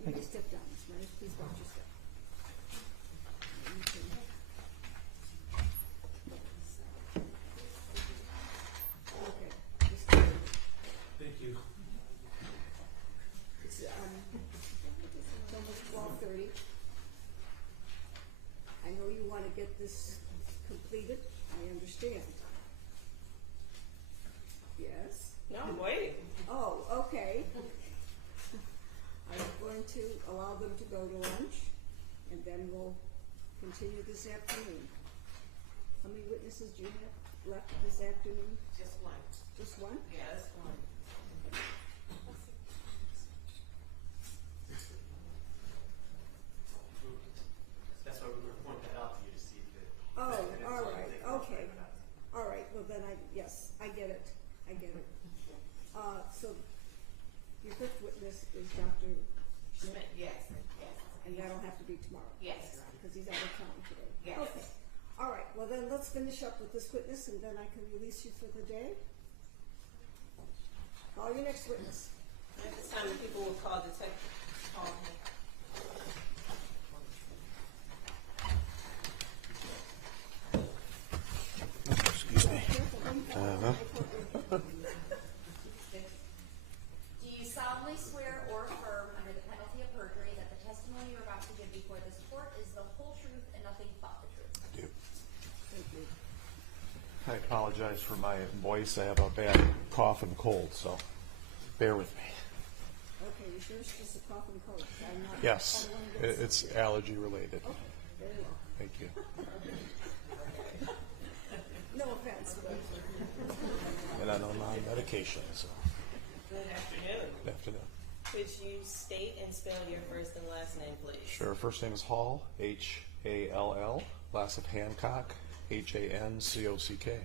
You may step down, Ms. Myers. Please watch your step. Okay. Thank you. It's almost 12:30. I know you want to get this completed. I understand. Yes? No, I'm waiting. Oh, okay. I'm going to allow them to go to lunch, and then we'll continue this afternoon. How many witnesses do you have left this afternoon? Just one. Just one? Yes, one. That's why we were pointing that out to you to see if it. Oh, all right, okay. All right, well then yes, I get it. So your fifth witness is Dr. Schmidt? Yes, yes. And that'll have to be tomorrow? Yes. Because he's out of town today? Yes. Okay. All right, well then let's finish up with this witness and then I can release you for the day. Call your next witness. At this time, the people will call Detective Paul. Excuse me. Do you solemnly swear or affirm under the penalty of perjury that the testimony I apologize for my voice. I have a bad cough and cold, so bear with me. Okay, is yours just a cough and cold? I'm not- Yes, I don't wanna get it's allergy related. Okay, very well. Thank you. No offense, but. And I'm on medication, so Good afternoon. good afternoon. Could you state and spell your first and last name, please? Sure, first name is Hall, H-A-L-L, last of Hancock, H-A-N-C-O-C-K.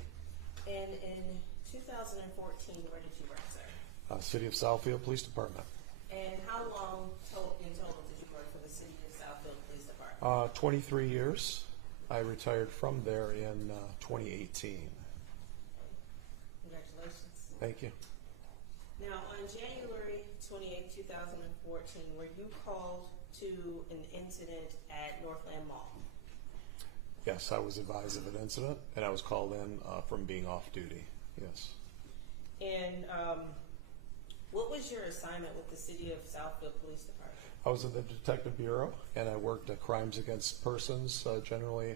And in 2014, where did you work, sir? City of Southfield Police Department. And how long in total did you work for the City of Southfield Police Department? 23 years. I retired from there in 2018. Congratulations. Thank you. Now, on January 28, 2014, were you called to an incident at Northland Mall? Yes, I was advised of an incident, and I was called in from being off duty. Yes. And what was your assignment with the City of Southfield Police Department? I was in the Detective Bureau, and I worked at crimes against persons, generally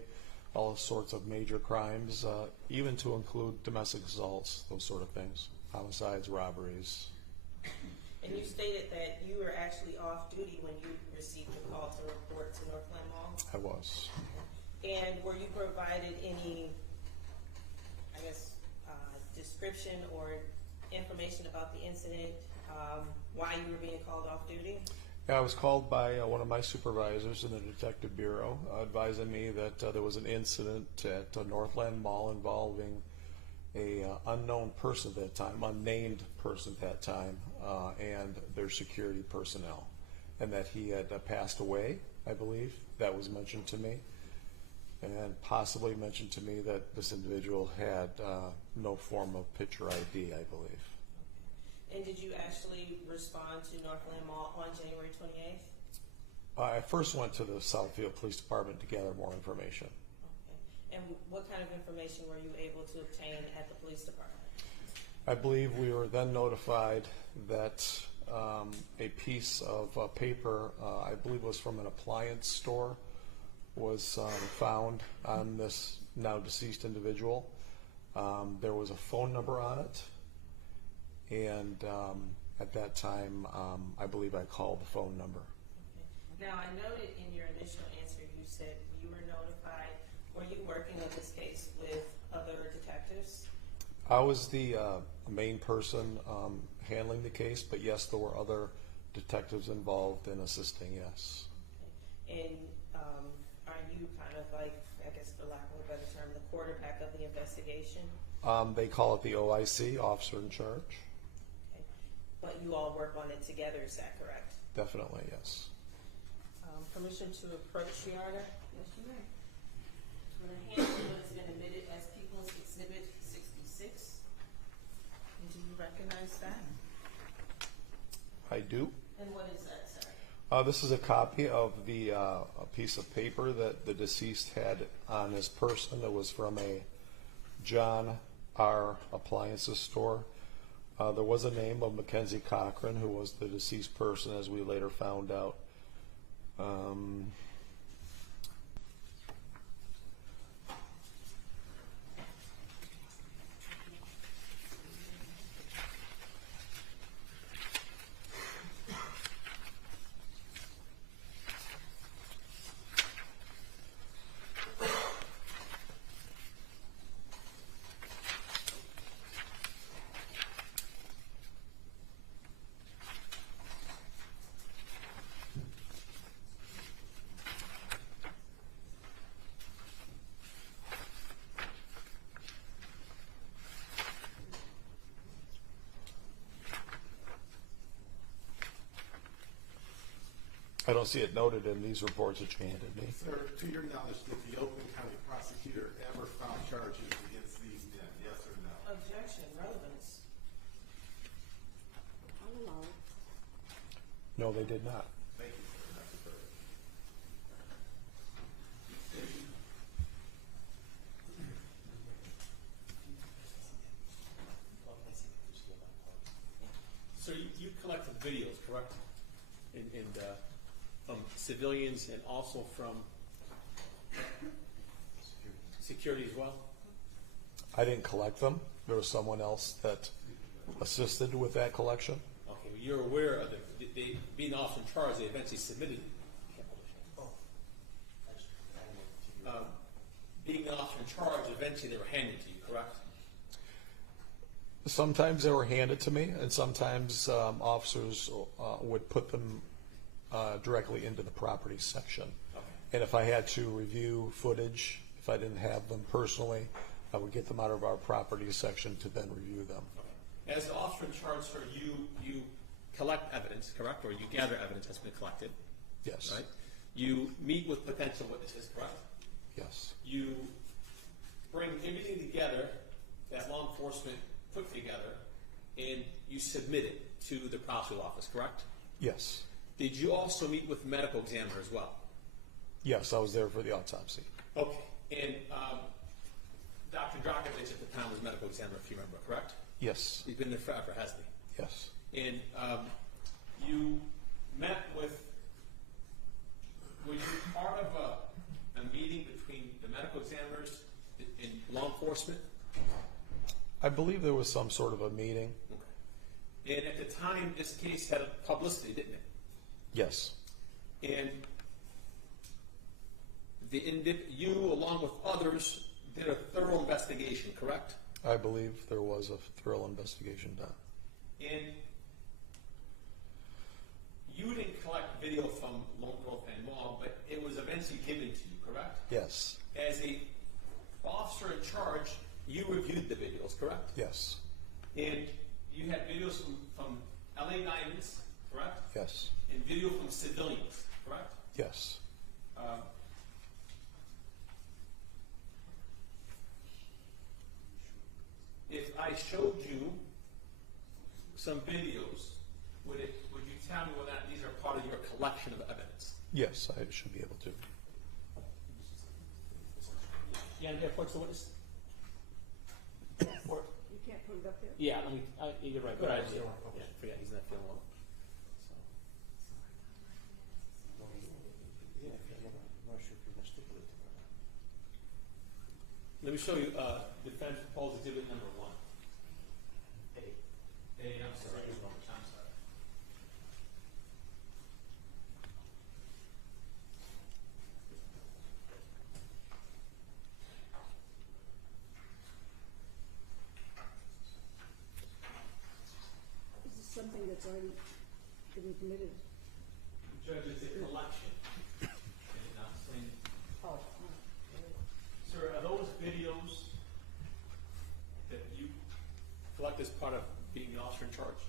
all sorts of major crimes, even to include domestic assaults, those sort of things, homicides, robberies. And you stated that you were actually off duty when you received the call to report to Northland Mall? I was. And were you provided any, I guess, description or information about the incident, why you were being called off duty? I was called by one of my supervisors in the Detective Bureau, advising me that there was an incident at Northland Mall involving a unknown person at that time, unnamed person at that time, and their security personnel, and that he had passed away, I believe. That was mentioned to me, and possibly mentioned to me that this individual had no form of picture ID, I believe. And did you actually respond to Northland Mall on January 28th? I first went to the Southfield Police Department to gather more information. Okay. And what kind of information were you able to obtain at the police department? I believe we were then notified that a piece of paper, I believe it was from an appliance store, was found on this now deceased individual. There was a phone number on it, and at that time, I believe I called the phone number. Okay. Now, I noted in your initial answer you said you were notified. Were you working on this case with other detectives? I was the main person handling the case, but yes, there were other detectives involved in assisting, yes. Okay. And are you kind of like, I guess for lack of a better term, the quarterback of the investigation? They call it the OIC, Officer in Charge. Okay. But you all work on it together, is that correct? Definitely, yes. Permission to approach, Your Honor? Yes, you may. I'm going to hand you what has been admitted as People's Exhibit 66. And do you recognize that? I do. And what is that, sir? This is a copy of the a piece of paper that the deceased had on his person. It was from a John R. Appliances store. There was a name of Mackenzie Cochran, who was the deceased person, as we later found out. I don't see it noted in these reports that you handed me. Sir, to your knowledge, did the Oakland County prosecutor ever file charges against these men, yes or no? Objection, relevance. I'll allow it. No, they did not. Thank you, sir. That's deferred. So you collected videos, correct? And from civilians and also from security as well? I didn't collect them. There was someone else that assisted with that collection. Okay, well, you're aware of they being off in charge, they eventually submitted. Being off in charge, eventually they were handed to you, correct? Sometimes they were handed to me, and sometimes officers would put them directly into the property section. Okay. And if I had to review footage, if I didn't have them personally, I would get them out of our property section to then review them. Okay. As the officer in charge, sir, you collect evidence, correct? Or you gather evidence that's been collected. Yes. Right? You meet with potential witnesses, correct? Yes. You bring everything together that law enforcement put together, and you submit it to the prosecutor's office, correct? Yes. Did you also meet with the medical examiner as well? Yes, I was there for the autopsy. Okay. And Dr. Drakovich at the time was medical examiner, if you remember, correct? Yes. He's been there forever, hasn't he? Yes. And you met with, were you part of a meeting between the medical examiners and law enforcement? I believe there was some sort of a meeting. Okay. And at the time, this case had publicity, didn't it? Yes. And you, along with others, did a thorough investigation, correct? I believe there was a thorough investigation done. And you didn't collect video from Northland Mall, but it was eventually given to you, correct? Yes. As a officer in charge, you reviewed the videos, correct? Yes. And you had videos from LA Diamonds, correct? Yes. And video from civilians, correct? Yes. If I showed you some videos, would you tell me whether these are part of your collection of evidence? Yes, I should be able to. Yeah, what's the witness? You can't put it up there? Yeah, you're right. Good idea. Yeah, forget he's not feeling well. Let me show you defense proposal exhibit number 1. I'm sorry. I'm sorry. Is this something that's already been permitted? Judge, it's a collection. Oh. Sir, are those videos that you collect as part of being the officer in charge?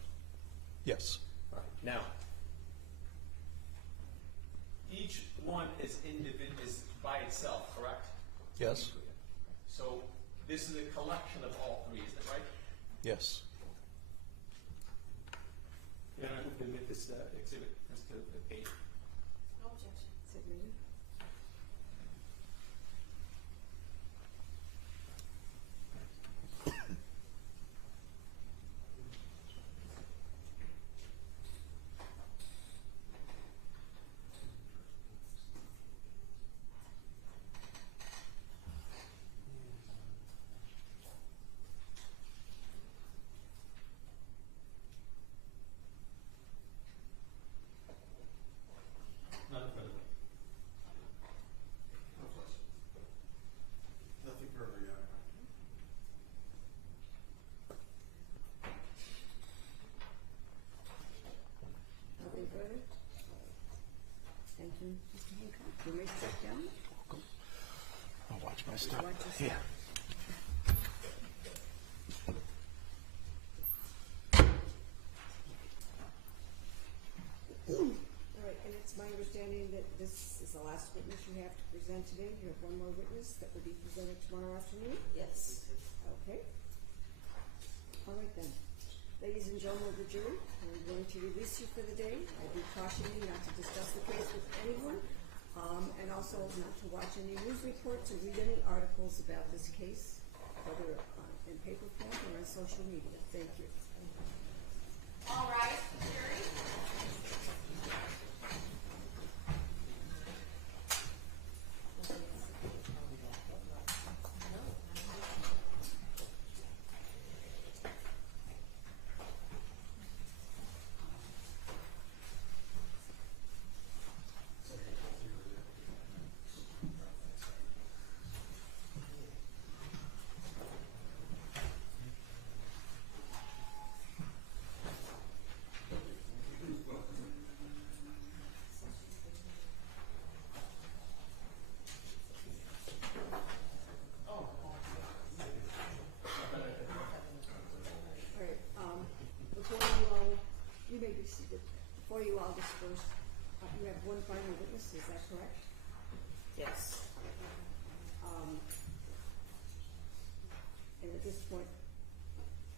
Yes. Right. Now, each one is by itself, correct? Yes. So this is a collection of all three, is that right? Yes. Yeah, I move to admit this exhibit as to the page. No objection. Is it me? Nothing further. Nothing further, Your Honor. Nothing further? Thank you, Mr. Hancock. You may sit down. I'll watch my stuff. Watch your Yeah. All right, and it's my understanding that this is the last witness you have to present today. You have one more witness that will be presented tomorrow afternoon? Yes. Okay. All right then. Ladies and gentlemen of the jury, I'm going to release you for the day. I do caution you not to discuss the case with anyone, and also not to watch any news reports or read any articles about this case, whether in paper form or on social media. Thank you. All right, jury. is that correct? Yes. And at this point,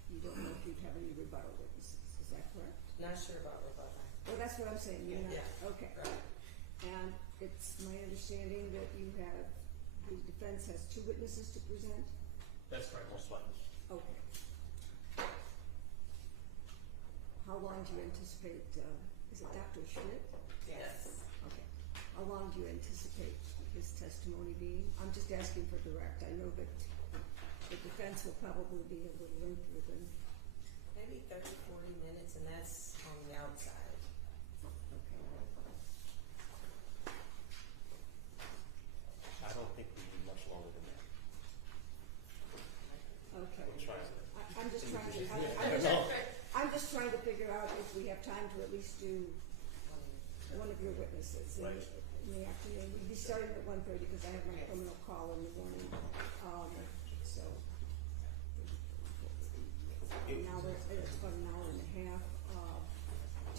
you don't know if you'd have any rebuttal witnesses, is that correct? Not sure about rebuttal. Well, that's what I'm saying, you're not, Yeah. okay. Right. And it's my understanding that you have, the defense has 2 witnesses to present? That's right, most likely. Okay. How long do you anticipate, is it Dr. Schmidt? Yes. Okay. How long do you anticipate his testimony being? I'm just asking for direct. I know that the defense will probably be a little lengthier than, Maybe 30, 40 minutes, and that's on the outside. I don't think we need much longer than that. okay. We'll try. I'm just trying to, No. I'm just trying to figure out if we have time to at least do one of your witnesses in, Right. in the afternoon. We'd be starting at 1:30 because I have my criminal call in the morning. So an hour, it's about an hour and a half,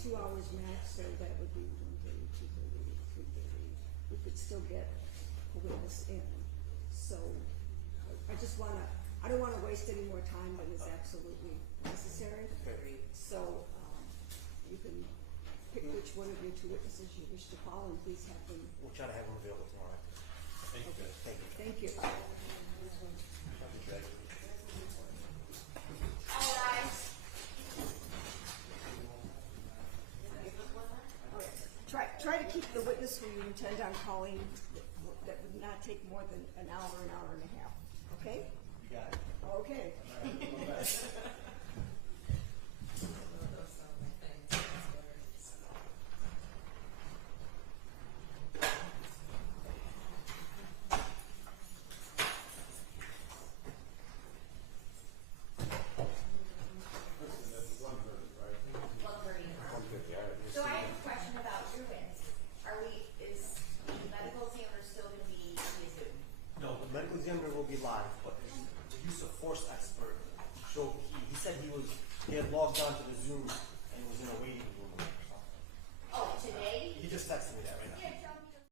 2 hours max, so that would be 1:30, 2:30, 3:30. We could still get a witness in. So I just wanna, I don't wanna waste any more time than is absolutely necessary. So, you can pick which one of your 2 witnesses you wish to call, and please have them. We'll try to have them available tomorrow. Thank you. Thank you. Thank you. All rise. Try to keep the witness who you intend on calling, that would not take more than an hour and a half, okay? You got it. Okay. So I have a question about your witnesses. Is the medical examiner still gonna be via Zoom? No, the medical examiner will be live, but the use of force expert showed, he said he had logged on to the Zoom